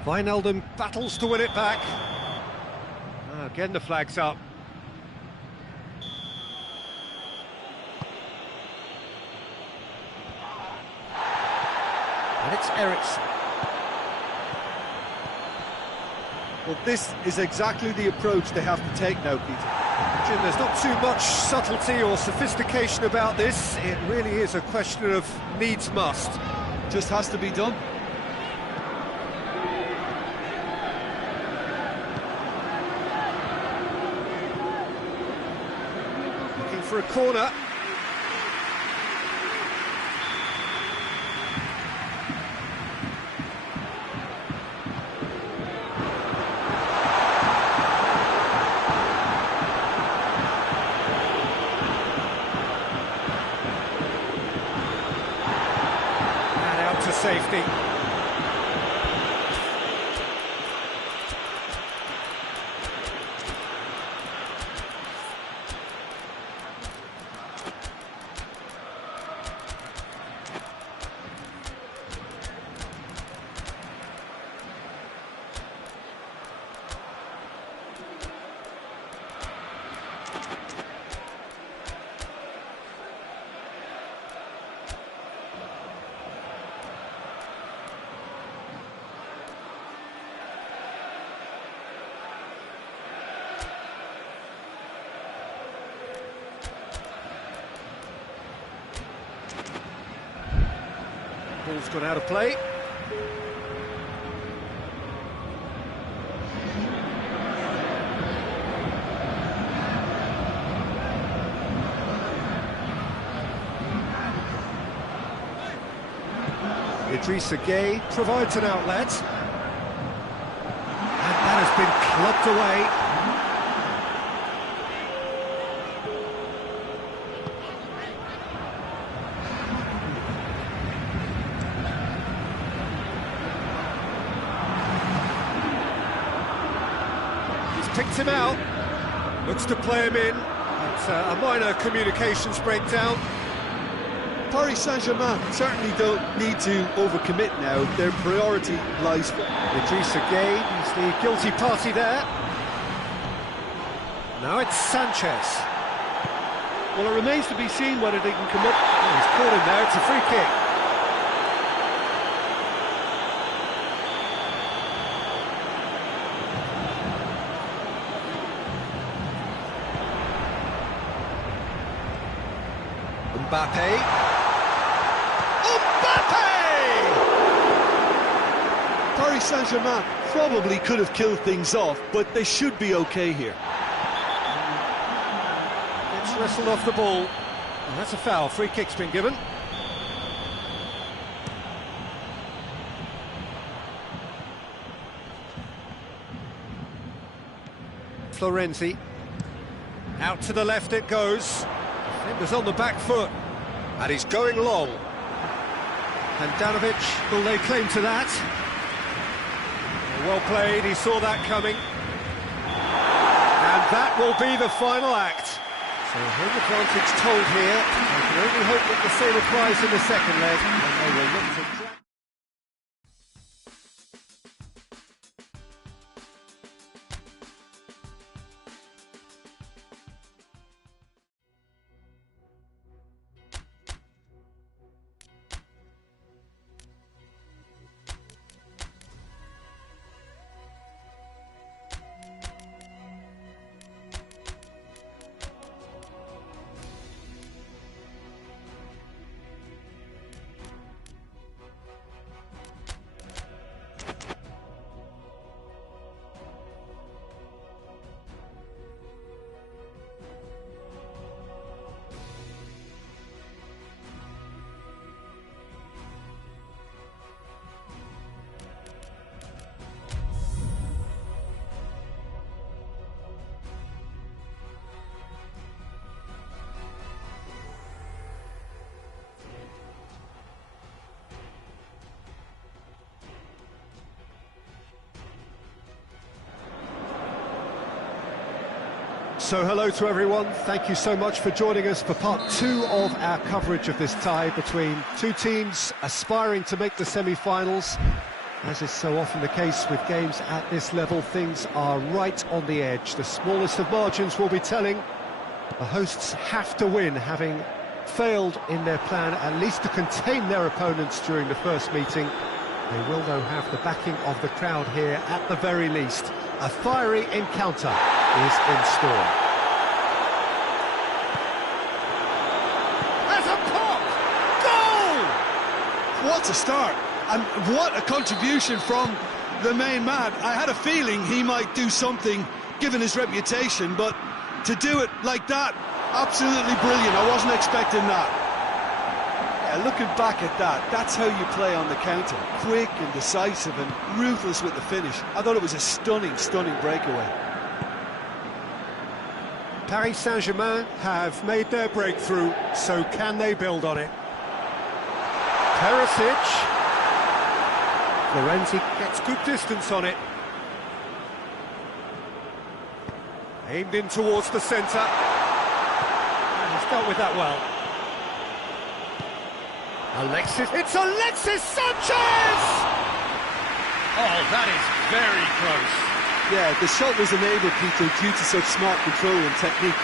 Wijnaldum battles to win it back. Again the flag's up. And it's Eriksen. Well, this is exactly the approach they have to take now, Peter. Jim, there's not too much subtlety or sophistication about this. It really is a question of needs must. Just has to be done. Looking for a corner. To safety. Ball's gone out of play. Idrissa Gueye provides an outlet. And that has been clubbed away. Picked him out, looks to play him in. It's a minor communications breakdown. Paris Saint-Germain certainly don't need to overcommit now. Their priority lies for Idrissa Gueye, he's the guilty party there. Now it's Sanchez. Well, it remains to be seen whether they can come up. Oh, he's caught him there, it's a free kick. Mbappe. Paris Saint-Germain probably could have killed things off, but they should be okay here. It's wrestled off the ball. And that's a foul. Free kick's been given. Florenzi. Out to the left it goes. Defender's on the back foot. And he's going long. And Handanovic will lay claim to that. Well played, he saw that coming. And that will be the final act. So home advantage told here. I can only hope that the same applies in the second leg, and they will look to drag. So hello to everyone, thank you so much for joining us for part 2 of our coverage of this tie between two teams aspiring to make the semi-finals. As is so often the case with games at this level, things are right on the edge. The smallest of margins will be telling. The hosts have to win, having failed in their plan at least to contain their opponents during the first meeting. They will though have the backing of the crowd here at the very least. A fiery encounter is in store. There's a pop! Goal! What a start, and what a contribution from the main man. I had a feeling he might do something, given his reputation, but to do it like that, absolutely brilliant. I wasn't expecting that. Yeah, looking back at that, that's how you play on the counter. Quick and decisive and ruthless with the finish. I thought it was a stunning, stunning breakaway. Paris Saint-Germain have made their breakthrough, so can they build on it? Perisic. Florenzi gets good distance on it. Aimed in towards the centre. And he's dealt with that well. Alexis, it's Alexis Sanchez! Oh, that is very close. Yeah, the shot was enabled, Peter, due to such smart control and technique.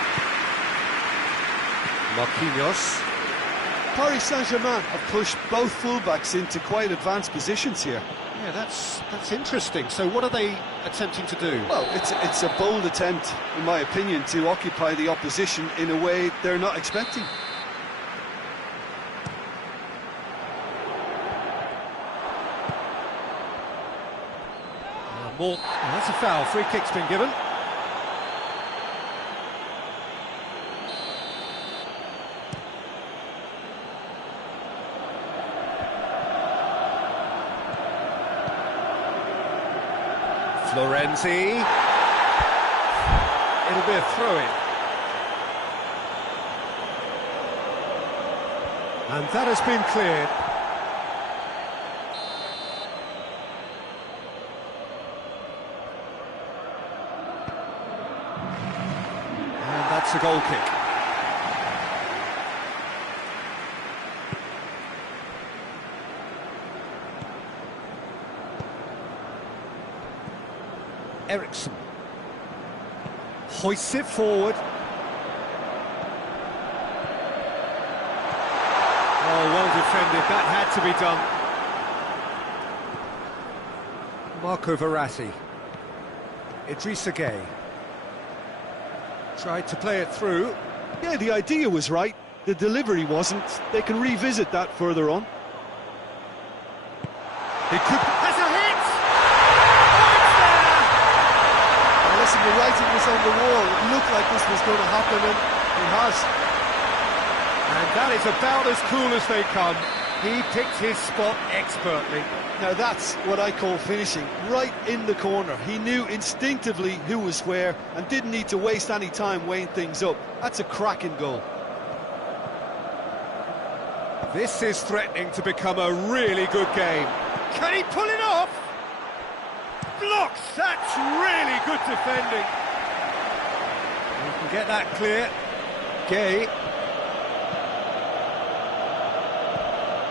Marquinhos. Paris Saint-Germain have pushed both fullbacks into quite advanced positions here. Yeah, that's interesting. So what are they attempting to do? Well, it's a bold attempt, in my opinion, to occupy the opposition in a way they're not expecting. Well, that's a foul. Free kick's been given. Florenzi. It'll be a throw-in. And that has been cleared. That's a goal kick. Eriksson hoists it forward. Oh, well defended. That had to be done. Marco Verratti. Idrissa Gueye. Tried to play it through. Yeah, the idea was right, the delivery wasn't. They can revisit that further on. He could... Has a hit! Now listen, the writing was on the wall. It looked like this was going to happen, and it has. And that is about as cool as they come. He picked his spot expertly. Now that's what I call finishing, right in the corner. He knew instinctively who was where and didn't need to waste any time weighing things up. That's a cracking goal. This is threatening to become a really good game. Can he pull it off? Blocks! That's really good defending. You can get that clear. Gay.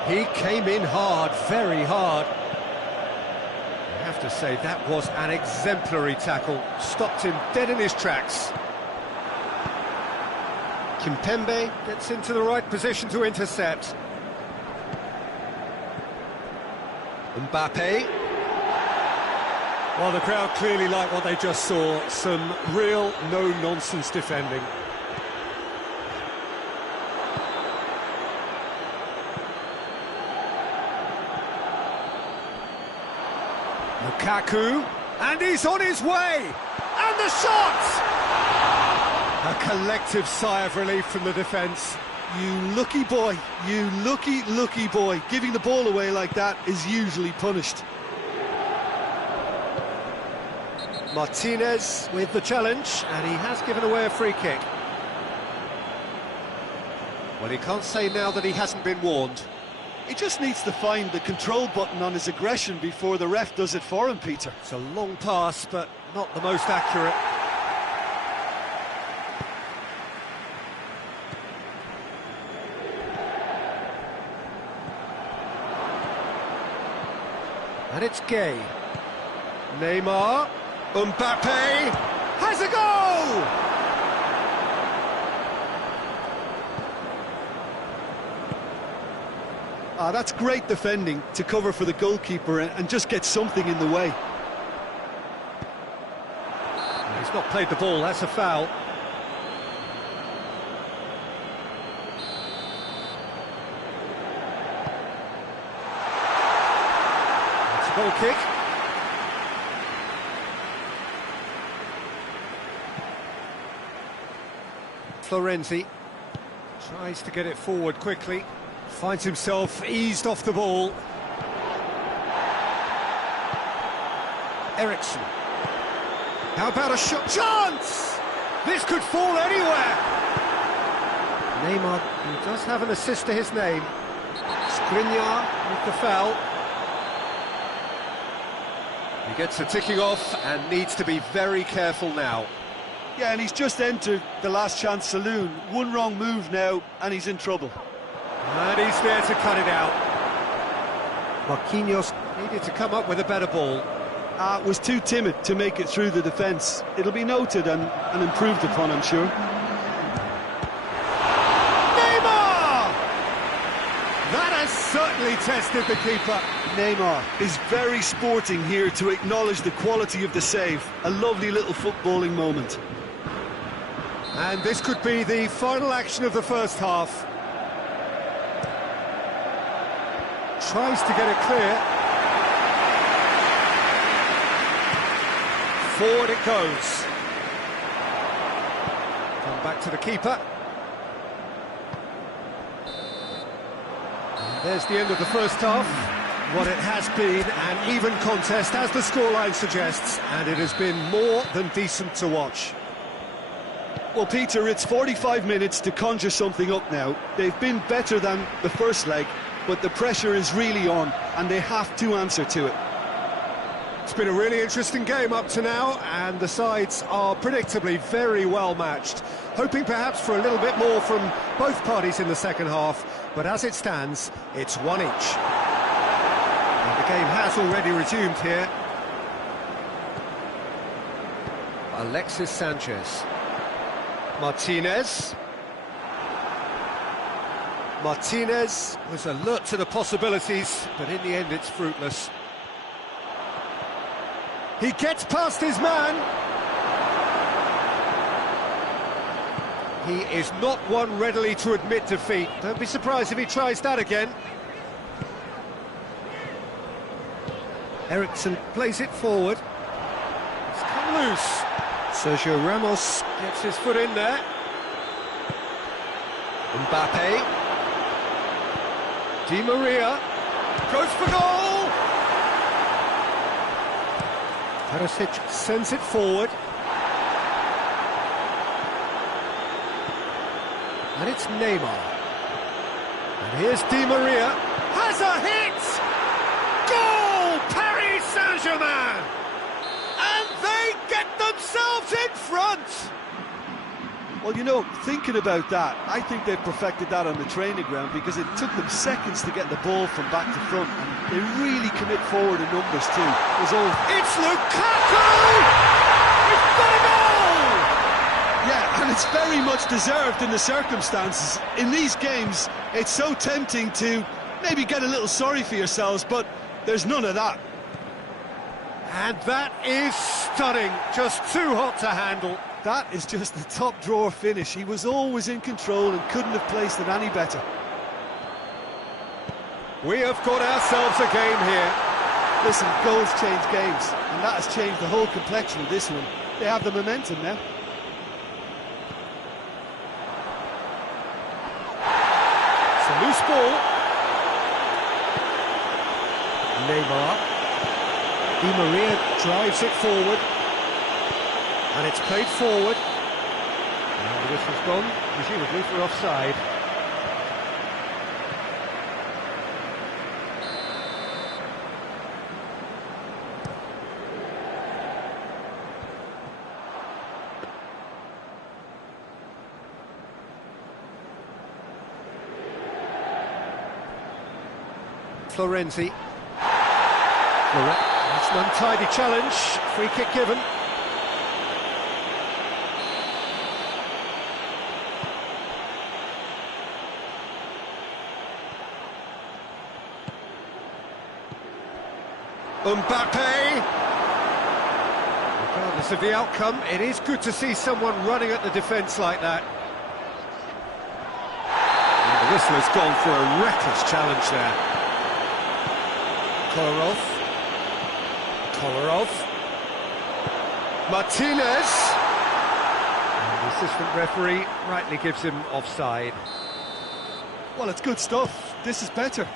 He came in hard, very hard. I have to say, that was an exemplary tackle. Stopped him dead in his tracks. Kimpembe gets into the right position to intercept. Mbappe. Well, the crowd clearly like what they just saw. Some real no-nonsense defending. Lukaku, and he's on his way! And the shot! A collective sigh of relief from the defence. You lucky boy, you lucky boy. Giving the ball away like that is usually punished. Martinez with the challenge, and he has given away a free kick. Well, he can't say now that he hasn't been warned. He just needs to find the control button on his aggression before the ref does it for him, Peter. It's a long pass, but not the most accurate. And it's Gay. Neymar. Mbappe has a goal! That's great defending to cover for the goalkeeper and just get something in the way. He's not played the ball, that's a foul. It's a goal kick. Florenzi tries to get it forward quickly. Finds himself eased off the ball. Ericsson. How about a shot? Chance! This could fall anywhere! Neymar, who does have an assist to his name. Skriniar with the foul. He gets the ticking off and needs to be very careful now. Yeah, and he's just entered the last chance saloon. One wrong move now, and he's in trouble. And he's there to cut it out. Marquinhos needed to come up with a better ball. Was too timid to make it through the defence. It'll be noted and improved upon, I'm sure. Neymar! That has certainly tested the keeper. Neymar is very sporting here to acknowledge the quality of the save. A lovely little footballing moment. And this could be the final action of the first half. Tries to get it clear. Forward it goes. Come back to the keeper. And there's the end of the first half. What it has been an even contest, as the scoreline suggests, and it has been more than decent to watch. Well, Peter, it's 45 minutes to conjure something up now. They've been better than the first leg, but the pressure is really on, and they have to answer to it. It's been a really interesting game up to now, and the sides are predictably very well matched. Hoping perhaps for a little bit more from both parties in the second half, but as it stands, it's one each. And the game has already resumed here. Alexis Sanchez. Martinez. Martinez was alert to the possibilities, but in the end it's fruitless. He gets past his man. He is not one readily to admit defeat. Don't be surprised if he tries that again. Ericsson plays it forward. It's come loose. Sergio Ramos gets his foot in there. Mbappe. Di Maria goes for goal! Praseta sends it forward. And it's Neymar. And here's Di Maria. Has a hit! Goal! Paris Saint-Germain! And they get themselves in front! Well, you know, thinking about that, I think they've perfected that on the training ground because it took them seconds to get the ball from back to front, and they really commit forward in numbers too. It was all... It's Lukaku! He's got a goal! Yeah, and it's very much deserved in the circumstances. In these games, it's so tempting to maybe get a little sorry for yourselves, but there's none of that. And that is stunning, just too hot to handle. That is just the top drawer finish. He was always in control and couldn't have placed it any better. We have got ourselves a game here. Listen, goals change games, and that has changed the whole complexion of this one. They have the momentum now. It's a loose ball. Neymar. Di Maria drives it forward. And it's played forward. And the whistle's gone, presumably for offside. Florenzi. That's an untidy challenge. Free kick given. Mbappe! Regardless of the outcome, it is good to see someone running at the defence like that. And the whistle has gone for a reckless challenge there. Kolarov. Martinez! And the assistant referee rightly gives him offside. Well, it's good stuff. This is better.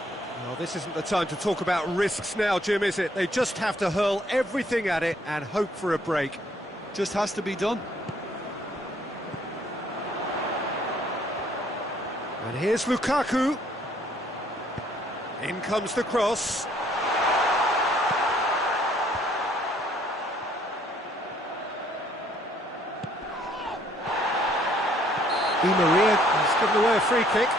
Well, this isn't the time to talk about risks now, Jim, is it? They just have to hurl everything at it and hope for a break. Just has to be done. And here's Lukaku. In comes the cross. Di Maria has given away a free kick.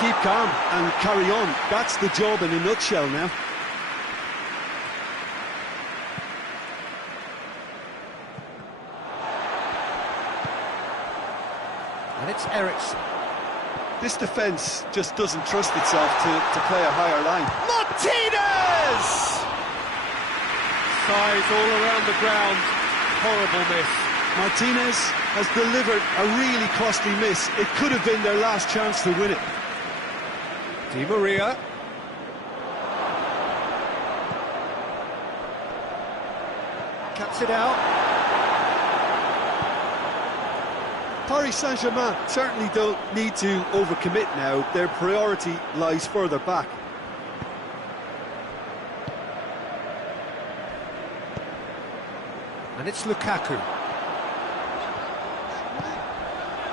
Keep calm and carry on. That's the job in a nutshell now. And it's Ericsson. This defence just doesn't trust itself to play a higher line. Martinez! Size all around the ground. Horrible miss. Martinez has delivered a really costly miss. It could have been their last chance to win it. Di Maria. Cuts it out. Paris Saint-Germain certainly don't need to overcommit now. Their priority lies further back. And it's Lukaku.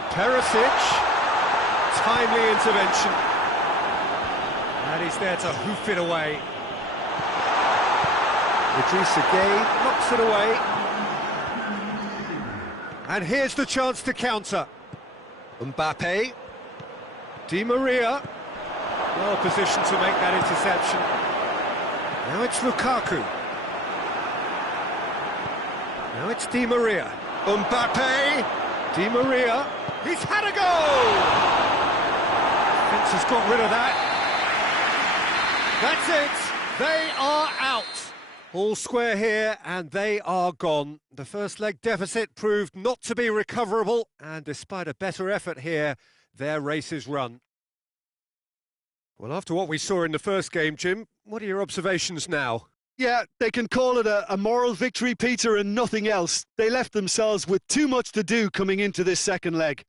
Perisic. Timely intervention. And he's there to hoof it away. Idrissa Gueye knocks it away. And here's the chance to counter. Mbappe. Di Maria. Well positioned to make that interception. Now it's Lukaku. Now it's Di Maria. Mbappe. Di Maria. He's had a goal! Defence has got rid of that. That's it. They are out. All square here, and they are gone. The first leg deficit proved not to be recoverable, and despite a better effort here, their race is run. Well, after what we saw in the first game, Jim, what are your observations now? Yeah, they can call it a moral victory, Peter, and nothing else. They left themselves with too much to do coming into this second leg.